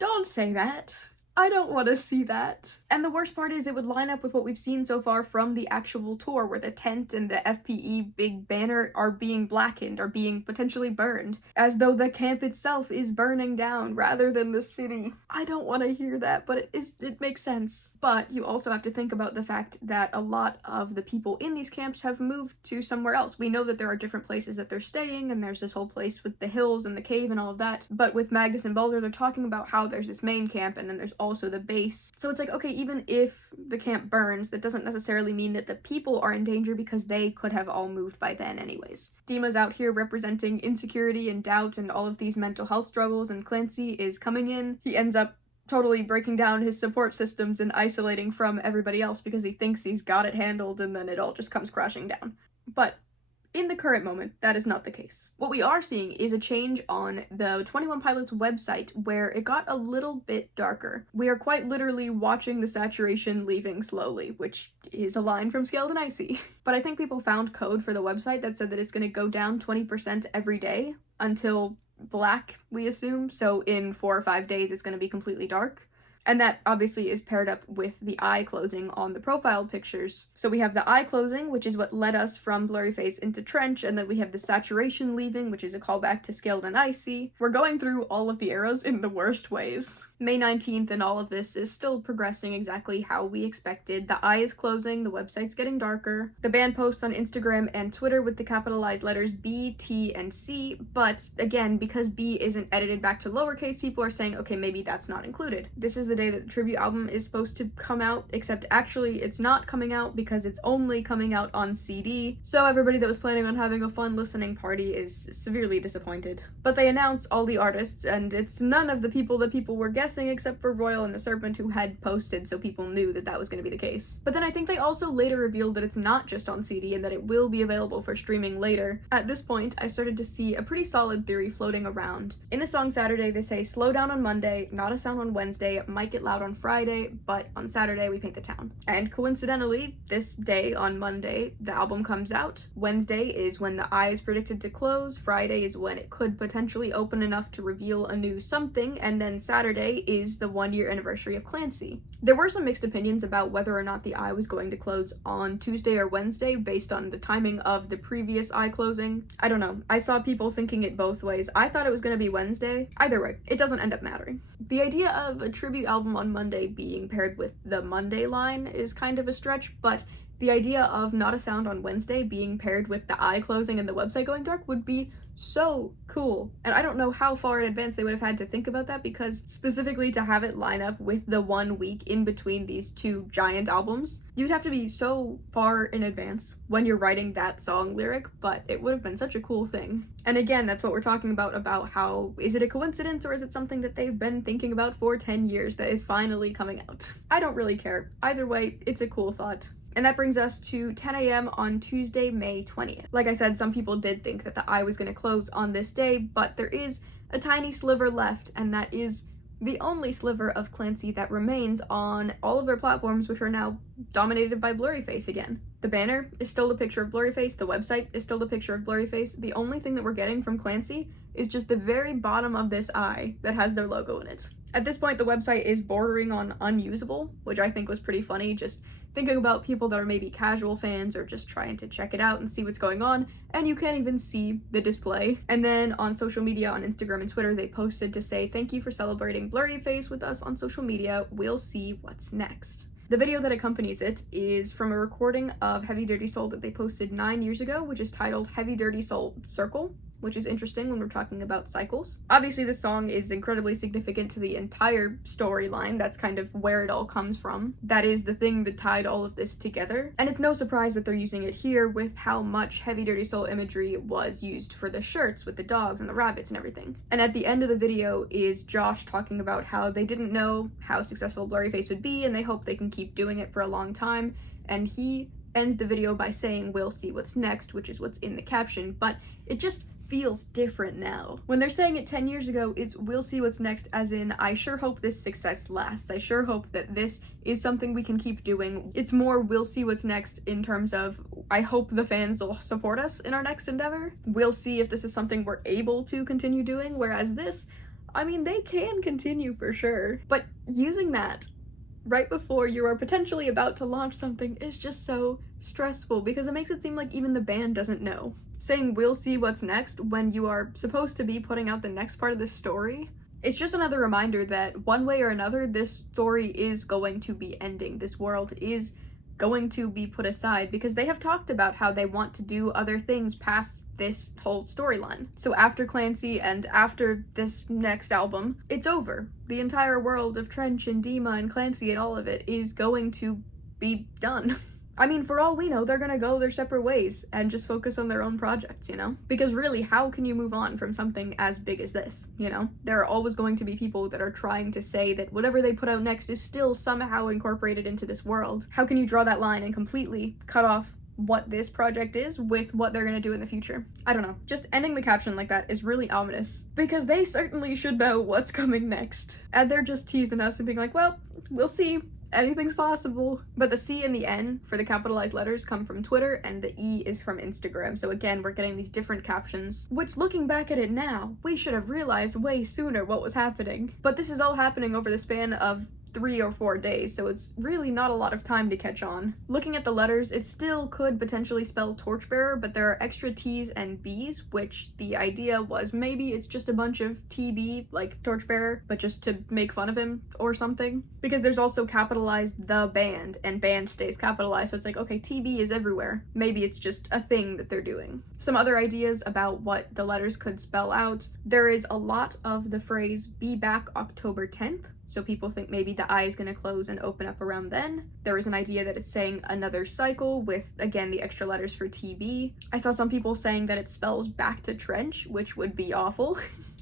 Don't say that. I don't want to see that. And the worst part is it would line up with what we've seen so far from the actual tour, where the tent and the FPE big banner are being blackened, are being potentially burned, as though the camp itself is burning down rather than the city. I don't want to hear that, but it makes sense. But you also have to think about the fact that a lot of the people in these camps have moved to somewhere else. We know that there are different places that they're staying, and there's this whole place with the hills and the cave and all of that. But with Magnus and Baldur, they're talking about how there's this main camp, and then there's also the base. So it's like, okay, even if the camp burns, that doesn't necessarily mean that the people are in danger, because they could have all moved by then anyways. Dima's out here representing insecurity and doubt and all of these mental health struggles, and Clancy is coming in. He ends up totally breaking down his support systems and isolating from everybody else because he thinks he's got it handled, and then it all just comes crashing down. But in the current moment, that is not the case. What we are seeing is a change on the 21 Pilots website, where it got a little bit darker. We are quite literally watching the saturation leaving slowly, which is a line from Scaled and Icy. But I think people found code for the website that said that it's going to go down 20% every day until black, we assume. So in 4 or 5 days, it's going to be completely dark. And that obviously is paired up with the eye closing on the profile pictures. So we have the eye closing, which is what led us from Blurryface into Trench, and then we have the saturation leaving, which is a callback to Scaled and Icy. We're going through all of the eras in the worst ways. May 19th and all of this is still progressing exactly how we expected. The eye is closing, the website's getting darker. The band posts on Instagram and Twitter with the capitalized letters B, T, and C, but again, because B isn't edited back to lowercase, people are saying, okay, maybe that's not included. This is the day that the tribute album is supposed to come out, except actually it's not coming out because it's only coming out on CD, so everybody that was planning on having a fun listening party is severely disappointed. But they announce all the artists, and it's none of the people that people were guessing except for Royal and the Serpent, who had posted, so people knew that that was going to be the case. But then I think they also later revealed that it's not just on CD and that it will be available for streaming later. At this point, I started to see a pretty solid theory floating around. In the song Saturday, they say, slow down on Monday, not a sound on Wednesday, might get loud on Friday, but on Saturday we paint the town. And coincidentally, this day on Monday, the album comes out. Wednesday is when the eye is predicted to close, Friday is when it could potentially open enough to reveal a new something, and then Saturday is the 1-year anniversary of Clancy. There were some mixed opinions about whether or not the eye was going to close on Tuesday or Wednesday based on the timing of the previous eye closing. I don't know. I saw people thinking it both ways. I thought it was going to be Wednesday. Either way, it doesn't end up mattering. The idea of a tribute album on Monday being paired with the Monday line is kind of a stretch, but the idea of Not a Sound on Wednesday being paired with the eye closing and the website going dark would be so cool. And I don't know how far in advance they would have had to think about that, because specifically to have it line up with the 1 week in between these two giant albums, you'd have to be so far in advance when you're writing that song lyric, but it would have been such a cool thing. And again, that's what we're talking about how is it a coincidence or is it something that they've been thinking about for 10 years that is finally coming out? I don't really care. Either way, it's a cool thought. And that brings us to 10 a.m. on Tuesday, May 20th. Like I said, some people did think that the eye was going to close on this day, but there is a tiny sliver left, and that is the only sliver of Clancy that remains on all of their platforms, which are now dominated by Blurryface again. The banner is still the picture of Blurryface, the website is still the picture of Blurryface. The only thing that we're getting from Clancy is just the very bottom of this eye that has their logo in it. At this point, the website is bordering on unusable, which I think was pretty funny, just thinking about people that are maybe casual fans or just trying to check it out and see what's going on, and you can't even see the display. And then on social media, on Instagram and Twitter, they posted to say, thank you for celebrating Blurryface with us on social media, we'll see what's next. The video that accompanies it is from a recording of Heavy Dirty Soul that they posted 9 years ago, which is titled Heavy Dirty Soul Circle, which is interesting when we're talking about cycles. Obviously, this song is incredibly significant to the entire storyline. That's kind of where it all comes from. That is the thing that tied all of this together. And it's no surprise that they're using it here with how much Heavy Dirty Soul imagery was used for the shirts with the dogs and the rabbits and everything. And at the end of the video is Josh talking about how they didn't know how successful Blurryface would be and they hope they can keep doing it for a long time. And he ends the video by saying, we'll see what's next, which is what's in the caption, but it just feels different now. When they're saying it 10 years ago, it's we'll see what's next, as in, I sure hope this success lasts. I sure hope that this is something we can keep doing. It's more we'll see what's next in terms of, I hope the fans will support us in our next endeavor. We'll see if this is something we're able to continue doing, whereas this, I mean, they can continue for sure, but using that right before you are potentially about to launch something is just so stressful because it makes it seem like even the band doesn't know. Saying we'll see what's next when you are supposed to be putting out the next part of the story, it's just another reminder that one way or another this story is going to be ending. This world is going to be put aside because they have talked about how they want to do other things past this whole storyline. So after Clancy and after this next album, it's over. The entire world of Trench and Dima and Clancy and all of it is going to be done. I mean, for all we know, they're gonna go their separate ways and just focus on their own projects, you know? Because really, how can you move on from something as big as this, you know? There are always going to be people that are trying to say that whatever they put out next is still somehow incorporated into this world. How can you draw that line and completely cut off what this project is with what they're gonna do in the future? I don't know. Just ending the caption like that is really ominous because they certainly should know what's coming next. And they're just teasing us and being like, well, we'll see. Anything's possible. But the C and the N for the capitalized letters come from Twitter and the E is from Instagram. So again, we're getting these different captions, which looking back at it now, we should have realized way sooner what was happening. But this is all happening over the span of 3 or 4 days, so it's really not a lot of time to catch on. Looking at the letters, it still could potentially spell torchbearer, but there are extra T's and B's, which the idea was maybe it's just a bunch of TB, like torchbearer, but just to make fun of him or something. Because there's also capitalized the band, and band stays capitalized, so it's like, okay, TB is everywhere. Maybe it's just a thing that they're doing. Some other ideas about what the letters could spell out. There is a lot of the phrase, be back October 10th, so people think maybe the eye is going to close and open up around then. There is an idea that it's saying another cycle with, again, the extra letters for TB. I saw some people saying that it spells back to trench, which would be awful.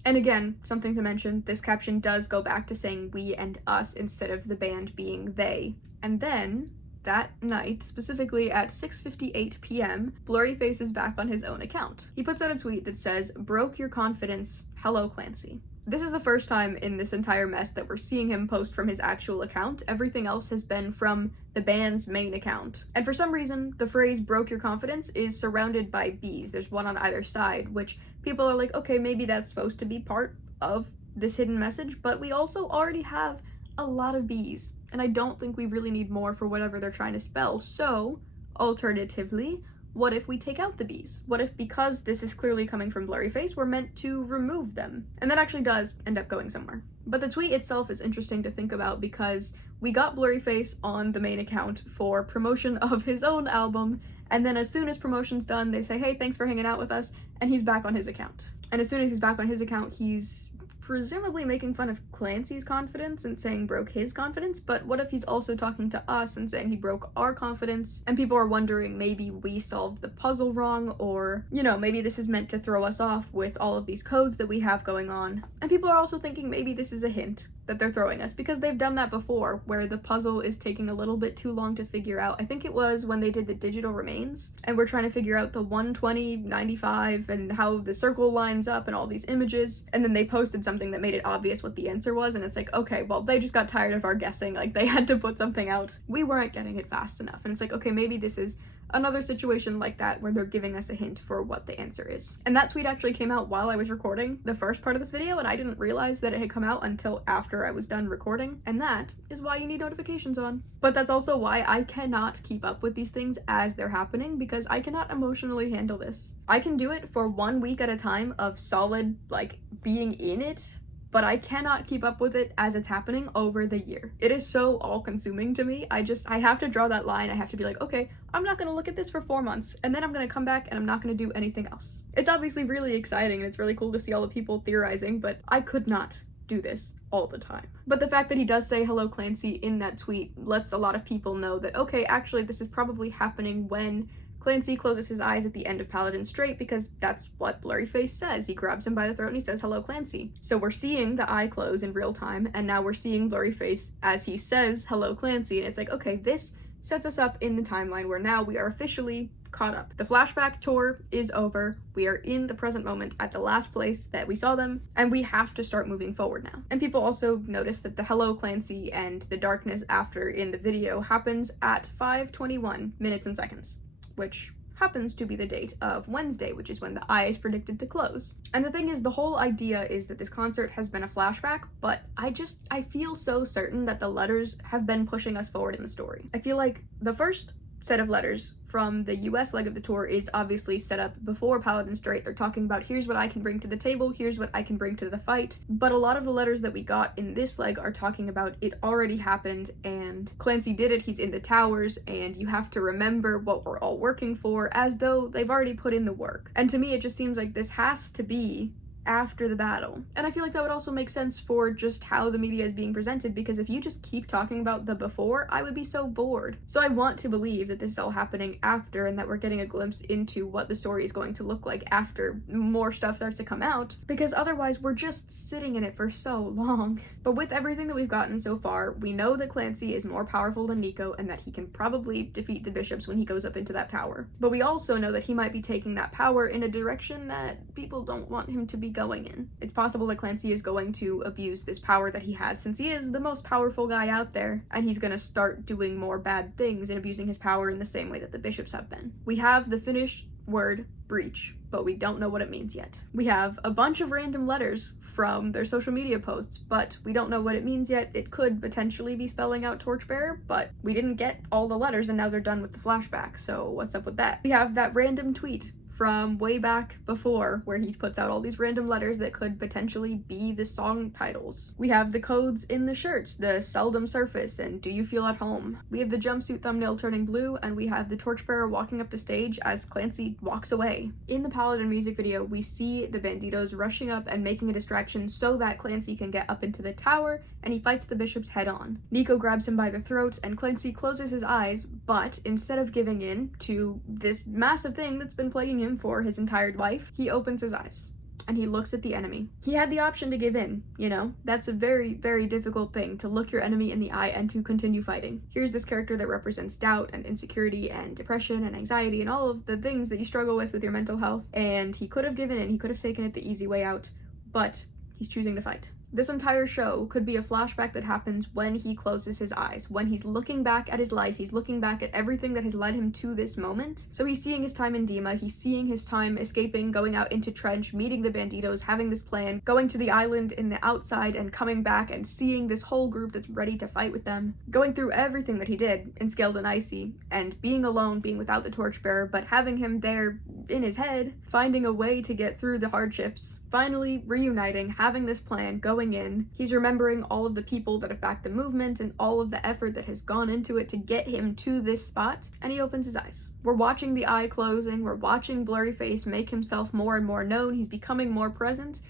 And again, something to mention, this caption does go back to saying we and us instead of the band being they. And then, that night, specifically at 6:58 p.m., Blurryface is back on his own account. He puts out a tweet that says, broke your confidence, hello Clancy. This is the first time in this entire mess that we're seeing him post from his actual account. Everything else has been from the band's main account. And for some reason, the phrase broke your confidence is surrounded by B's. There's one on either side, which people are like, okay, maybe that's supposed to be part of this hidden message, but we also already have a lot of B's. And I don't think we really need more for whatever they're trying to spell. So, alternatively, what if we take out the B's? What if, because this is clearly coming from Blurryface, we're meant to remove them? And that actually does end up going somewhere. But the tweet itself is interesting to think about because we got Blurryface on the main account for promotion of his own album, and then as soon as promotion's done, they say, hey, thanks for hanging out with us, and he's back on his account. And as soon as he's back on his account, he's presumably making fun of Clancy's confidence and saying broke his confidence, but what if he's also talking to us and saying he broke our confidence, and people are wondering maybe we solved the puzzle wrong, or, you know, maybe this is meant to throw us off with all of these codes that we have going on. And people are also thinking maybe this is a hint that they're throwing us, because they've done that before, where the puzzle is taking a little bit too long to figure out. I think it was when they did the digital remains, and we're trying to figure out the 120, 95, and how the circle lines up and all these images, and then they posted something that made it obvious what the answer was, and it's like, okay, well, they just got tired of our guessing, like, they had to put something out. We weren't getting it fast enough, and it's like, okay, maybe this is another situation like that where they're giving us a hint for what the answer is. And that tweet actually came out while I was recording the first part of this video, and I didn't realize that it had come out until after I was done recording, and that is why you need notifications on. But that's also why I cannot keep up with these things as they're happening, because I cannot emotionally handle this. I can do it for 1 week at a time of solid, like, being in it, but I cannot keep up with it as it's happening over the year. It is so all-consuming to me. I have to draw that line. I have to be like, okay, I'm not gonna look at this for 4 months, and then I'm gonna come back and I'm not gonna do anything else. It's obviously really exciting and it's really cool to see all the people theorizing, but I could not do this all the time. But the fact that he does say hello Clancy in that tweet lets a lot of people know that, okay, actually this is probably happening when Clancy closes his eyes at the end of Paladin Strait, because that's what Blurryface says. He grabs him by the throat and he says, hello Clancy. So we're seeing the eye close in real time, and now we're seeing Blurryface as he says, hello Clancy, and it's like, okay, this sets us up in the timeline where now we are officially caught up. The flashback tour is over. We are in the present moment at the last place that we saw them, and we have to start moving forward now. And people also notice that the hello Clancy and the darkness after in the video happens at 5:21 minutes and seconds. Which, happens to be the date of Wednesday, which is when the eye is predicted to close. And the thing is, the whole idea is that this concert has been a flashback, but I feel so certain that the letters have been pushing us forward in the story. I feel like the first set of letters from the US leg of the tour is obviously set up before Paladin Strait. They're talking about, here's what I can bring to the table, here's what I can bring to the fight. But a lot of the letters that we got in this leg are talking about it already happened and Clancy did it, he's in the towers, and you have to remember what we're all working for, as though they've already put in the work. And to me, it just seems like this has to be after the battle. And I feel like that would also make sense for just how the media is being presented, because if you just keep talking about the before, I would be so bored. So I want to believe that this is all happening after, and that we're getting a glimpse into what the story is going to look like after more stuff starts to come out, because otherwise we're just sitting in it for so long. But with everything that we've gotten so far, we know that Clancy is more powerful than Nico and that he can probably defeat the bishops when he goes up into that tower. But we also know that he might be taking that power in a direction that people don't want him to be going in. It's possible that Clancy is going to abuse this power that he has, since he is the most powerful guy out there, and he's gonna start doing more bad things and abusing his power in the same way that the bishops have been. We have the finished word breach, but we don't know what it means yet. We have a bunch of random letters from their social media posts, but we don't know what it means yet. It could potentially be spelling out Torchbearer, but we didn't get all the letters and now they're done with the flashback, so what's up with that? We have that random tweet from way back before, where he puts out all these random letters that could potentially be the song titles. We have the codes in the shirts, the seldom surface and do you feel at home. We have the jumpsuit thumbnail turning blue, and we have the torchbearer walking up to stage as Clancy walks away. In the Paladin music video, we see the banditos rushing up and making a distraction so that Clancy can get up into the tower, and he fights the bishops head on. Nico grabs him by the throat, and Clancy closes his eyes, but instead of giving in to this massive thing that's been plaguing him for his entire life, he opens his eyes and he looks at the enemy. He had the option to give in, you know? That's a very, very difficult thing, to look your enemy in the eye and to continue fighting. Here's this character that represents doubt and insecurity and depression and anxiety and all of the things that you struggle with your mental health, and he could have given in, he could have taken it the easy way out, but he's choosing to fight. This entire show could be a flashback that happens when he closes his eyes, when he's looking back at his life, he's looking back at everything that has led him to this moment. So he's seeing his time in Dima, he's seeing his time escaping, going out into Trench, meeting the banditos, having this plan, going to the island in the outside and coming back and seeing this whole group that's ready to fight with them, going through everything that he did in Scaled and Icy, and being alone, being without the torchbearer, but having him there in his head, finding a way to get through the hardships, finally reuniting, having this plan, going in. He's remembering all of the people that have backed the movement and all of the effort that has gone into it to get him to this spot, and he opens his eyes. We're watching the eye closing, we're watching Blurryface make himself more and more known, he's becoming more present,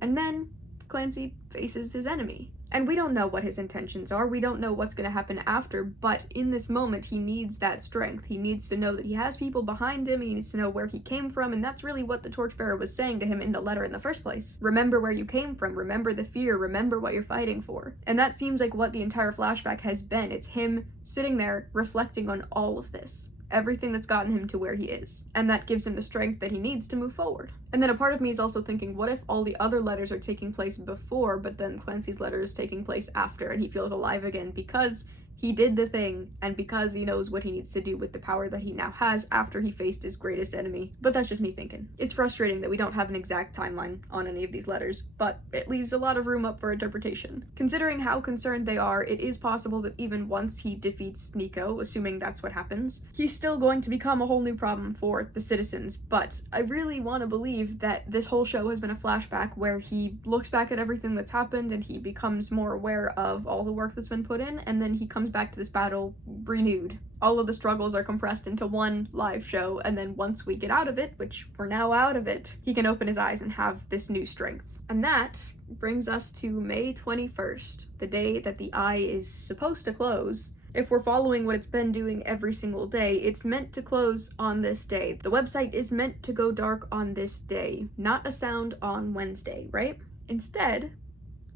and then Clancy faces his enemy. And we don't know what his intentions are, we don't know what's going to happen after, but in this moment he needs that strength. He needs to know that he has people behind him, he needs to know where he came from, and that's really what the torchbearer was saying to him in the letter in the first place. Remember where you came from, remember the fear, remember what you're fighting for. And that seems like what the entire flashback has been. It's him sitting there reflecting on all of this. Everything that's gotten him to where he is. And that gives him the strength that he needs to move forward. And then a part of me is also thinking, what if all the other letters are taking place before, but then Clancy's letter is taking place after, and he feels alive again because he did the thing, and because he knows what he needs to do with the power that he now has after he faced his greatest enemy. But that's just me thinking. It's frustrating that we don't have an exact timeline on any of these letters, but it leaves a lot of room up for interpretation. Considering how concerned they are, it is possible that even once he defeats Nico, assuming that's what happens, he's still going to become a whole new problem for the citizens. But I really want to believe that this whole show has been a flashback where he looks back at everything that's happened and he becomes more aware of all the work that's been put in, and then he comes back to this battle renewed. All of the struggles are compressed into one live show, and then once we get out of it, which we're now out of it, he can open his eyes and have this new strength. And that brings us to May 21st, the day that the eye is supposed to close. If we're following what it's been doing every single day, it's meant to close on this day. The website is meant to go dark on this day, not a sound on Wednesday, right? Instead,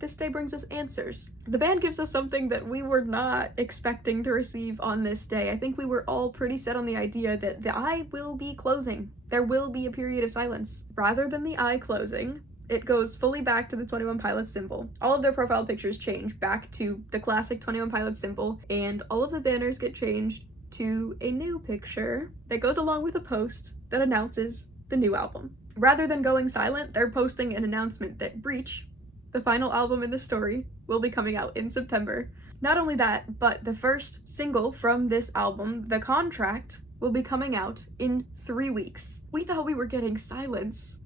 this day brings us answers. The band gives us something that we were not expecting to receive on this day. I think we were all pretty set on the idea that the eye will be closing. There will be a period of silence. Rather than the eye closing, it goes fully back to the 21 Pilots symbol. All of their profile pictures change back to the classic 21 Pilots symbol, and all of the banners get changed to a new picture that goes along with a post that announces the new album. Rather than going silent, they're posting an announcement that Breach, the final album in the story, will be coming out in September. Not only that, but the first single from this album, The Contract, will be coming out in 3 weeks. We thought we were getting silence.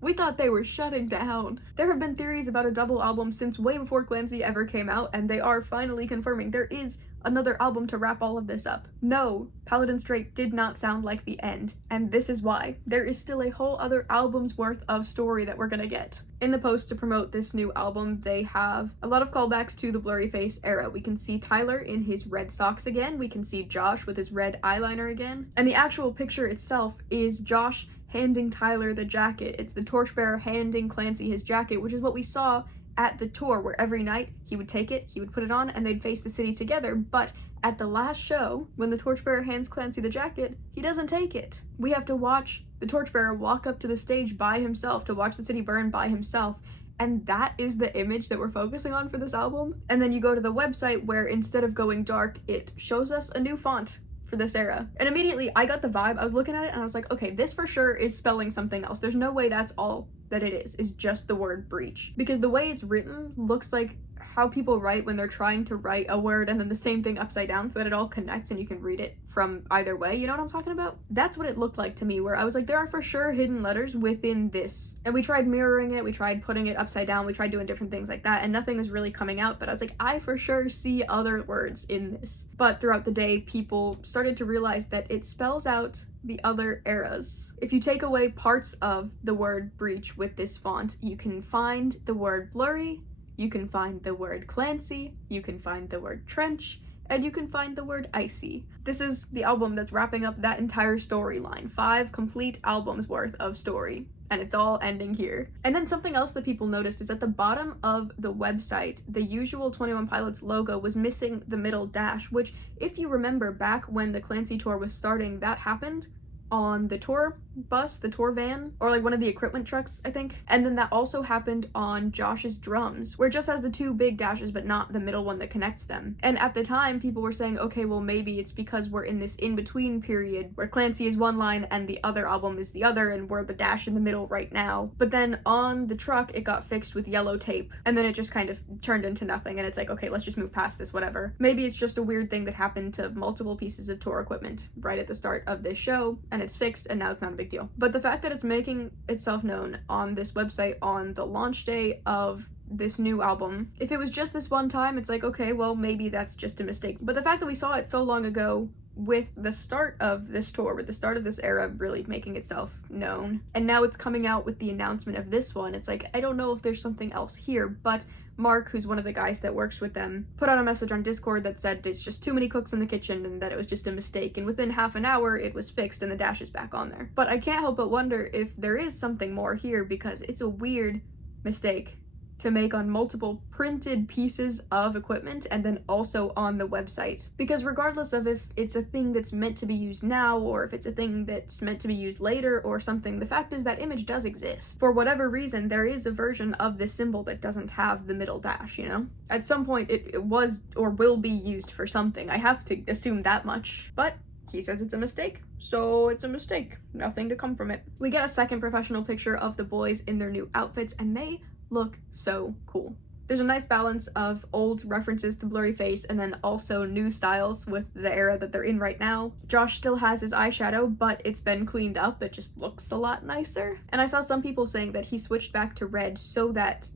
We thought they were shutting down. There have been theories about a double album since way before Clancy ever came out, and they are finally confirming there is another album to wrap all of this up. No, Paladin Strait did not sound like the end, and this is why. There is still a whole other album's worth of story that we're gonna get. In the post to promote this new album, they have a lot of callbacks to the Blurryface era. We can see Tyler in his red socks again, we can see Josh with his red eyeliner again, and the actual picture itself is Josh handing Tyler the jacket. It's the torchbearer handing Clancy his jacket, which is what we saw at the tour, where every night he would take it, he would put it on, and they'd face the city together. But at the last show, when the torchbearer hands Clancy the jacket, he doesn't take it. We have to watch the torchbearer walk up to the stage by himself to watch the city burn by himself. And that is the image that we're focusing on for this album. And then you go to the website where instead of going dark, it shows us a new font for this era. And immediately I got the vibe. I was looking at it and I was like, okay, this for sure is spelling something else. There's no way that's all that it is just the word breach. Because the way it's written looks like how people write when they're trying to write a word and then the same thing upside down so that it all connects and you can read it from either way. You know what I'm talking about? That's what it looked like to me, where I was like, there are for sure hidden letters within this. And we tried mirroring it, we tried putting it upside down, we tried doing different things like that, and nothing was really coming out, but I was like, I for sure see other words in this. But throughout the day, people started to realize that it spells out the other eras. If you take away parts of the word breach with this font, you can find the word blurry, you can find the word Clancy, you can find the word trench, and you can find the word icy. This is the album that's wrapping up that entire storyline. 5 complete albums worth of story, and it's all ending here. And then something else that people noticed is at the bottom of the website, the usual 21 Pilots logo was missing the middle dash, which, if you remember back when the Clancy tour was starting, that happened on the tour bus, the tour van, or like one of the equipment trucks, I think. And then that also happened on Josh's drums, where it just has the 2 big dashes but not the middle one that connects them. And at the time, people were saying, okay, well maybe it's because we're in this in-between period where Clancy is one line and the other album is the other, and we're the dash in the middle right now. But then on the truck, it got fixed with yellow tape, and then it just kind of turned into nothing, and it's like, okay, let's just move past this, whatever. Maybe it's just a weird thing that happened to multiple pieces of tour equipment right at the start of this show, and it's fixed, and now it's not a big deal. But the fact that it's making itself known on this website on the launch day of this new album, if it was just this one time, it's like, okay, well, maybe that's just a mistake. But the fact that we saw it so long ago with the start of this tour, with the start of this era really making itself known, and now it's coming out with the announcement of this one, it's like, I don't know if there's something else here, but Mark, who's one of the guys that works with them, put out a message on Discord that said it's just too many cooks in the kitchen and that it was just a mistake, and within half an hour it was fixed and the dash is back on there. But I can't help but wonder if there is something more here, because it's a weird mistake to make on multiple printed pieces of equipment and then also on the website. Because regardless of if it's a thing that's meant to be used now or if it's a thing that's meant to be used later or something, the fact is that image does exist. For whatever reason, there is a version of this symbol that doesn't have the middle dash, you know? At some point it was or will be used for something. I have to assume that much. But he says it's a mistake, so it's a mistake. Nothing to come from it. We get a second professional picture of the boys in their new outfits, and they look so cool. There's a nice balance of old references to Blurryface and then also new styles with the era that they're in right now. Josh still has his eyeshadow, but it's been cleaned up. It just looks a lot nicer. And I saw some people saying that he switched back to red so that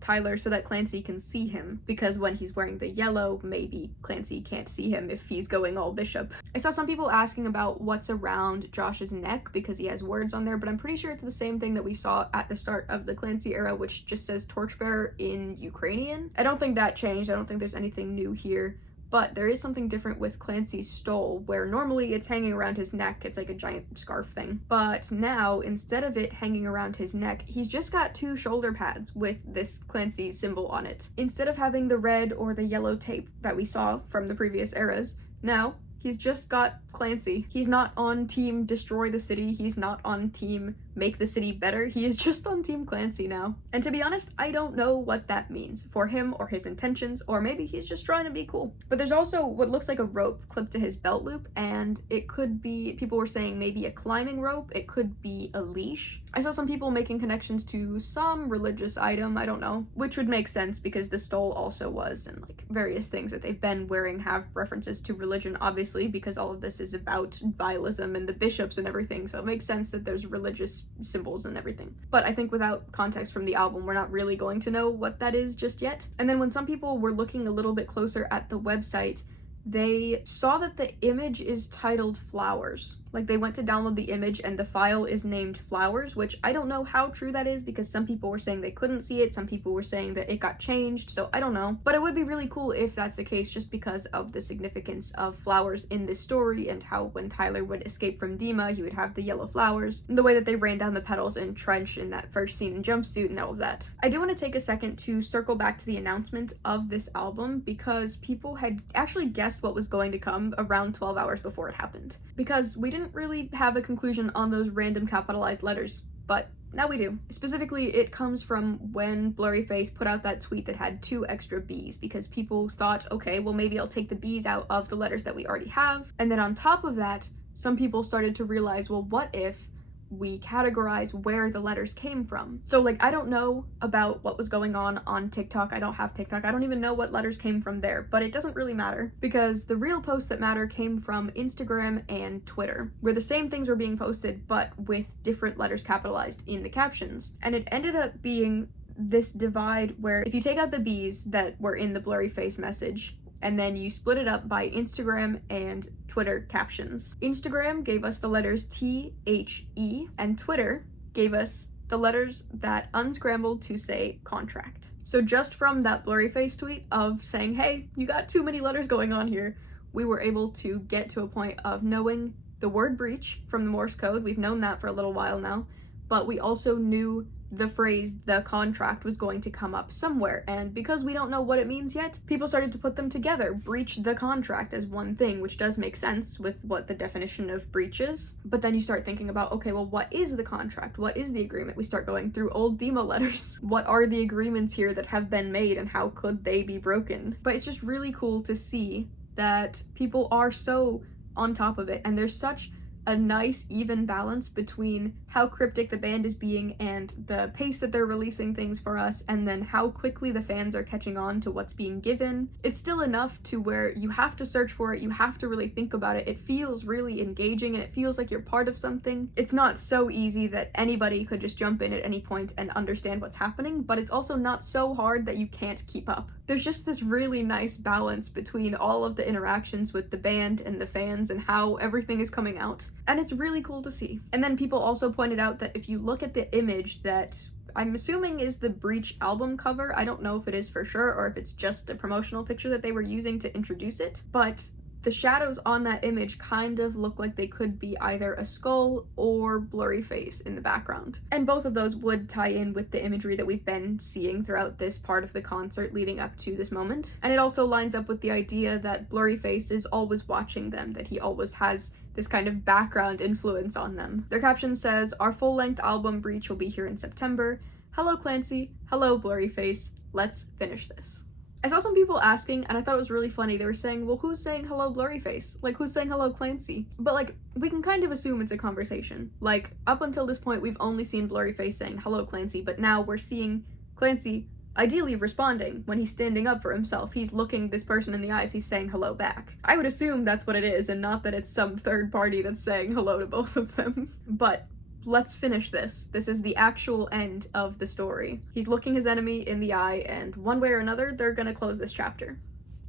Clancy can see him, because when he's wearing the yellow, maybe Clancy can't see him if he's going all bishop. I saw some people asking about what's around Josh's neck because he has words on there, but I'm pretty sure it's the same thing that we saw at the start of the Clancy era, which just says Torchbearer in Ukrainian. I don't think that changed. I don't think there's anything new here, but there is something different with Clancy's stole, where normally it's hanging around his neck. It's like a giant scarf thing. But now, instead of it hanging around his neck, he's just got 2 shoulder pads with this Clancy symbol on it. Instead of having the red or the yellow tape that we saw from the previous eras, now he's just got Clancy. He's not on team destroy the city. He's not on team make the city better. He is just on Team Clancy now. And to be honest, I don't know what that means for him or his intentions, or maybe he's just trying to be cool. But there's also what looks like a rope clipped to his belt loop, and it could be, people were saying maybe a climbing rope, it could be a leash. I saw some people making connections to some religious item, I don't know, which would make sense because the stole also was, and like various things that they've been wearing have references to religion, obviously, because all of this is about vialism and the bishops and everything, so it makes sense that there's religious symbols and everything. But I think without context from the album, we're not really going to know what that is just yet. And then when some people were looking a little bit closer at the website, they saw that the image is titled Flowers. Like, they went to download the image and the file is named Flowers, which I don't know how true that is because some people were saying they couldn't see it, some people were saying that it got changed, so I don't know. But it would be really cool if that's the case, just because of the significance of flowers in this story and how when Tyler would escape from Dima, he would have the yellow flowers, and the way that they rained down the petals in Trench in that first scene in Jumpsuit and all of that. I do want to take a second to circle back to the announcement of this album because people had actually guessed what was going to come around 12 hours before it happened. Because we didn't really have a conclusion on those random capitalized letters, but now we do. Specifically, it comes from when Blurryface put out that tweet that had 2 extra B's because people thought, okay, well maybe I'll take the B's out of the letters that we already have. And then on top of that, some people started to realize, well, what if we categorize where the letters came from? So like, I don't know about what was going on TikTok. I don't have TikTok. I don't even know what letters came from there, but it doesn't really matter because the real posts that matter came from Instagram and Twitter, where the same things were being posted, but with different letters capitalized in the captions. And it ended up being this divide where if you take out the B's that were in the Blurryface message, and then you split it up by Instagram and Twitter captions. Instagram gave us the letters T-H-E, and Twitter gave us the letters that unscrambled to say contract. So just from that Blurryface tweet of saying, hey, you got too many letters going on here, we were able to get to a point of knowing the word breach from the Morse code. We've known that for a little while now, but we also knew the phrase the contract was going to come up somewhere, and because we don't know what it means yet, people started to put them together, breach the contract as one thing, which does make sense with what the definition of breach is. But then you start thinking about, okay, well, what is the contract? What is the agreement? We start going through old demo letters. What are the agreements here that have been made and how could they be broken? But it's just really cool to see that people are so on top of it, and there's such a nice even balance between how cryptic the band is being and the pace that they're releasing things for us, and then how quickly the fans are catching on to what's being given. It's still enough to where you have to search for it, you have to really think about it. It feels really engaging and it feels like you're part of something. It's not so easy that anybody could just jump in at any point and understand what's happening, but it's also not so hard that you can't keep up. There's just this really nice balance between all of the interactions with the band and the fans and how everything is coming out. And it's really cool to see. And then people also pointed out that if you look at the image that I'm assuming is the Breach album cover, I don't know if it is for sure or if it's just a promotional picture that they were using to introduce it, but the shadows on that image kind of look like they could be either a skull or Blurryface in the background. And both of those would tie in with the imagery that we've been seeing throughout this part of the concert leading up to this moment. And it also lines up with the idea that Blurryface is always watching them, that he always has this kind of background influence on them. Their caption says, "Our full-length album Breach will be here in September. Hello Clancy, hello Blurryface, let's finish this." I saw some people asking, and I thought it was really funny. They were saying, well, who's saying hello Blurryface? Like, who's saying hello Clancy? But like, we can kind of assume it's a conversation. Like, up until this point, we've only seen Blurryface saying hello Clancy, but now we're seeing Clancy ideally responding when he's standing up for himself. He's looking this person in the eyes, he's saying hello back. I would assume that's what it is, and not that it's some third party that's saying hello to both of them. But let's finish this. This is the actual end of the story. He's looking his enemy in the eye, and one way or another, they're gonna close this chapter.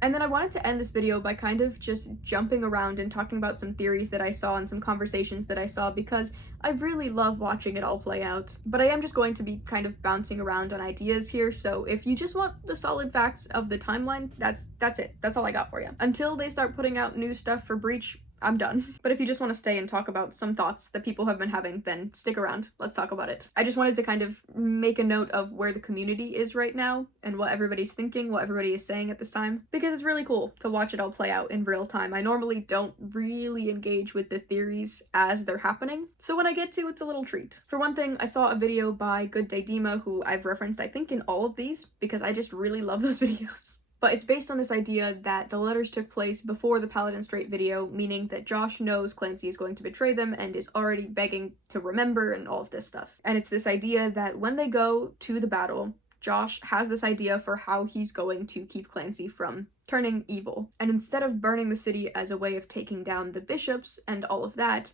And then I wanted to end this video by kind of just jumping around and talking about some theories that I saw and some conversations that I saw, because I really love watching it all play out. But I am just going to be kind of bouncing around on ideas here, so if you just want the solid facts of the timeline, that's it. That's all I got for you. Until they start putting out new stuff for Breach, I'm done. But if you just want to stay and talk about some thoughts that people have been having, then stick around. Let's talk about it. I just wanted to kind of make a note of where the community is right now and what everybody's thinking, what everybody is saying at this time, because it's really cool to watch it all play out in real time. I normally don't really engage with the theories as they're happening, so when I get to, it's a little treat. For one thing, I saw a video by Good Day Dima, who I've referenced I think in all of these, because I just really love those videos. But it's based on this idea that the letters took place before the Paladin Strait video, meaning that Josh knows Clancy is going to betray them and is already begging to remember and all of this stuff. And it's this idea that when they go to the battle, Josh has this idea for how he's going to keep Clancy from turning evil. And instead of burning the city as a way of taking down the bishops and all of that,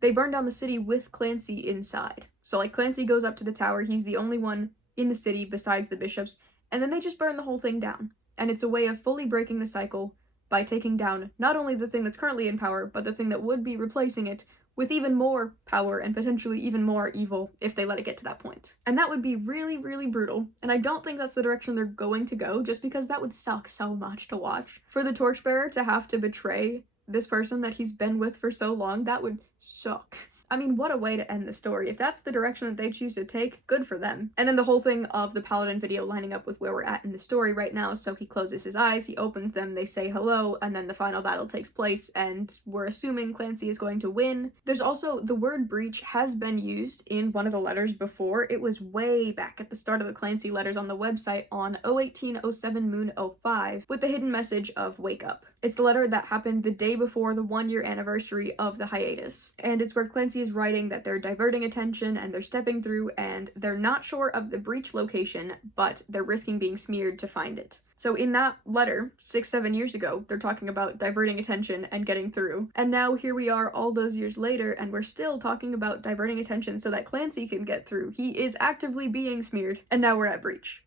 they burn down the city with Clancy inside. So like Clancy goes up to the tower, he's the only one in the city besides the bishops, and then they just burn the whole thing down. And it's a way of fully breaking the cycle by taking down not only the thing that's currently in power, but the thing that would be replacing it with even more power and potentially even more evil if they let it get to that point. And that would be really, really brutal. And I don't think that's the direction they're going to go, just because that would suck so much to watch. For the Torchbearer to have to betray this person that he's been with for so long, that would suck. I mean, what a way to end the story. If that's the direction that they choose to take, good for them. And then the whole thing of the Paladin video lining up with where we're at in the story right now, so he closes his eyes, he opens them, they say hello, and then the final battle takes place, and we're assuming Clancy is going to win. There's also, the word breach has been used in one of the letters before. It was way back at the start of the Clancy letters on the website on 01807 Moon 05, with the hidden message of wake up. It's the letter that happened the day before the 1-year anniversary of the hiatus. And it's where Clancy is writing that they're diverting attention and they're stepping through and they're not sure of the breach location, but they're risking being smeared to find it. So in that letter, 6-7 years ago, they're talking about diverting attention and getting through. And now here we are all those years later, and we're still talking about diverting attention so that Clancy can get through. He is actively being smeared, and now we're at breach.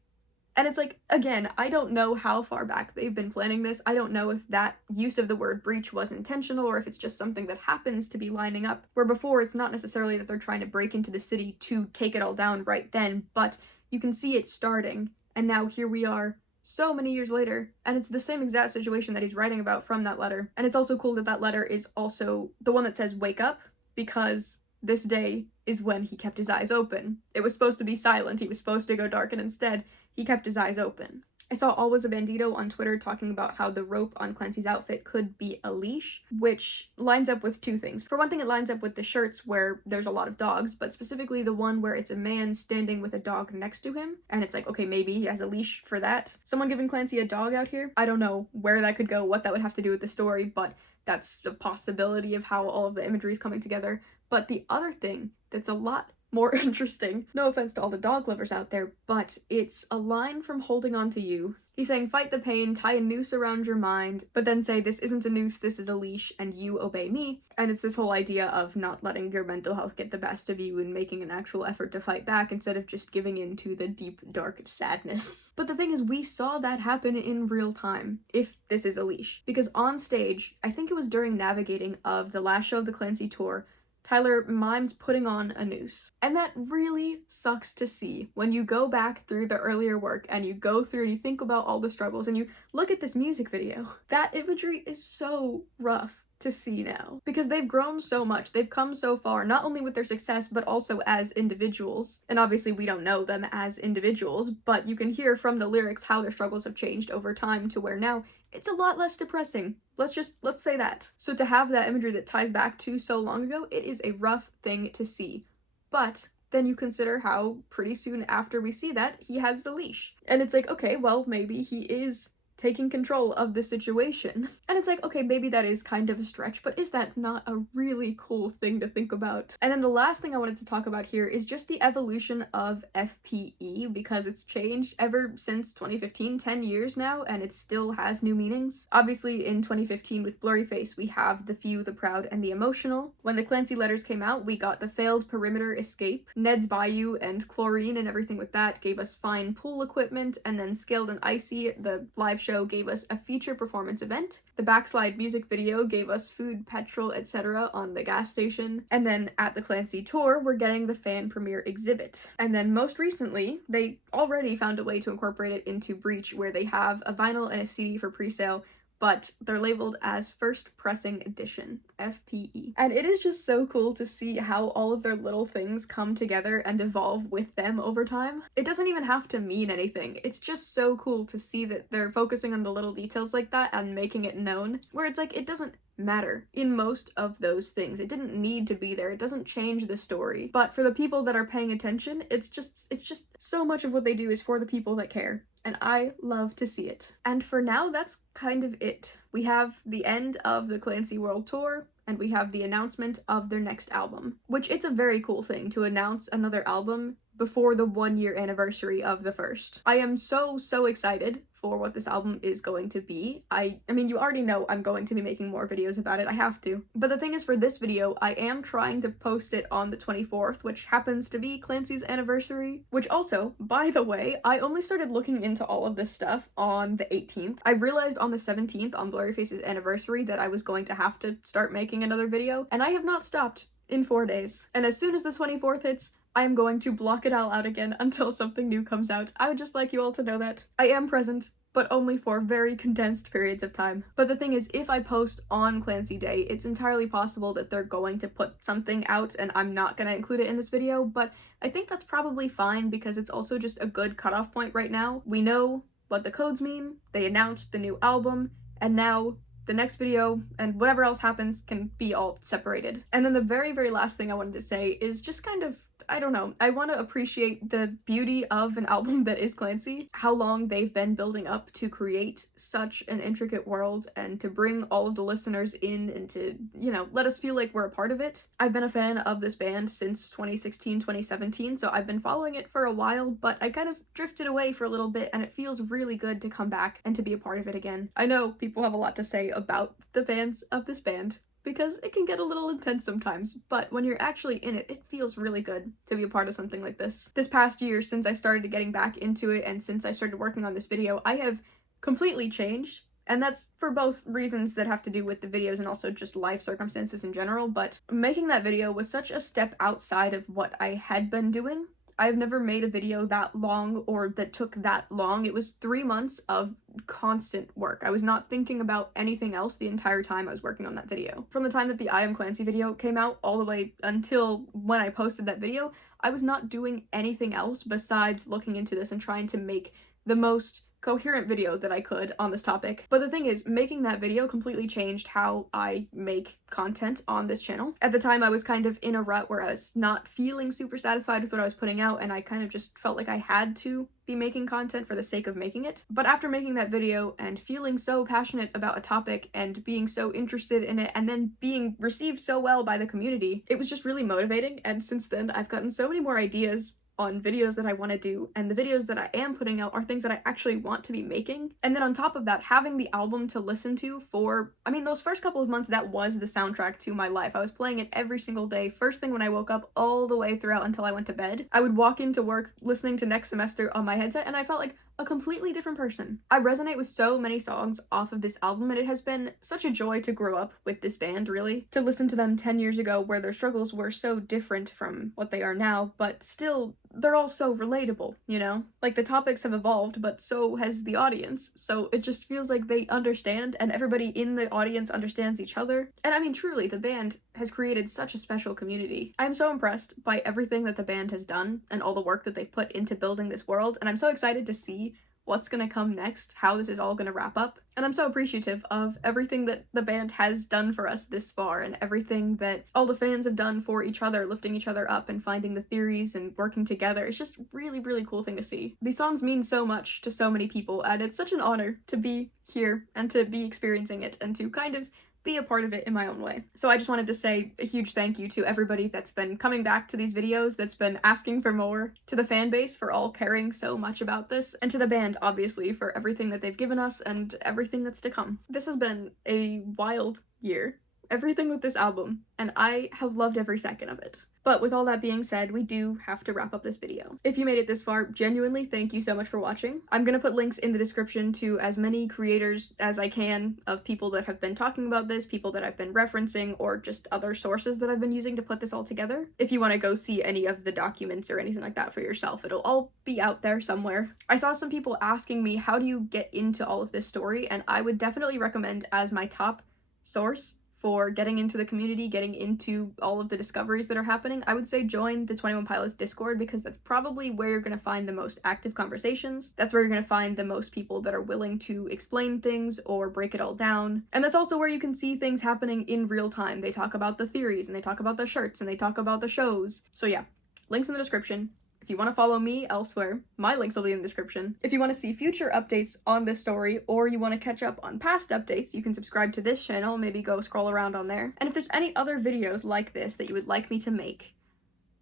And it's like, again, I don't know how far back they've been planning this. I don't know if that use of the word breach was intentional or if it's just something that happens to be lining up. Where before, it's not necessarily that they're trying to break into the city to take it all down right then, but you can see it starting. And now here we are so many years later, and it's the same exact situation that he's writing about from that letter. And it's also cool that that letter is also the one that says wake up, because this day is when he kept his eyes open. It was supposed to be silent. He was supposed to go dark, and instead he kept his eyes open. I saw Always a Bandito on Twitter talking about how the rope on Clancy's outfit could be a leash, which lines up with two things. For one thing, it lines up with the shirts where there's a lot of dogs, but specifically the one where it's a man standing with a dog next to him, and it's like, okay, maybe he has a leash for that. Someone giving Clancy a dog out here? I don't know where that could go, what that would have to do with the story, but that's a possibility of how all of the imagery is coming together. But the other thing that's a lot more interesting, no offense to all the dog lovers out there, but it's a line from Holding On to You. He's saying, fight the pain, tie a noose around your mind, but then say, this isn't a noose, this is a leash, and you obey me. And it's this whole idea of not letting your mental health get the best of you and making an actual effort to fight back instead of just giving in to the deep, dark sadness. But the thing is, we saw that happen in real time, if this is a leash. Because on stage, I think it was during navigating of the last show of the Clancy tour, Tyler mimes putting on a noose. And that really sucks to see when you go back through the earlier work and you go through and you think about all the struggles and you look at this music video. That imagery is so rough to see now. Because they've grown so much, they've come so far, not only with their success, but also as individuals. And obviously we don't know them as individuals, but you can hear from the lyrics how their struggles have changed over time to where now it's a lot less depressing. Let's say that. So to have that imagery that ties back to so long ago, it is a rough thing to see. But then you consider how pretty soon after we see that, he has the leash. And it's like, okay, well, maybe he is taking control of the situation. And it's like, okay, maybe that is kind of a stretch, but is that not a really cool thing to think about? And then the last thing I wanted to talk about here is just the evolution of FPE, because it's changed ever since 2015, 10 years now, and it still has new meanings. Obviously, in 2015 with Blurryface, we have the few, the proud, and the emotional. When the Clancy letters came out, we got the failed perimeter escape, Ned's Bayou, and chlorine and everything with that gave us fine pool equipment, and then Scaled and Icy, the live show, gave us a feature performance event. The Backslide music video gave us food, petrol, etc. on the gas station. And then at the Clancy tour, we're getting the fan premiere exhibit. And then most recently, they already found a way to incorporate it into Breach, where they have a vinyl and a CD for pre-sale but they're labeled as First Pressing Edition, FPE. And it is just so cool to see how all of their little things come together and evolve with them over time. It doesn't even have to mean anything. It's just so cool to see that they're focusing on the little details like that and making it known, where it's like, it doesn't matter in most of those things. It didn't need to be there. It doesn't change the story. But for the people that are paying attention, it's just so much of what they do is for the people that care. And I love to see it. And for now, that's kind of it. We have the end of the Clancy World Tour, and we have the announcement of their next album, which it's a very cool thing to announce another album before the 1-year anniversary of the first. I am so excited for what this album is going to be. I mean, you already know I'm going to be making more videos about it. I have to. But the thing is, for this video, I am trying to post it on the 24th, which happens to be Clancy's anniversary, which also, by the way, I only started looking into all of this stuff on the 18th. I realized on the 17th, on Blurryface's anniversary, that I was going to have to start making another video, and I have not stopped in 4 days. And as soon as the 24th hits, I am going to block it all out again until something new comes out. I would just like you all to know that. I am present, but only for very condensed periods of time. But the thing is, if I post on Clancy Day, it's entirely possible that they're going to put something out and I'm not going to include it in this video, but I think that's probably fine because it's also just a good cutoff point right now. We know what the codes mean, they announced the new album, and now the next video and whatever else happens can be all separated. And then the very last thing I wanted to say is just kind of, I don't know, I want to appreciate the beauty of an album that is Clancy, how long they've been building up to create such an intricate world and to bring all of the listeners in and to, you know, let us feel like we're a part of it. I've been a fan of this band since 2016, 2017, so I've been following it for a while, but I kind of drifted away for a little bit and it feels really good to come back and to be a part of it again. I know people have a lot to say about the fans of this band, because it can get a little intense sometimes, but when you're actually in it, it feels really good to be a part of something like this. This past year, since I started getting back into it and since I started working on this video, I have completely changed, and that's for both reasons that have to do with the videos and also just life circumstances in general, but making that video was such a step outside of what I had been doing. I've never made a video that long or that took that long. It was 3 months of constant work. I was not thinking about anything else the entire time I was working on that video. From the time that the LATAM Clancy video came out all the way until when I posted that video, I was not doing anything else besides looking into this and trying to make the most coherent video that I could on this topic. But the thing is, making that video completely changed how I make content on this channel. At the time, I was kind of in a rut where I was not feeling super satisfied with what I was putting out, and I kind of just felt like I had to be making content for the sake of making it. But after making that video and feeling so passionate about a topic and being so interested in it and then being received so well by the community, it was just really motivating, and since then I've gotten so many more ideas on videos that I want to do, and the videos that I am putting out are things that I actually want to be making. And then on top of that, having the album to listen to for, I mean, those first couple of months, that was the soundtrack to my life. I was playing it every single day, first thing when I woke up, all the way throughout until I went to bed. I would walk into work listening to Next Semester on my headset, and I felt like a completely different person. I resonate with so many songs off of this album, and it has been such a joy to grow up with this band, really. To listen to them 10 years ago where their struggles were so different from what they are now, but still, they're all so relatable, you know? Like, the topics have evolved, but so has the audience, so it just feels like they understand, and everybody in the audience understands each other. And I mean, truly, the band has created such a special community. I'm so impressed by everything that the band has done and all the work that they've put into building this world, and I'm so excited to see what's gonna come next, how this is all gonna wrap up. And I'm so appreciative of everything that the band has done for us this far and everything that all the fans have done for each other, lifting each other up and finding the theories and working together. It's just really cool thing to see. These songs mean so much to so many people, and it's such an honor to be here and to be experiencing it and to kind of be a part of it in my own way. So I just wanted to say a huge thank you to everybody that's been coming back to these videos, that's been asking for more, to the fan base for all caring so much about this, and to the band, obviously, for everything that they've given us and everything that's to come. This has been a wild year, everything with this album, and I have loved every second of it. But with all that being said, we do have to wrap up this video. If you made it this far, genuinely thank you so much for watching. I'm gonna put links in the description to as many creators as I can of people that have been talking about this, people that I've been referencing, or just other sources that I've been using to put this all together. If you want to go see any of the documents or anything like that for yourself, it'll all be out there somewhere. I saw some people asking me, how do you get into all of this story? And I would definitely recommend as my top source for getting into the community, getting into all of the discoveries that are happening, I would say join the 21 Pilots Discord, because that's probably where you're going to find the most active conversations. That's where you're going to find the most people that are willing to explain things or break it all down. And that's also where you can see things happening in real time. They talk about the theories, and they talk about the shirts, and they talk about the shows. So yeah, links in the description. If you want to follow me elsewhere, my links will be in the description. If you want to see future updates on this story, or you want to catch up on past updates, you can subscribe to this channel, maybe go scroll around on there. And if there's any other videos like this that you would like me to make,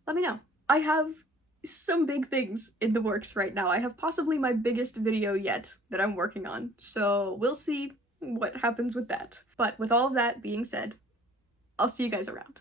let me know. I have some big things in the works right now. I have possibly my biggest video yet that I'm working on, so we'll see what happens with that. But with all of that being said, I'll see you guys around.